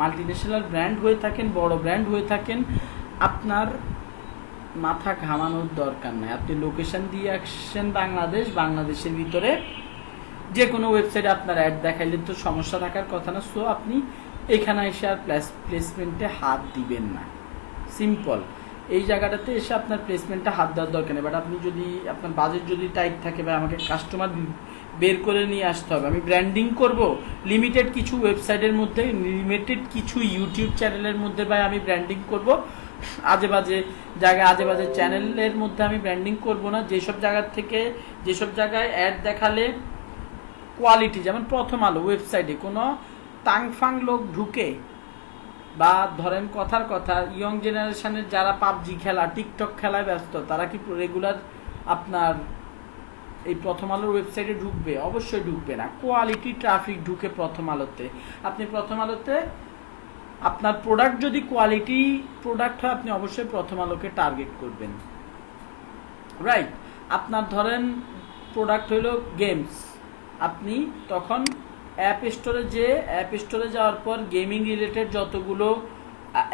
মাল্টিন্যাশনাল ব্র্যান্ড হয়ে থাকেন, বড় ব্র্যান্ড হয়ে থাকেন, আপনার মাথা ঘামানোর দরকার নেই। আপনি লোকেশন দিয়ে আসছেন বাংলাদেশের ভিতরে যে কোনো ওয়েবসাইটে আপনার অ্যাড দেখাইলে তো সমস্যা থাকার কথা না। সো আপনি এখানে এসে আর প্লেসমেন্টে হাত দিবেন না, সিম্পল। এই জায়গাটাতে এসে আপনার প্লেসমেন্টে হাত দেওয়ার দরকার নেই। বাট আপনি যদি আপনার বাজেট যদি টাইট থাকে বা আমাকে কাস্টমার বের করে নিয়ে আসতে হবে। আমি ব্র্যান্ডিং করব লিমিটেড কিছু ওয়েবসাইটের মধ্যে, লিমিটেড কিছু ইউটিউব চ্যানেলের মধ্যে ভাই আমি ব্র্যান্ডিং করব, আজে বাজে জায়গায় আজে বাজে চ্যানেলের মধ্যে আমি ব্র্যান্ডিং করব না। যেসব জায়গার থেকে, যেসব জায়গায় অ্যাড দেখালে কোয়ালিটি, যেমন প্রথম আলো ওয়েবসাইটে কোনো তাংফাং লোক ঢুকে, বা ধরেন কথার কথা ইয়ং জেনারেশনের যারা পাবজি খেলা, টিকটক খেলায় ব্যস্ত, তারা কি রেগুলার আপনার এই প্রথম আলোর ওয়েবসাইটে ঢুকবে? অবশ্যই ঢুকবে না। কোয়ালিটি ট্রাফিক ঢুকে প্রথম আলোতে। আপনি প্রথম আলোতে আপনার প্রোডাক্ট যদি কোয়ালিটি প্রোডাক্ট হয়, আপনি অবশ্যই প্রথম আলোকে টার্গেট করবেন, রাইট? আপনার ধরেন প্রোডাক্ট হলো গেমস, আপনি তখন অ্যাপ স্টোরে যাওয়ার পর গেমিং রিলেটেড যতগুলো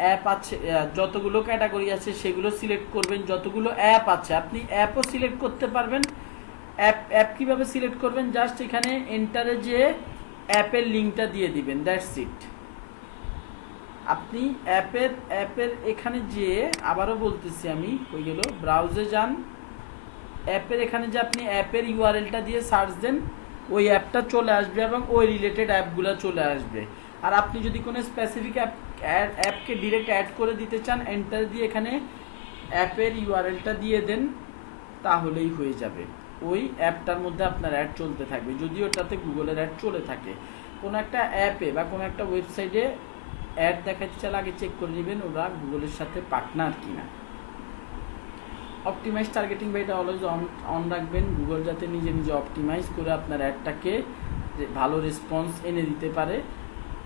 অ্যাপ আছে, যতগুলো ক্যাটাগরি আছে সেগুলো সিলেক্ট করবেন। যতগুলো অ্যাপ আছে আপনি অ্যাপও সিলেক্ট করতে পারবেন। অ্যাপ কীভাবে সিলেক্ট করবেন? জাস্ট এখানে এন্টারে যে অ্যাপের লিঙ্কটা দিয়ে দিবেন, দ্যাটস ইট। আপনি অ্যাপের এখানে যে, আবারও বলতেছি আমি, কই গেল, ব্রাউজে যান, অ্যাপের এখানে যে আপনি অ্যাপের ইউআরএলটা দিয়ে সার্চ দেন, ওই অ্যাপটা চলে আসবে এবং ওই রিলেটেড অ্যাপগুলো চলে আসবে। আর আপনি যদি কোনো স্পেসিফিক অ্যাপকে ডিরেক্ট অ্যাড করে দিতে চান, এন্টার দিয়ে এখানে অ্যাপের ইউআরএলটা দিয়ে দেন, তাহলেই হয়ে যাবে। ওই অ্যাপটার মধ্যে আপনার অ্যাড চলতে থাকবে, যদি ওটাতে গুগলের অ্যাড চলে থাকে। কোনো একটা অ্যাপে বা কোনো একটা ওয়েবসাইটে অ্যাড দেখাতে চাইলে আগে চেক করে নেবেন ওরা গুগলের সাথে পার্টনার কিনা। অপটিমাইজ টার্গেটিং বা এটা অলওয়েজ অন রাখবেন, গুগল যাতে নিজে নিজে অপটিমাইজ করে আপনার অ্যাডটাকে ভালো রেসপন্স এনে দিতে পারে,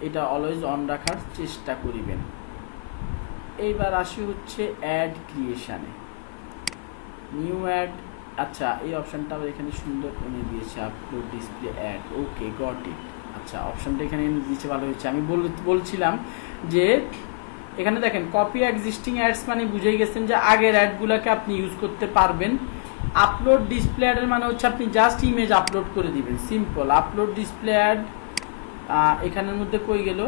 এটা অলওয়েজ অন রাখার চেষ্টা করিবেন। এইবার আসি হচ্ছে অ্যাড ক্রিয়েশানে, নিউ অ্যাড। আচ্ছা, এই অপশানটা আবার এখানে সুন্দর এনে দিয়েছে, upload display ad, okay got it. আচ্ছা, অপশানটা এখানে এনে দিয়েছে, ভালো হয়েছে। আমি বলছিলাম যে এখানে দেখেন কপি এক্সিস্টিং অ্যাডস মানে বুঝেই গেছেন যে আগের অ্যাডগুলোকে আপনি ইউজ করতে পারবেন। আপলোড ডিসপ্লে অ্যাডের মানে হচ্ছে আপনি জাস্ট ইমেজ আপলোড করে দিবেন, সিম্পল। আপলোড ডিসপ্লে অ্যাড এখানের মধ্যে কই গেল,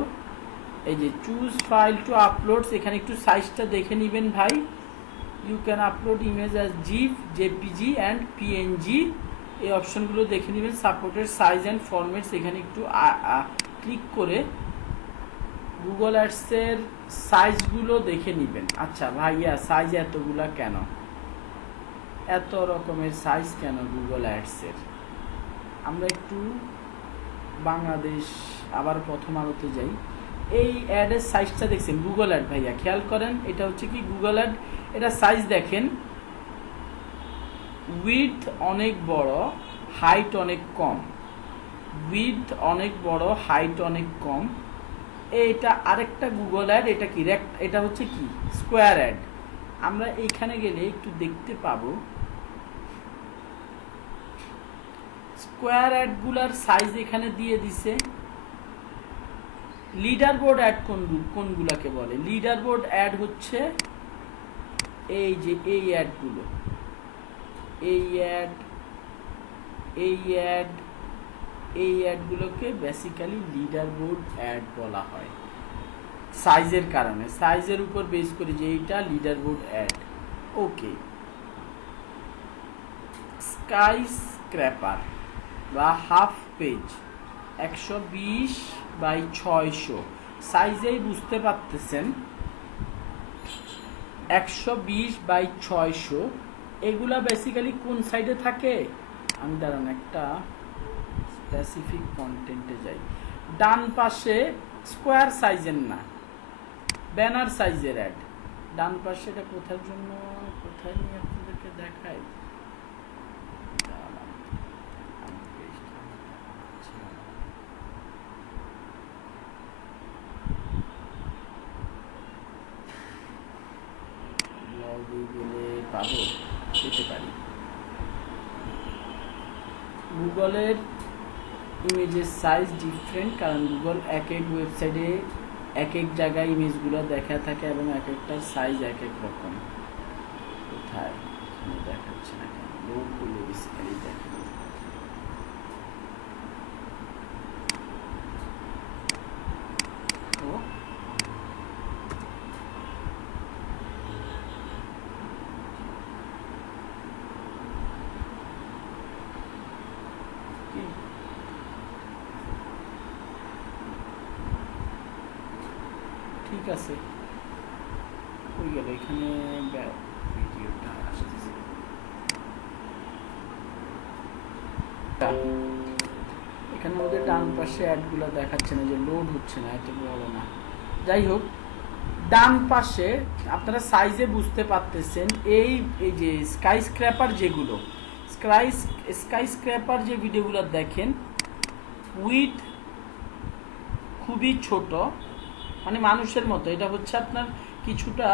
এই যে চুজ ফাইল টু আপলোডস, এখানে একটু সাইজটা দেখে নেবেন ভাই। You can upload image as zip, JPG and PNG, এই অপশনগুলো দেখে নেবেন। সাপোর্টেড সাইজ অ্যান্ড ফরম্যাটস, এখানে একটু ক্লিক করে গুগল অ্যাডসের সাইজগুলো দেখে নেবেন। আচ্ছা ভাইয়া, সাইজ এতগুলা কেন, এত রকমের সাইজ কেন গুগল অ্যাডসের? আমরা একটু বাংলাদেশ আবার প্রথম আলোতে যাই। এই অ্যাডের সাইজটা দেখছেন, গুগল অ্যাড ভাইয়া খেয়াল করেন, এটা হচ্ছে কি গুগল অ্যাড, এটা সাইজ দেখেন, উইডথ অনেক বড়, হাইট অনেক কম। উইডথ অনেক বড়, হাইট অনেক কম। এটা আরেকটা গুগল অ্যাড, এটা কি এটা হচ্ছে কি স্কোয়ার অ্যাড। আমরা এইখানে গেলে একটু দেখতে পাবো স্কোয়ার অ্যাডগুলার সাইজ এখানে দিয়ে দিছে। লিডার বোর্ড অ্যাড কোনগুলাকে বলে? লিডার বোর্ড অ্যাড হচ্ছে এই যে এই অ্যাডগুলো, এই অ্যাডগুলোকে বেসিক্যালি লিডার বোর্ড অ্যাড বলা হয়, সাইজের কারণে, সাইজের উপর বেস করে যে এইটা লিডার বোর্ড অ্যাড। ওকে, স্কাই স্ক্র্যাপার বা হাফ পেজ 120x600 সাইজেই বুঝতে পারতেছেন, 120x600। এগুলা বেসিক্যালি কোন সাইডে থাকে? আমি দাঁড়ান একটা স্পেসিফিক কন্টেন্টে যাই। ডান পাশে স্কোয়ার সাইজের না, ব্যানার সাইজের অ্যাড। ডান পাশে এটা কোথার জন্য, কোথায় নিয়ে আপনাদেরকে দেখাই, গেলে পাবো, পেতে পারি। গুগলের ইমেজের সাইজ ডিফারেন্ট, কারণ গুগল এক এক ওয়েবসাইটে এক এক জায়গায় ইমেজগুলো দেখা থাকে এবং এক একটার সাইজ এক এক রকম। কোথায় দেখাচ্ছে না কেন, লোকগুলো বেসিক্যালি দেখা ঠিক আছে, হয়ে গেল। এখানে ভিডিওটা আসতেছে, এখানে ওদের ডান পাশে অ্যাডগুলো দেখাচ্ছে না, যে লোড হচ্ছে না, এত বড় না। যাই হোক, ডান পাশে আপনারা সাইজে বুঝতে পারতেছেন, এই এই যে স্কাই স্ক্র্যাপার যেগুলো, স্কাই স্ক্র্যাপার যে ভিডিওগুলো দেখেন, উইথ খুবই ছোট, মানে মানুষের মতো। এটা হচ্ছে আপনার কিছুটা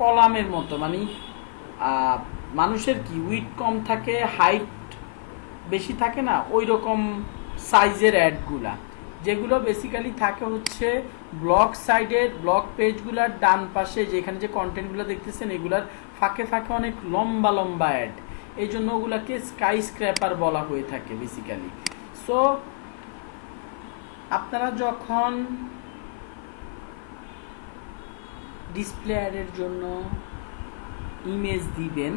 কলামের মতো, মানে মানুষের কি উইথ কম থাকে, হাইট বেশি থাকে না, ওই রকম সাইজের অ্যাডগুলা, যেগুলো বেসিক্যালি থাকে হচ্ছে ব্লগ সাইডের, ব্লগ পেজগুলার ডান পাশে, যেখানে যে কন্টেন্টগুলো দেখতেছেন এগুলার ফাঁকে ফাঁকে অনেক লম্বা লম্বা অ্যাড, এই জন্য ওগুলাকে স্কাই স্ক্র্যাপার বলা হয়ে থাকে বেসিক্যালি। সো আপনারা যখন ডিসপ্লে অ্যাডের জন্য ইমেজ দিবেন,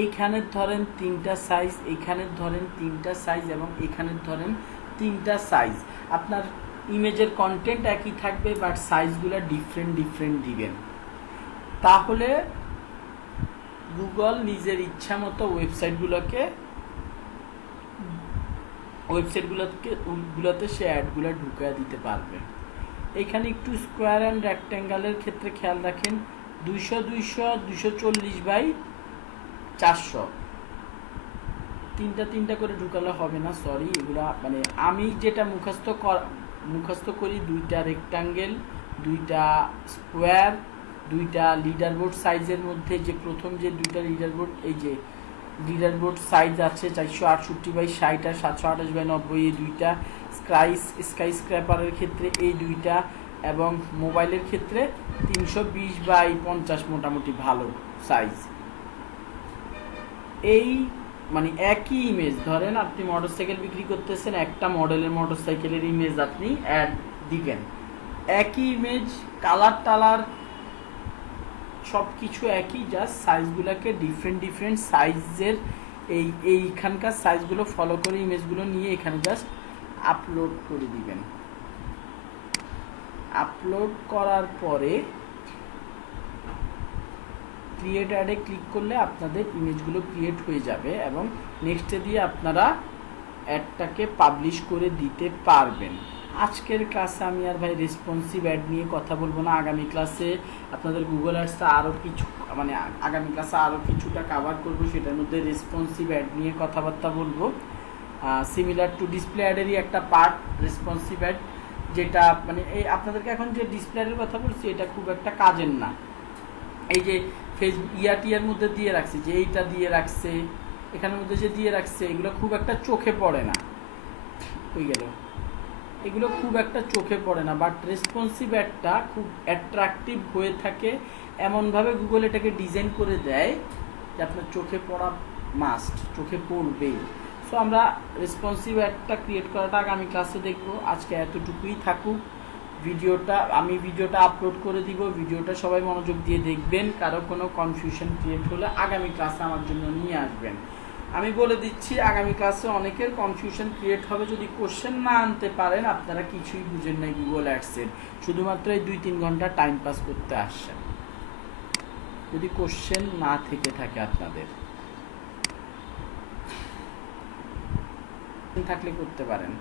এইখানে ধরেন 3টা সাইজ, এইখানে ধরেন 3টা সাইজ, এবং এখানে ধরেন 3টা সাইজ। আপনার ইমেজের কন্টেন্ট একই থাকবে, বাট সাইজগুলো ডিফারেন্ট দিবেন। তাহলে গুগল নিজের ইচ্ছা মতো ওয়েবসাইটগুলোতে সে অ্যাডগুলো ঢুকিয়ে দিতে পারবে। এখানে একটু স্কোয়ার অ্যান্ড রেক্ট্যাঙ্গেলের ক্ষেত্রে খেয়াল রাখেন, 200 200 240/400, তিনটা করে ঢুকালে হবে না, সরি। এগুলা মানে আমি যেটা মুখস্থ করি, 2টা রেক্ট্যাঙ্গেল, 2টা স্কোয়ার, 2টা লিডার বোর্ড সাইজের মধ্যে, যে প্রথম যে 2টা লিডার বোর্ড, এই যে লিডার বোর্ড সাইজ আছে 468/60 আর 728/90, এই 2টা, স্কাই স্ক্র্যাপারের ক্ষেত্রে এই 2টা, এবং মোবাইলের ক্ষেত্রে 320/50 মোটামুটি ভালো সাইজ। এই মানে একই ইমেজ, ধরেন আপনি মোটরসাইকেল বিক্রি করতেছেন, একটা মডেলের মোটরসাইকেলের ইমেজ আপনি অ্যাড দিবেন, একই ইমেজ, কালার টালার সব কিছু একই, জাস্ট সাইজগুলোকে ডিফারেন্ট সাইজের, এইখানকার সাইজগুলো ফলো করে ইমেজগুলো নিয়ে এখানে জাস্ট আপলোড করে দিবেন। আপলোড করার পরে ক্রিয়েট অ্যাডে ক্লিক করলে আপনাদের ইমেজগুলো ক্রিয়েট হয়ে যাবে, এবং নেক্সটে দিয়ে আপনারা অ্যাডটাকে পাবলিশ করে দিতে পারবেন। আজকের ক্লাসে আমি আর ভাই রেসপন্সিভ অ্যাড নিয়ে কথা বলবো না। আগামী ক্লাসে আপনাদের গুগল অ্যাডসটা আরও কিছু, মানে আগামী ক্লাসে আরও কিছুটা কাভার করবো, সেটার মধ্যে রেসপন্সিভ অ্যাড নিয়ে কথাবার্তা বলবো। সিমিলার টু ডিসপ্লে অ্যাডেরই একটা পার্ট রেসপন্সিভ অ্যাড, যেটা মানে এই আপনাদেরকে এখন যে ডিসপ্লে অ্যাডের কথা বলছি, এটা খুব একটা কাজের না। এই যে ফেসবুক ইয়ার মধ্যে দিয়ে রাখছে, যে এইটা দিয়ে রাখছে, এখানের মধ্যে যে দিয়ে রাখছে, এগুলো খুব একটা চোখে পড়ে না, হয়ে গেল, এগুলো খুব একটা চোখে পড়ে না, বাট রেসপন্সিভ অ্যাডটা খুব অ্যাট্রাকটিভ হয়ে থাকে, এমনভাবে গুগল এটাকে ডিজাইন করে দেয় যে আপনার চোখে পড়া মাস্ট, চোখে পড়বেই। সো আমরা রেসপন্সিভ অ্যাডটা ক্রিয়েট করাটা আগামী ক্লাসে দেখবো। আজকে এতটুকুই থাকুক। আমি ভিডিওটা আপলোড করে দিব, ভিডিওটা সবাই মনোযোগ দিয়ে দেখবেন। কারো কোনো কনফিউশন ক্রিয়েট হলে আগামী ক্লাসে আমার জন্য নিয়ে আসবেন। আমি বলে দিচ্ছি, আগামী ক্লাসে অনেকের কনফিউশন ক্রিয়েট হবে, যদি কোশ্চেন না আনতে পারেন, আপনারা কিছুই বুঝেন নাই গুগল অ্যাডসের, শুধুমাত্র এই 2-3 ঘন্টা টাইম পাস করতে আসছেন, যদি কোশ্চেন না থেকে থাকে আপনাদের, থাকলে করতে পারেন।